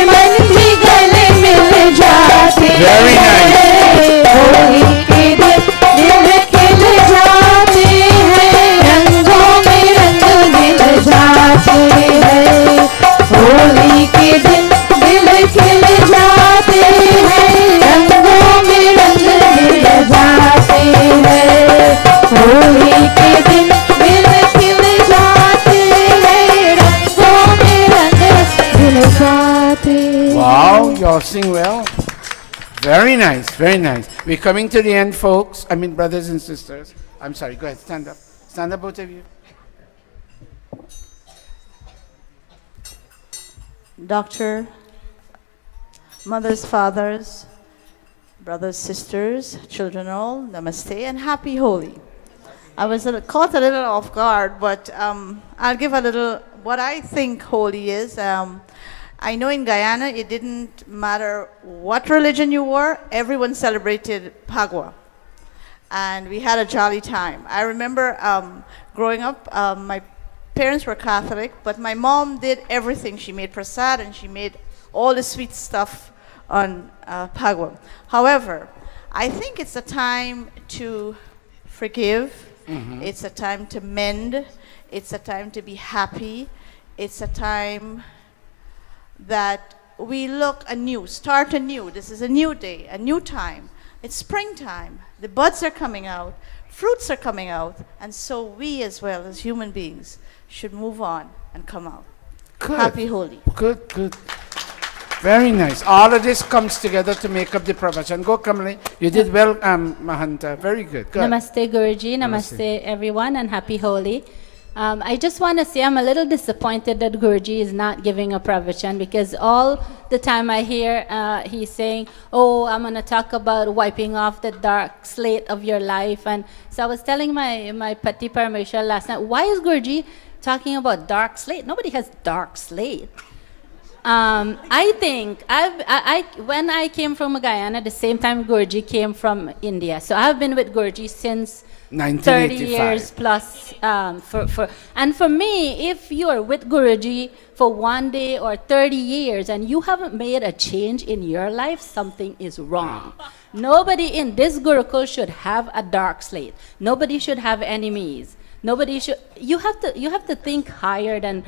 मन भी गले मिल जाते Very nice. होली के दिन दिल खिल जाते हैं रंगों में रंग मिल जाते हैं होली के दिन दिल खिल जाते हैं रंगों में रंग मिल जाते हैं होली के दिन दिल खिल जाते हैं रंगों में रंग मिल जाते हैं. Wow, you all sing well. Very nice, very nice. We're coming to the end, folks. I mean, brothers and sisters. I'm sorry, go ahead, stand up. Stand up, both of you. Doctor, mothers, fathers, brothers, sisters, children all, namaste and happy Holi. I was caught a little off guard, but I'll give a little what I think Holi is. I know in Guyana it didn't matter what religion you were, everyone celebrated Phagwa. And we had a jolly time. I remember growing up, my parents were Catholic, but my mom did everything. She made prasad and she made all the sweet stuff on Phagwa. However, I think it's a time to forgive. Mhm. It's a time to mend. It's a time to be happy. It's a time that we look anew, start anew. This is a new day, a new time. It's springtime. The buds are coming out, fruits are coming out, and so we as well as human beings should move on and come out. Good. Happy Holi. Good, good. Very nice. All of this comes together to make up the profession. Go, Kamali. You did well, Mahanta. Very good. Good. Namaste, Guruji. Namaste, everyone, and happy Holi. I just want to say I'm a little disappointed that Guruji is not giving a pravachan because all the time I hear he's saying, oh, I'm going to talk about wiping off the dark slate of your life. And so I was telling my Pati Parameshwar last night, why is Guruji talking about dark slate? Nobody has dark slate. I think when I came from Guyana, the same time Guruji came from India. So I've been with Guruji since 30 years plus. And for me, if you are with Guruji for one day or 30 years and you haven't made a change in your life, something is wrong. Nobody in this Gurukul should have a dark slate. Nobody should have enemies. Nobody should. You have to think higher than.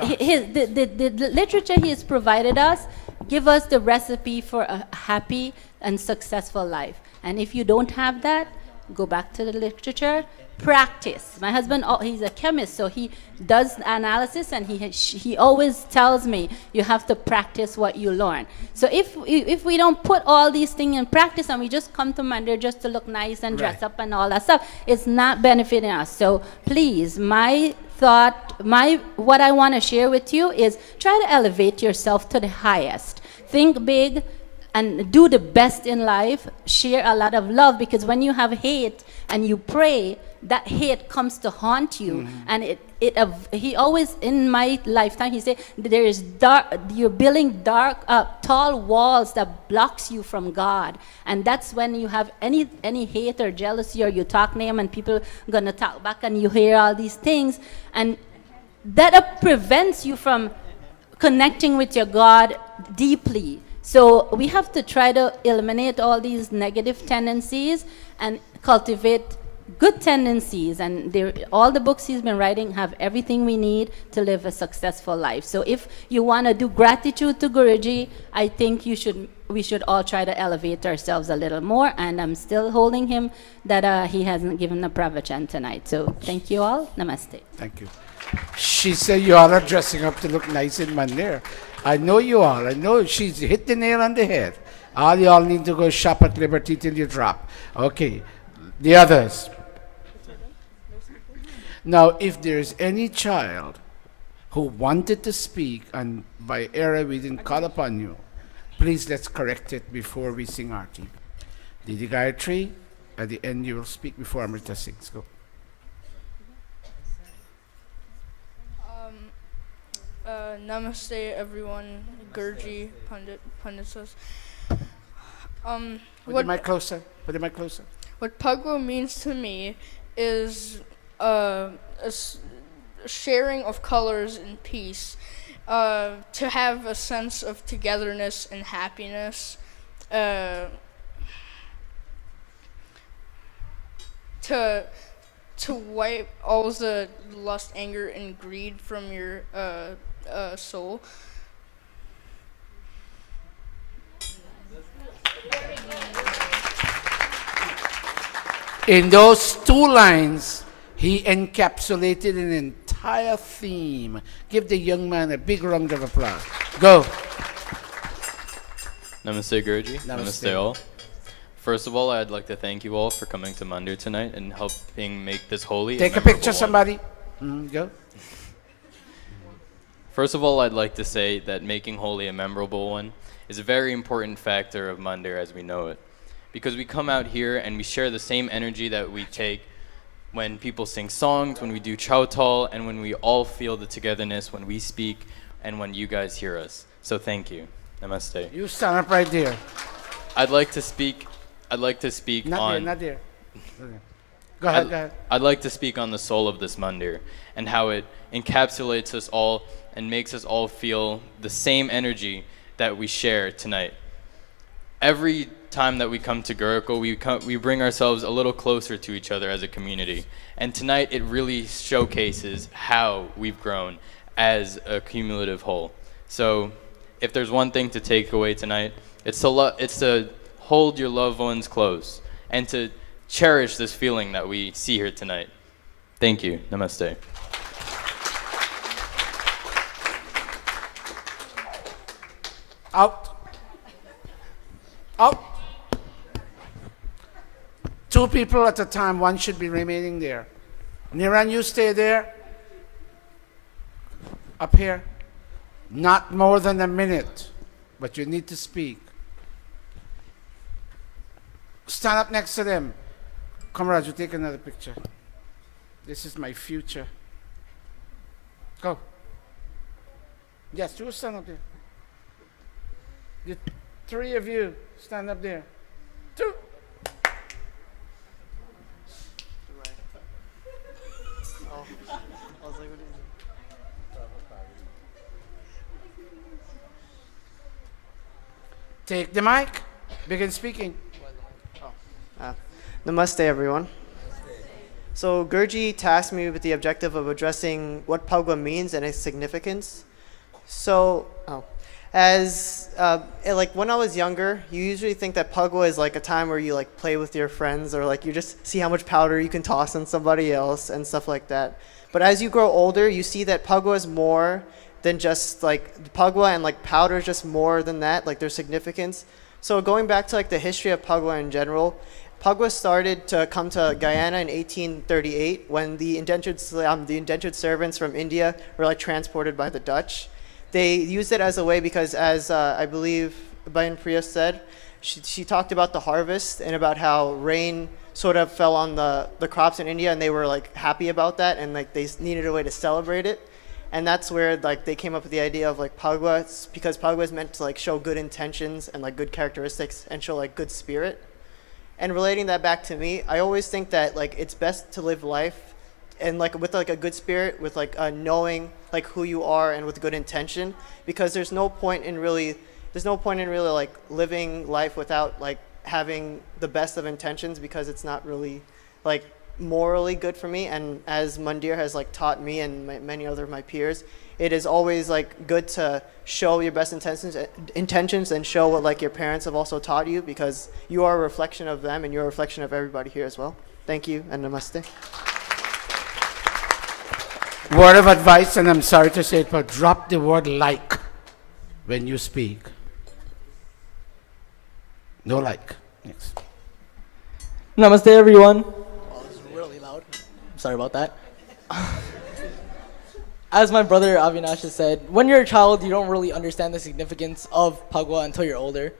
The literature he has provided us give us the recipe for a happy and successful life. And if you don't have that, go back to the literature, practice. My husband, he's a chemist, so he does analysis, and he always tells me you have to practice what you learn. So if we don't put all these things in practice and we just come to Mandir just to look nice and dress up and all that stuff, it's not benefiting us. So please, what I want to share with you is try to elevate yourself to the highest. Think big and do the best in life. Share a lot of love, because when you have hate and you pray, that hate comes to haunt you. And he always, in my lifetime, he said, there is you're building tall walls that blocks you from God. And that's when you have any hate or jealousy, or you talk name and people gonna talk back and you hear all these things. And that prevents you from connecting with your God deeply. So we have to try to eliminate all these negative tendencies and cultivate good tendencies. And all the books he's been writing have everything we need to live a successful life. So if you want to do gratitude to Guruji, I think we should all try to elevate ourselves a little more. And I'm still holding him that he hasn't given a pravachan tonight. So thank you all. Namaste. Thank you. She said you all are dressing up to look nice in Mandir. I know you all. I know she's hit the nail on the head. All you all need to go shop at Liberty till you drop. Okay. The others. Now, if there's any child who wanted to speak and by error we didn't call upon you, please let's correct it before we sing Arti. Didi Gayatri, at the end you will speak before Amrita sings. Go. Namaste, everyone. Gurji, Pandits. Put the mic closer. Put the mic closer. What Phagwa means to me is a sharing of colors and peace. to have a sense of togetherness and happiness, to wipe all the lust, anger, and greed from your soul. In those 2 lines, he encapsulated an entire theme. Give the young man a big round of applause. Go. Namaste, Guruji. Namaste. Namaste all. First of all, I'd like to thank you all for coming to Mandir tonight and helping make this holy. Take a picture, somebody. Go. First of all, I'd like to say that making Holi a memorable one is a very important factor of Mandir as we know it. Because we come out here and we share the same energy that we take when people sing songs, when we do chautal, and when we all feel the togetherness when we speak and when you guys hear us. So thank you. Namaste. You stand up right there. I'd like to speak Not on... there, not there. Go ahead, go ahead. I'd like to speak on the soul of this mandir and how it encapsulates us all and makes us all feel the same energy that we share tonight. Every time that we come to Gurukul, we bring ourselves a little closer to each other as a community. And tonight it really showcases how we've grown as a cumulative whole. So if there's one thing to take away tonight, it's to hold your loved ones close and to cherish this feeling that we see here tonight. Thank you. Namaste. Out. Out. 2 people at a time, 1 should be remaining there. Niran, you stay there. Up here. Not more than a minute, but you need to speak. Stand up next to them. Come, Raju, take another picture. This is my future. Go. Yes, you stand up there. The 3 of you, stand up there. 2. Take the mic. Begin speaking. Namaste, everyone. So Gurji tasked me with the objective of addressing what Phagwa means and its significance. So, like when I was younger, you usually think that Phagwa is like a time where you like play with your friends or like you just see how much powder you can toss on somebody else and stuff like that. But as you grow older, you see that Phagwa is more than just like Phagwa, and like powder is just more than that, like there's significance. So going back to like the history of Phagwa in general, Phagwa started to come to Guyana in 1838 when the indentured servants from India were like transported by the Dutch. They used it as a way because, as I believe Bayan Priya said, she talked about the harvest and about how rain sort of fell on the crops in India, and they were like happy about that, and like they needed a way to celebrate it. And that's where like they came up with the idea of like Phagwa, because Phagwa is meant to like show good intentions and like good characteristics and show like good spirit. And relating that back to me, I always think that like it's best to live life and like with like a good spirit, with like knowing like who you are and with good intention, because there's no point in really like living life without like having the best of intentions, because it's not really like morally good for me. And as Mandir has like taught me and many other of my peers, it is always like good to show your best intentions and show what like your parents have also taught you, because you are a reflection of them and you're a reflection of everybody here as well. Thank you and namaste. Word of advice, and I'm sorry to say it, but drop the word like when you speak. No like. Next. Namaste, everyone. Oh, this is really loud. Sorry about that. As my brother Avinash has said, when you're a child, you don't really understand the significance of Phagwa until you're older.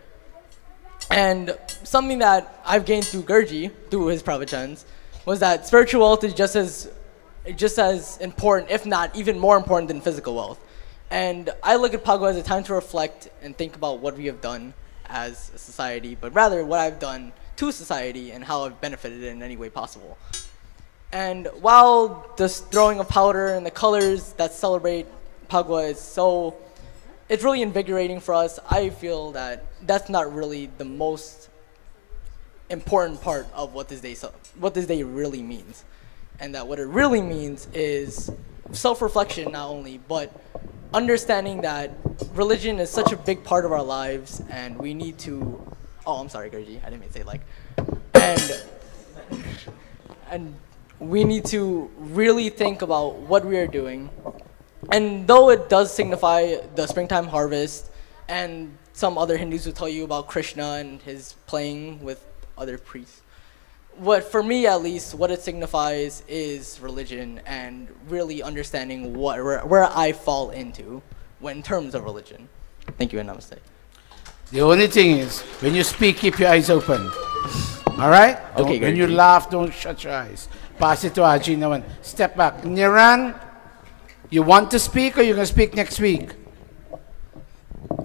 And something that I've gained through Gurji, through his pravachans, was that spiritual wealth is just as important, if not even more important than physical wealth. And I look at Phagwa as a time to reflect and think about what we have done as a society, but rather what I've done to society and how I've benefited it in any way possible. And while the throwing of powder and the colors that celebrate Pagwa is so, it's really invigorating for us. I feel that that's not really the most important part of what this day really means. And that what it really means is self-reflection not only, but understanding that religion is such a big part of our lives, and we need to, oh, I'm sorry, Gurji, I didn't mean to say like, and we need to really think about what we are doing. And though it does signify the springtime harvest, and some other Hindus will tell you about Krishna and his playing with other priests, for me at least, what it signifies is religion and really understanding where I fall into in terms of religion. Thank you and namaste. The only thing is, when you speak, keep your eyes open. All right? Okay, when you Guruji. laugh, don't shut your eyes. Pass it to Aji now and step back. Niran, you want to speak or you're going to speak next week?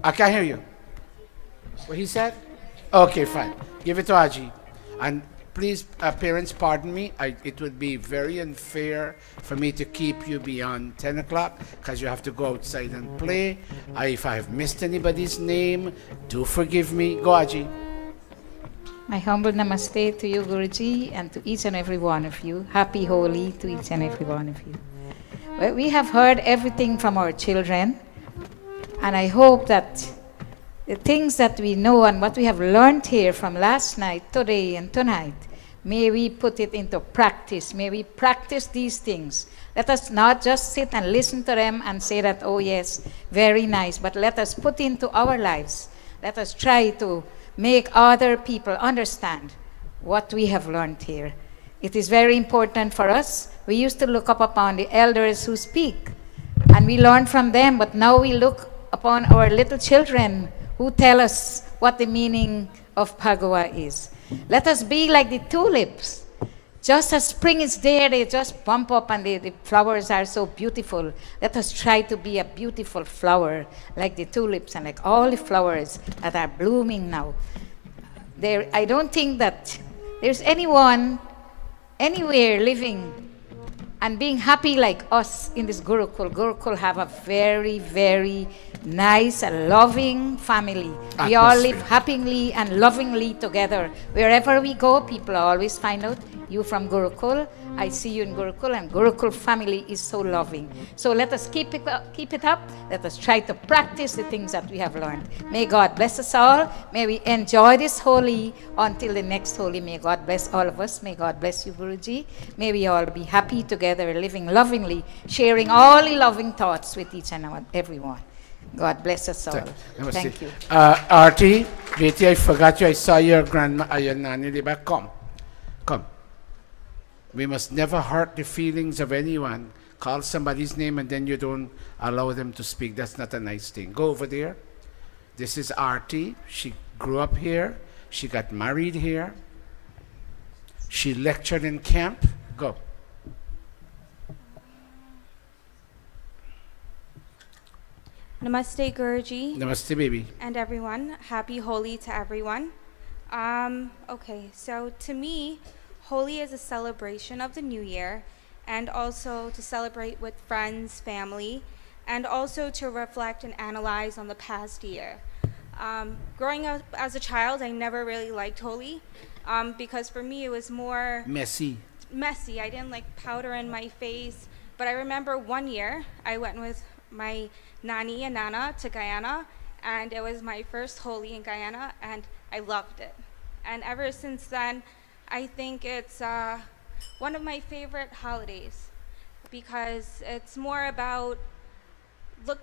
I can't hear you. What he said? Okay, fine. Give it to Aji. And please, parents, pardon me. It would be very unfair for me to keep you beyond 10 o'clock because you have to go outside and play. If I have missed anybody's name, do forgive me. Go, Aji. My humble namaste to you, Guruji, and to each and every one of you. Happy Holi to each and every one of you. Well, we have heard everything from our children, and I hope that the things that we know and what we have learned here from last night, today, and tonight, may we put it into practice. May we practice these things. Let us not just sit and listen to them and say that, oh yes, very nice, but let us put into our lives. Let us try to make other people understand what we have learned here. It is very important for us. We used to look up upon the elders who speak, and we learn from them, but now we look upon our little children who tell us what the meaning of Bhagava is. Let us be like the tulips. Just as spring is there, they just bump up and the flowers are so beautiful. Let us try to be a beautiful flower like the tulips and like all the flowers that are blooming now. I don't think that there's anyone anywhere living and being happy like us in this Gurukul. Gurukul have a very, very nice and loving family. We all live happily and lovingly together. Wherever we go, people always find out, you from Gurukul, I see you in Gurukul, and Gurukul family is so loving. So let us keep it up. Let us try to practice the things that we have learned. May God bless us all. May we enjoy this Holi until the next Holi. May God bless all of us. May God bless you, Guruji. May we all be happy together, living lovingly, sharing all the loving thoughts with each and everyone. God bless us all. Thank you. Artie, Betty, I forgot you. I saw your grandma, your nanny in the back. Come. We must never hurt the feelings of anyone. Call somebody's name and then you don't allow them to speak. That's not a nice thing. Go over there. This is Artie. She grew up here. She got married here. She lectured in camp. Go. Namaste, Guruji. Namaste, baby. And everyone. Happy Holi to everyone. Okay, so to me, Holi is a celebration of the new year, and also to celebrate with friends, family, and also to reflect and analyze on the past year. Growing up as a child, I never really liked Holi because for me it was more messy. I didn't like powder in my face, but I remember one year I went with my Nani and Nana to Guyana, and it was my first Holi in Guyana, and I loved it. And ever since then, I think it's one of my favorite holidays because it's more about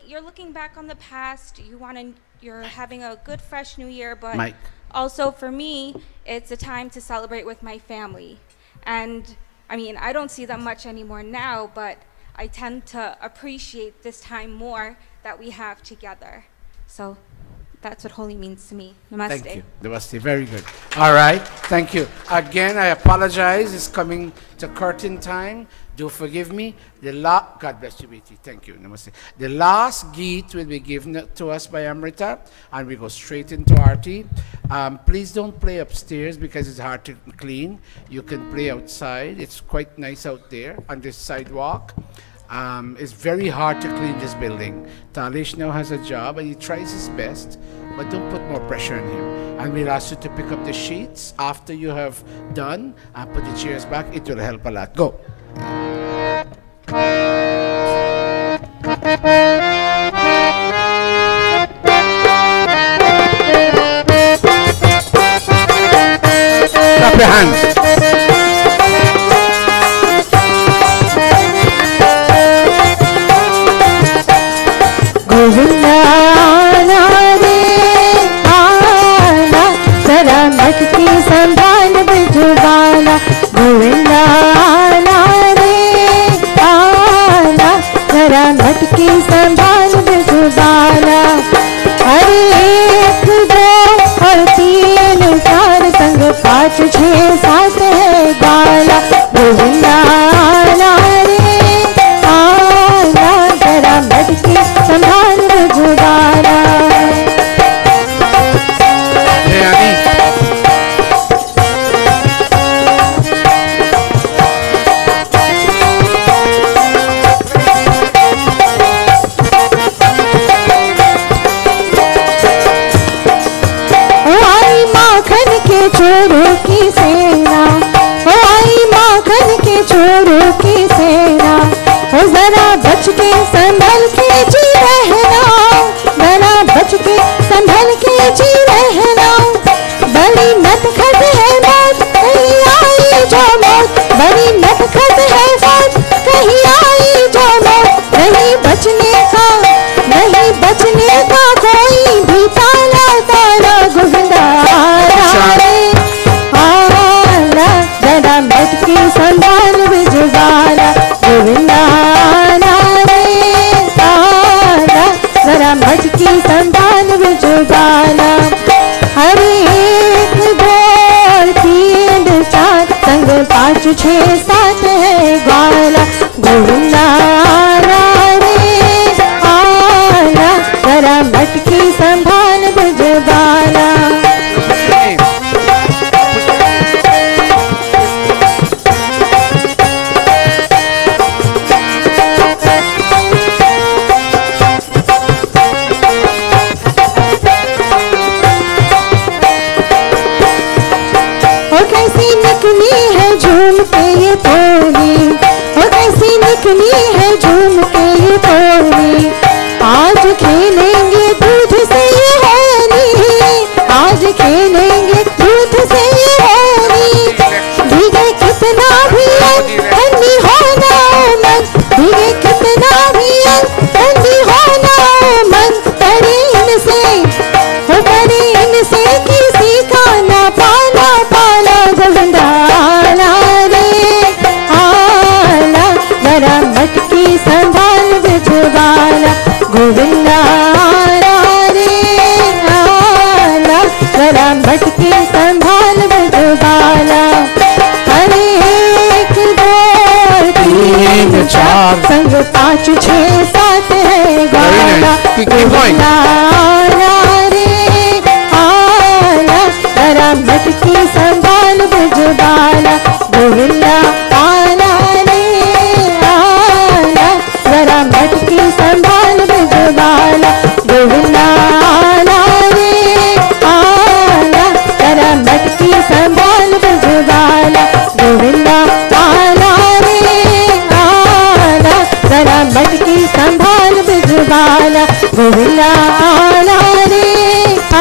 you're looking back on the past. You're having a good, fresh new year, but also for me, it's a time to celebrate with my family. And I mean, I don't see them much anymore now, but I tend to appreciate this time more that we have together. So that's what Holi means to me. Namaste. Thank you. Namaste. Very good. All right. Thank you. Again, I apologize. It's coming to curtain time. Do forgive me. God bless you, Betty. Thank you. Namaste. The last Geet will be given to us by Amrita, and we go straight into Aarti. Please don't play upstairs because it's hard to clean. You can play outside. It's quite nice out there on this sidewalk. It's very hard to clean this building. Talish now has a job and he tries his best, but don't put more pressure on him. And we'll ask you to pick up the sheets after you have done and put the chairs back. It will help a lot. Go. Clap your hands. Govinda आना रे आना जरा मटकी संभाल बिजुबाना गोविंदा आना रे आना जरा मटकी संभाल बिजुबाना अरे 1 2 और 3 4 संग 5 6 7 है बाला गोविंदा आना रे आना जरा मटकी संभाल बिजुबाना चोरों की सेना ओ आई माखन के चोरों की सेना ओ जरा बच के संभल के जी रहना जरा बच के संभल के जी रहना बड़ी मत खत है मौत कहीं आई जो मौत बड़ी मत खत है मौत कहीं आई जो मौत नहीं बचने का कोई भी ताला ताला गोविंदा मटकी संभाल बिजुबाना गोविंदा आना रे आना जरा मटकी संभाल बिजुबाना अरे 1 2 3 4 संग 5 6 7 है ग्वाला गोविंदा आना रे आना जरा मटकी संभाल बिजुबाना निकली है झूम के ये थोड़ी और कैसी निकली है झूम के ये थोड़ी आज खेलेंगे दूध से ये होली आज खेलेंगे दूध से ये होली भीगे कितना भी ठंडी होना मन भीगे कितना भी ठंडी होना मन करे इनसे किसी का ना पाना पाना गोविंदा आना रे आना जरा मटकी संभाल बिजुबाना गोविंदा आना रे आना जरा मटकी संभाल बिजुबाना अरे 1 2 3 4 संग 5 6 7 है गाना गोविंदा आना रे आना जरा मटकी संभाल बिजुबाना गोविंदा आना रे आना जरा मटकी संभाल बिजुबाना गोविंदा आना रे आना जरा मटकी संभाल बिजुबाना गोविंदा आना रे आना जरा मटकी संभाल बिजुबाना गोविंदा आना रे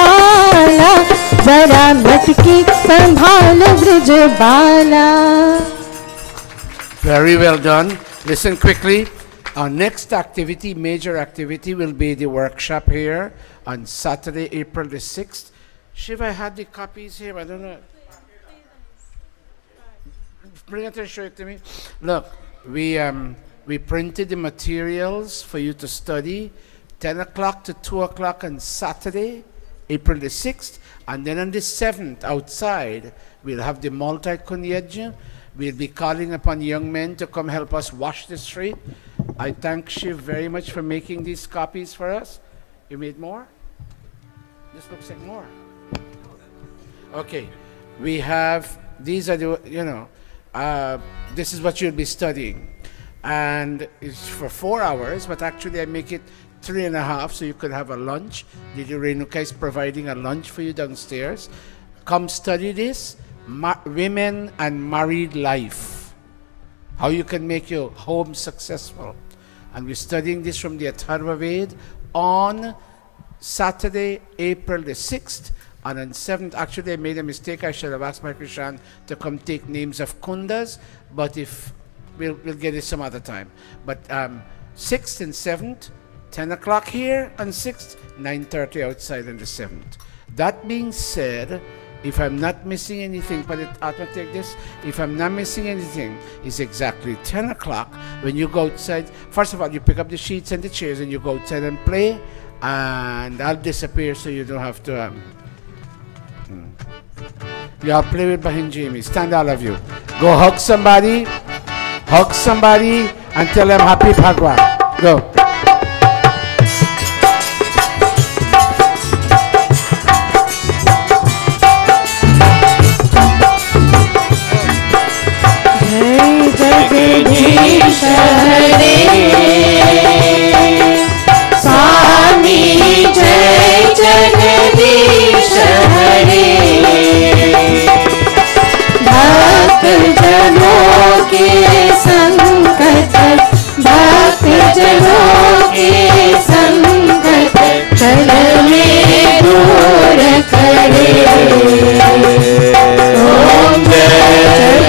आना जरा मटकी संभाल Brijbala. Very well done. Listen quickly. Our next activity, major activity, will be the workshop here on Saturday, April the 6th. Shiv, I had the copies here. I don't know. Bring it and show it to me. Look, we printed the materials for you to study 10 o'clock to 2 o'clock on Saturday, April the 6th. And then on the 7th, outside, we'll have the multi-kunyaj. We'll be calling upon young men to come help us wash the street. I thank Shiv very much for making these copies for us. You made more? This looks like more. Okay. We have, these are the, this is what you'll be studying. and it's for 4 hours, but actually I make it 3.5, so you could have a lunch. Lady Renuka is providing a lunch for you downstairs. Come study this, women and married life, how you can make your home successful. And we're studying this from the Atharva Ved on Saturday, April the 6th, and on 7th, actually I made a mistake. I should have asked my Krishan to come take names of kundas, but if we'll get it some other time. But 6th and 7th, 10 o'clock here, and 6th, 9:30 outside on the 7th. That being said, if I'm not missing anything, but take this, if I'm not missing anything, it's exactly 10 o'clock when you go outside. First of all, you pick up the sheets and the chairs and you go outside and play, and I'll disappear so you don't have to you all play with Bahin Jamie. Stand, all of you. Go hug somebody, and tell them happy Phagwa. Go. Jagdish हरे स्वामी जय जगदीश हरे भक्त जनों के संकट भक्त जनों के संकट क्षण में दूर करे ओम जय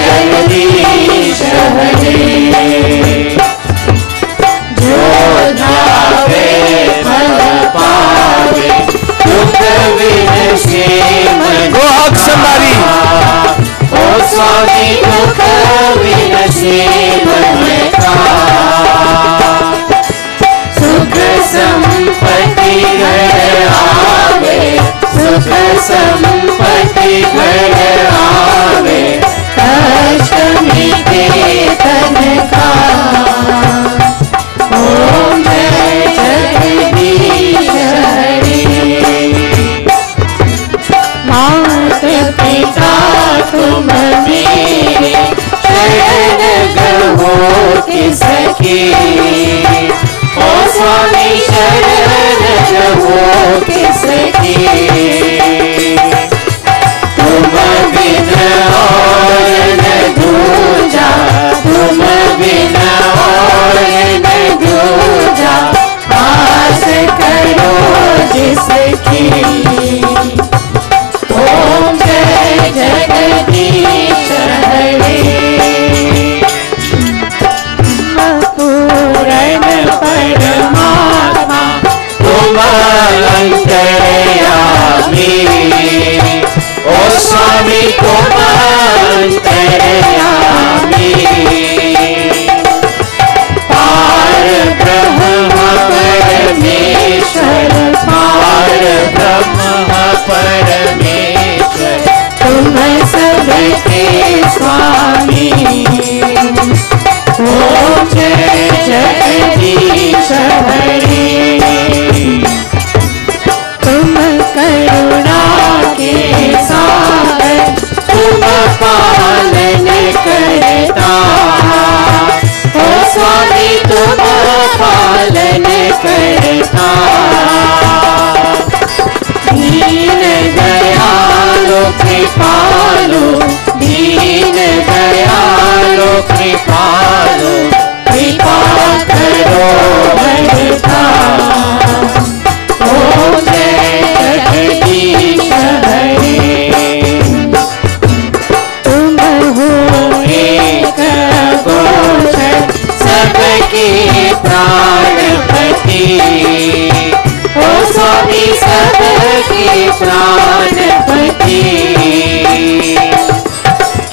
जगदीश हरे जो धावे फल पावे दुख विनशे मन Go hug somebody. ओ स्वामी दुख विनशे मन का सुख संपत्ति घर आवे सुख संपत्ति घर आवे कष्ट मिटे तन का ओम जय जगदीश हरे मात पिता तुम मेरे शरण गहो किसकी ओ स्वामी शरण गहो किसकी तुम बिन और न दूजा तुम बिन और न दूजा आस करो जिसकी ओम जय जगदीश हरे पूर्ण परमात्मा तुम अंतर्यामी ओ स्वामी तुम अंतर्यामी पार ब्रह्म परमेश्वर पार ब्रह्म परमेश्वर तुम सबके स्वामी ओम जय जगदीश हरे तुम करुणा के सागर तुम पालन करता ओ स्वामी तुम पालन करता दीन दयालु कृपालु दीन दयालु कृपालु कृपा करो बरता ओम जय जगदीश हरे तुम हो एक गोचर सबके प्राणपति ओ स्वामी सबके प्राणपति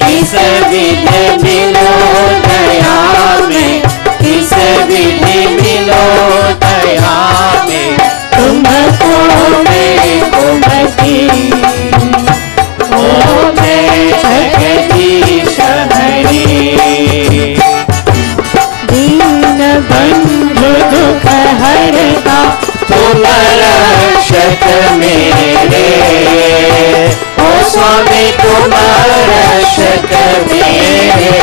किस विध मिलो दया में किस विध मिलो दया में तुमको मैं कुमति ओम जय जगदीश हरे दीन बंधु दुख हरता तुम रक्षक मेरे ओ स्वामी तुम रक्षक मेरे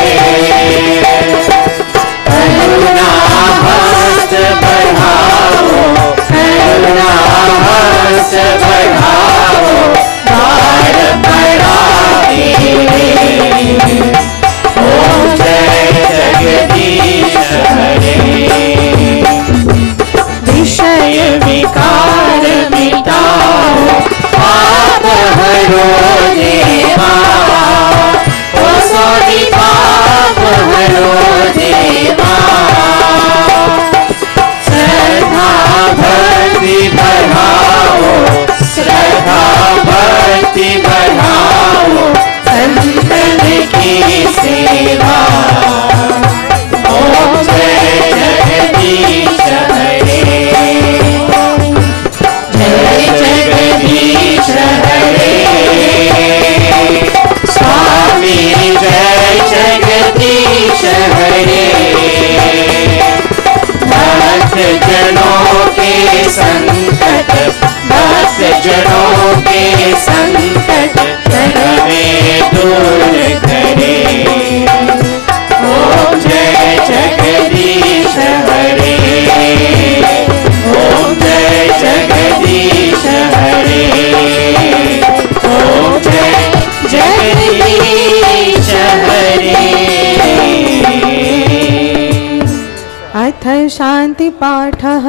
शान्ति पाठः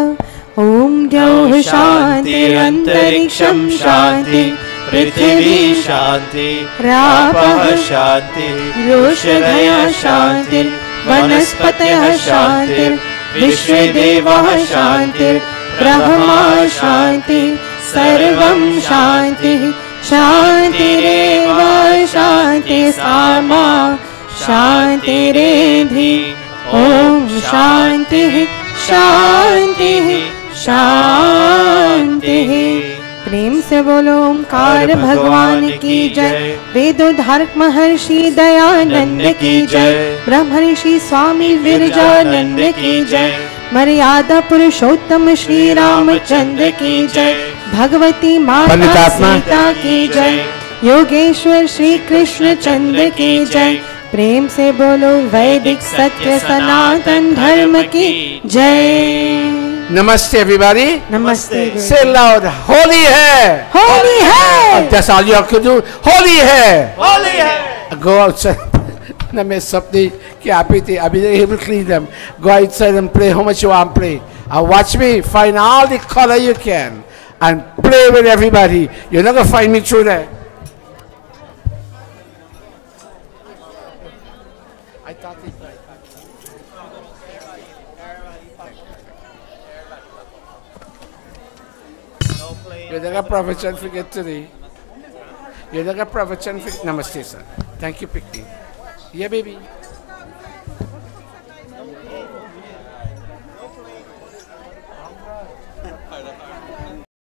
ॐ द्यौः शान्तिरन्तरिक्षं शान्ति पृथिवी शान्ति रापः शान्ति रोषधयः शान्तिर्वनस्पतयः शान्तिर्विश्वदेवः शान्तिर्ब्रह्मा शान्तिः सर्वं शान्तिः शान्तिरेव शान्ति सामा शान्तिरेधि ॐ शान्तिः शान्तिः शान्तिः। प्रेम से बोलो ओंकार भगवान की जय। वेदोद्धारक महर्षि दयानंद की जय। ब्रह्मर्षि स्वामी विरजानंद की जय। मर्यादा पुरुषोत्तम श्री रामचंद्र की जय। भगवती माता सीता की जय। योगेश्वर श्री कृष्ण चंद्र की जय। प्रेम से बोलो वैदिक सत्य सनातन धर्म की जय। Namaste everybody. Namaste. Say loud, Holi hai. Holi hai. That's all you have to do. Holi hai. Holi hai. Go outside. Na mess up the capiti. I'll be able to clean them. Go outside and play how much you want to play. And watch me find all the color you can and play with everybody. You're not gonna find me through there. You're not a profession forget today. You're not a profession forget. Namaste, sir. Thank you, Picky. Yeah, baby.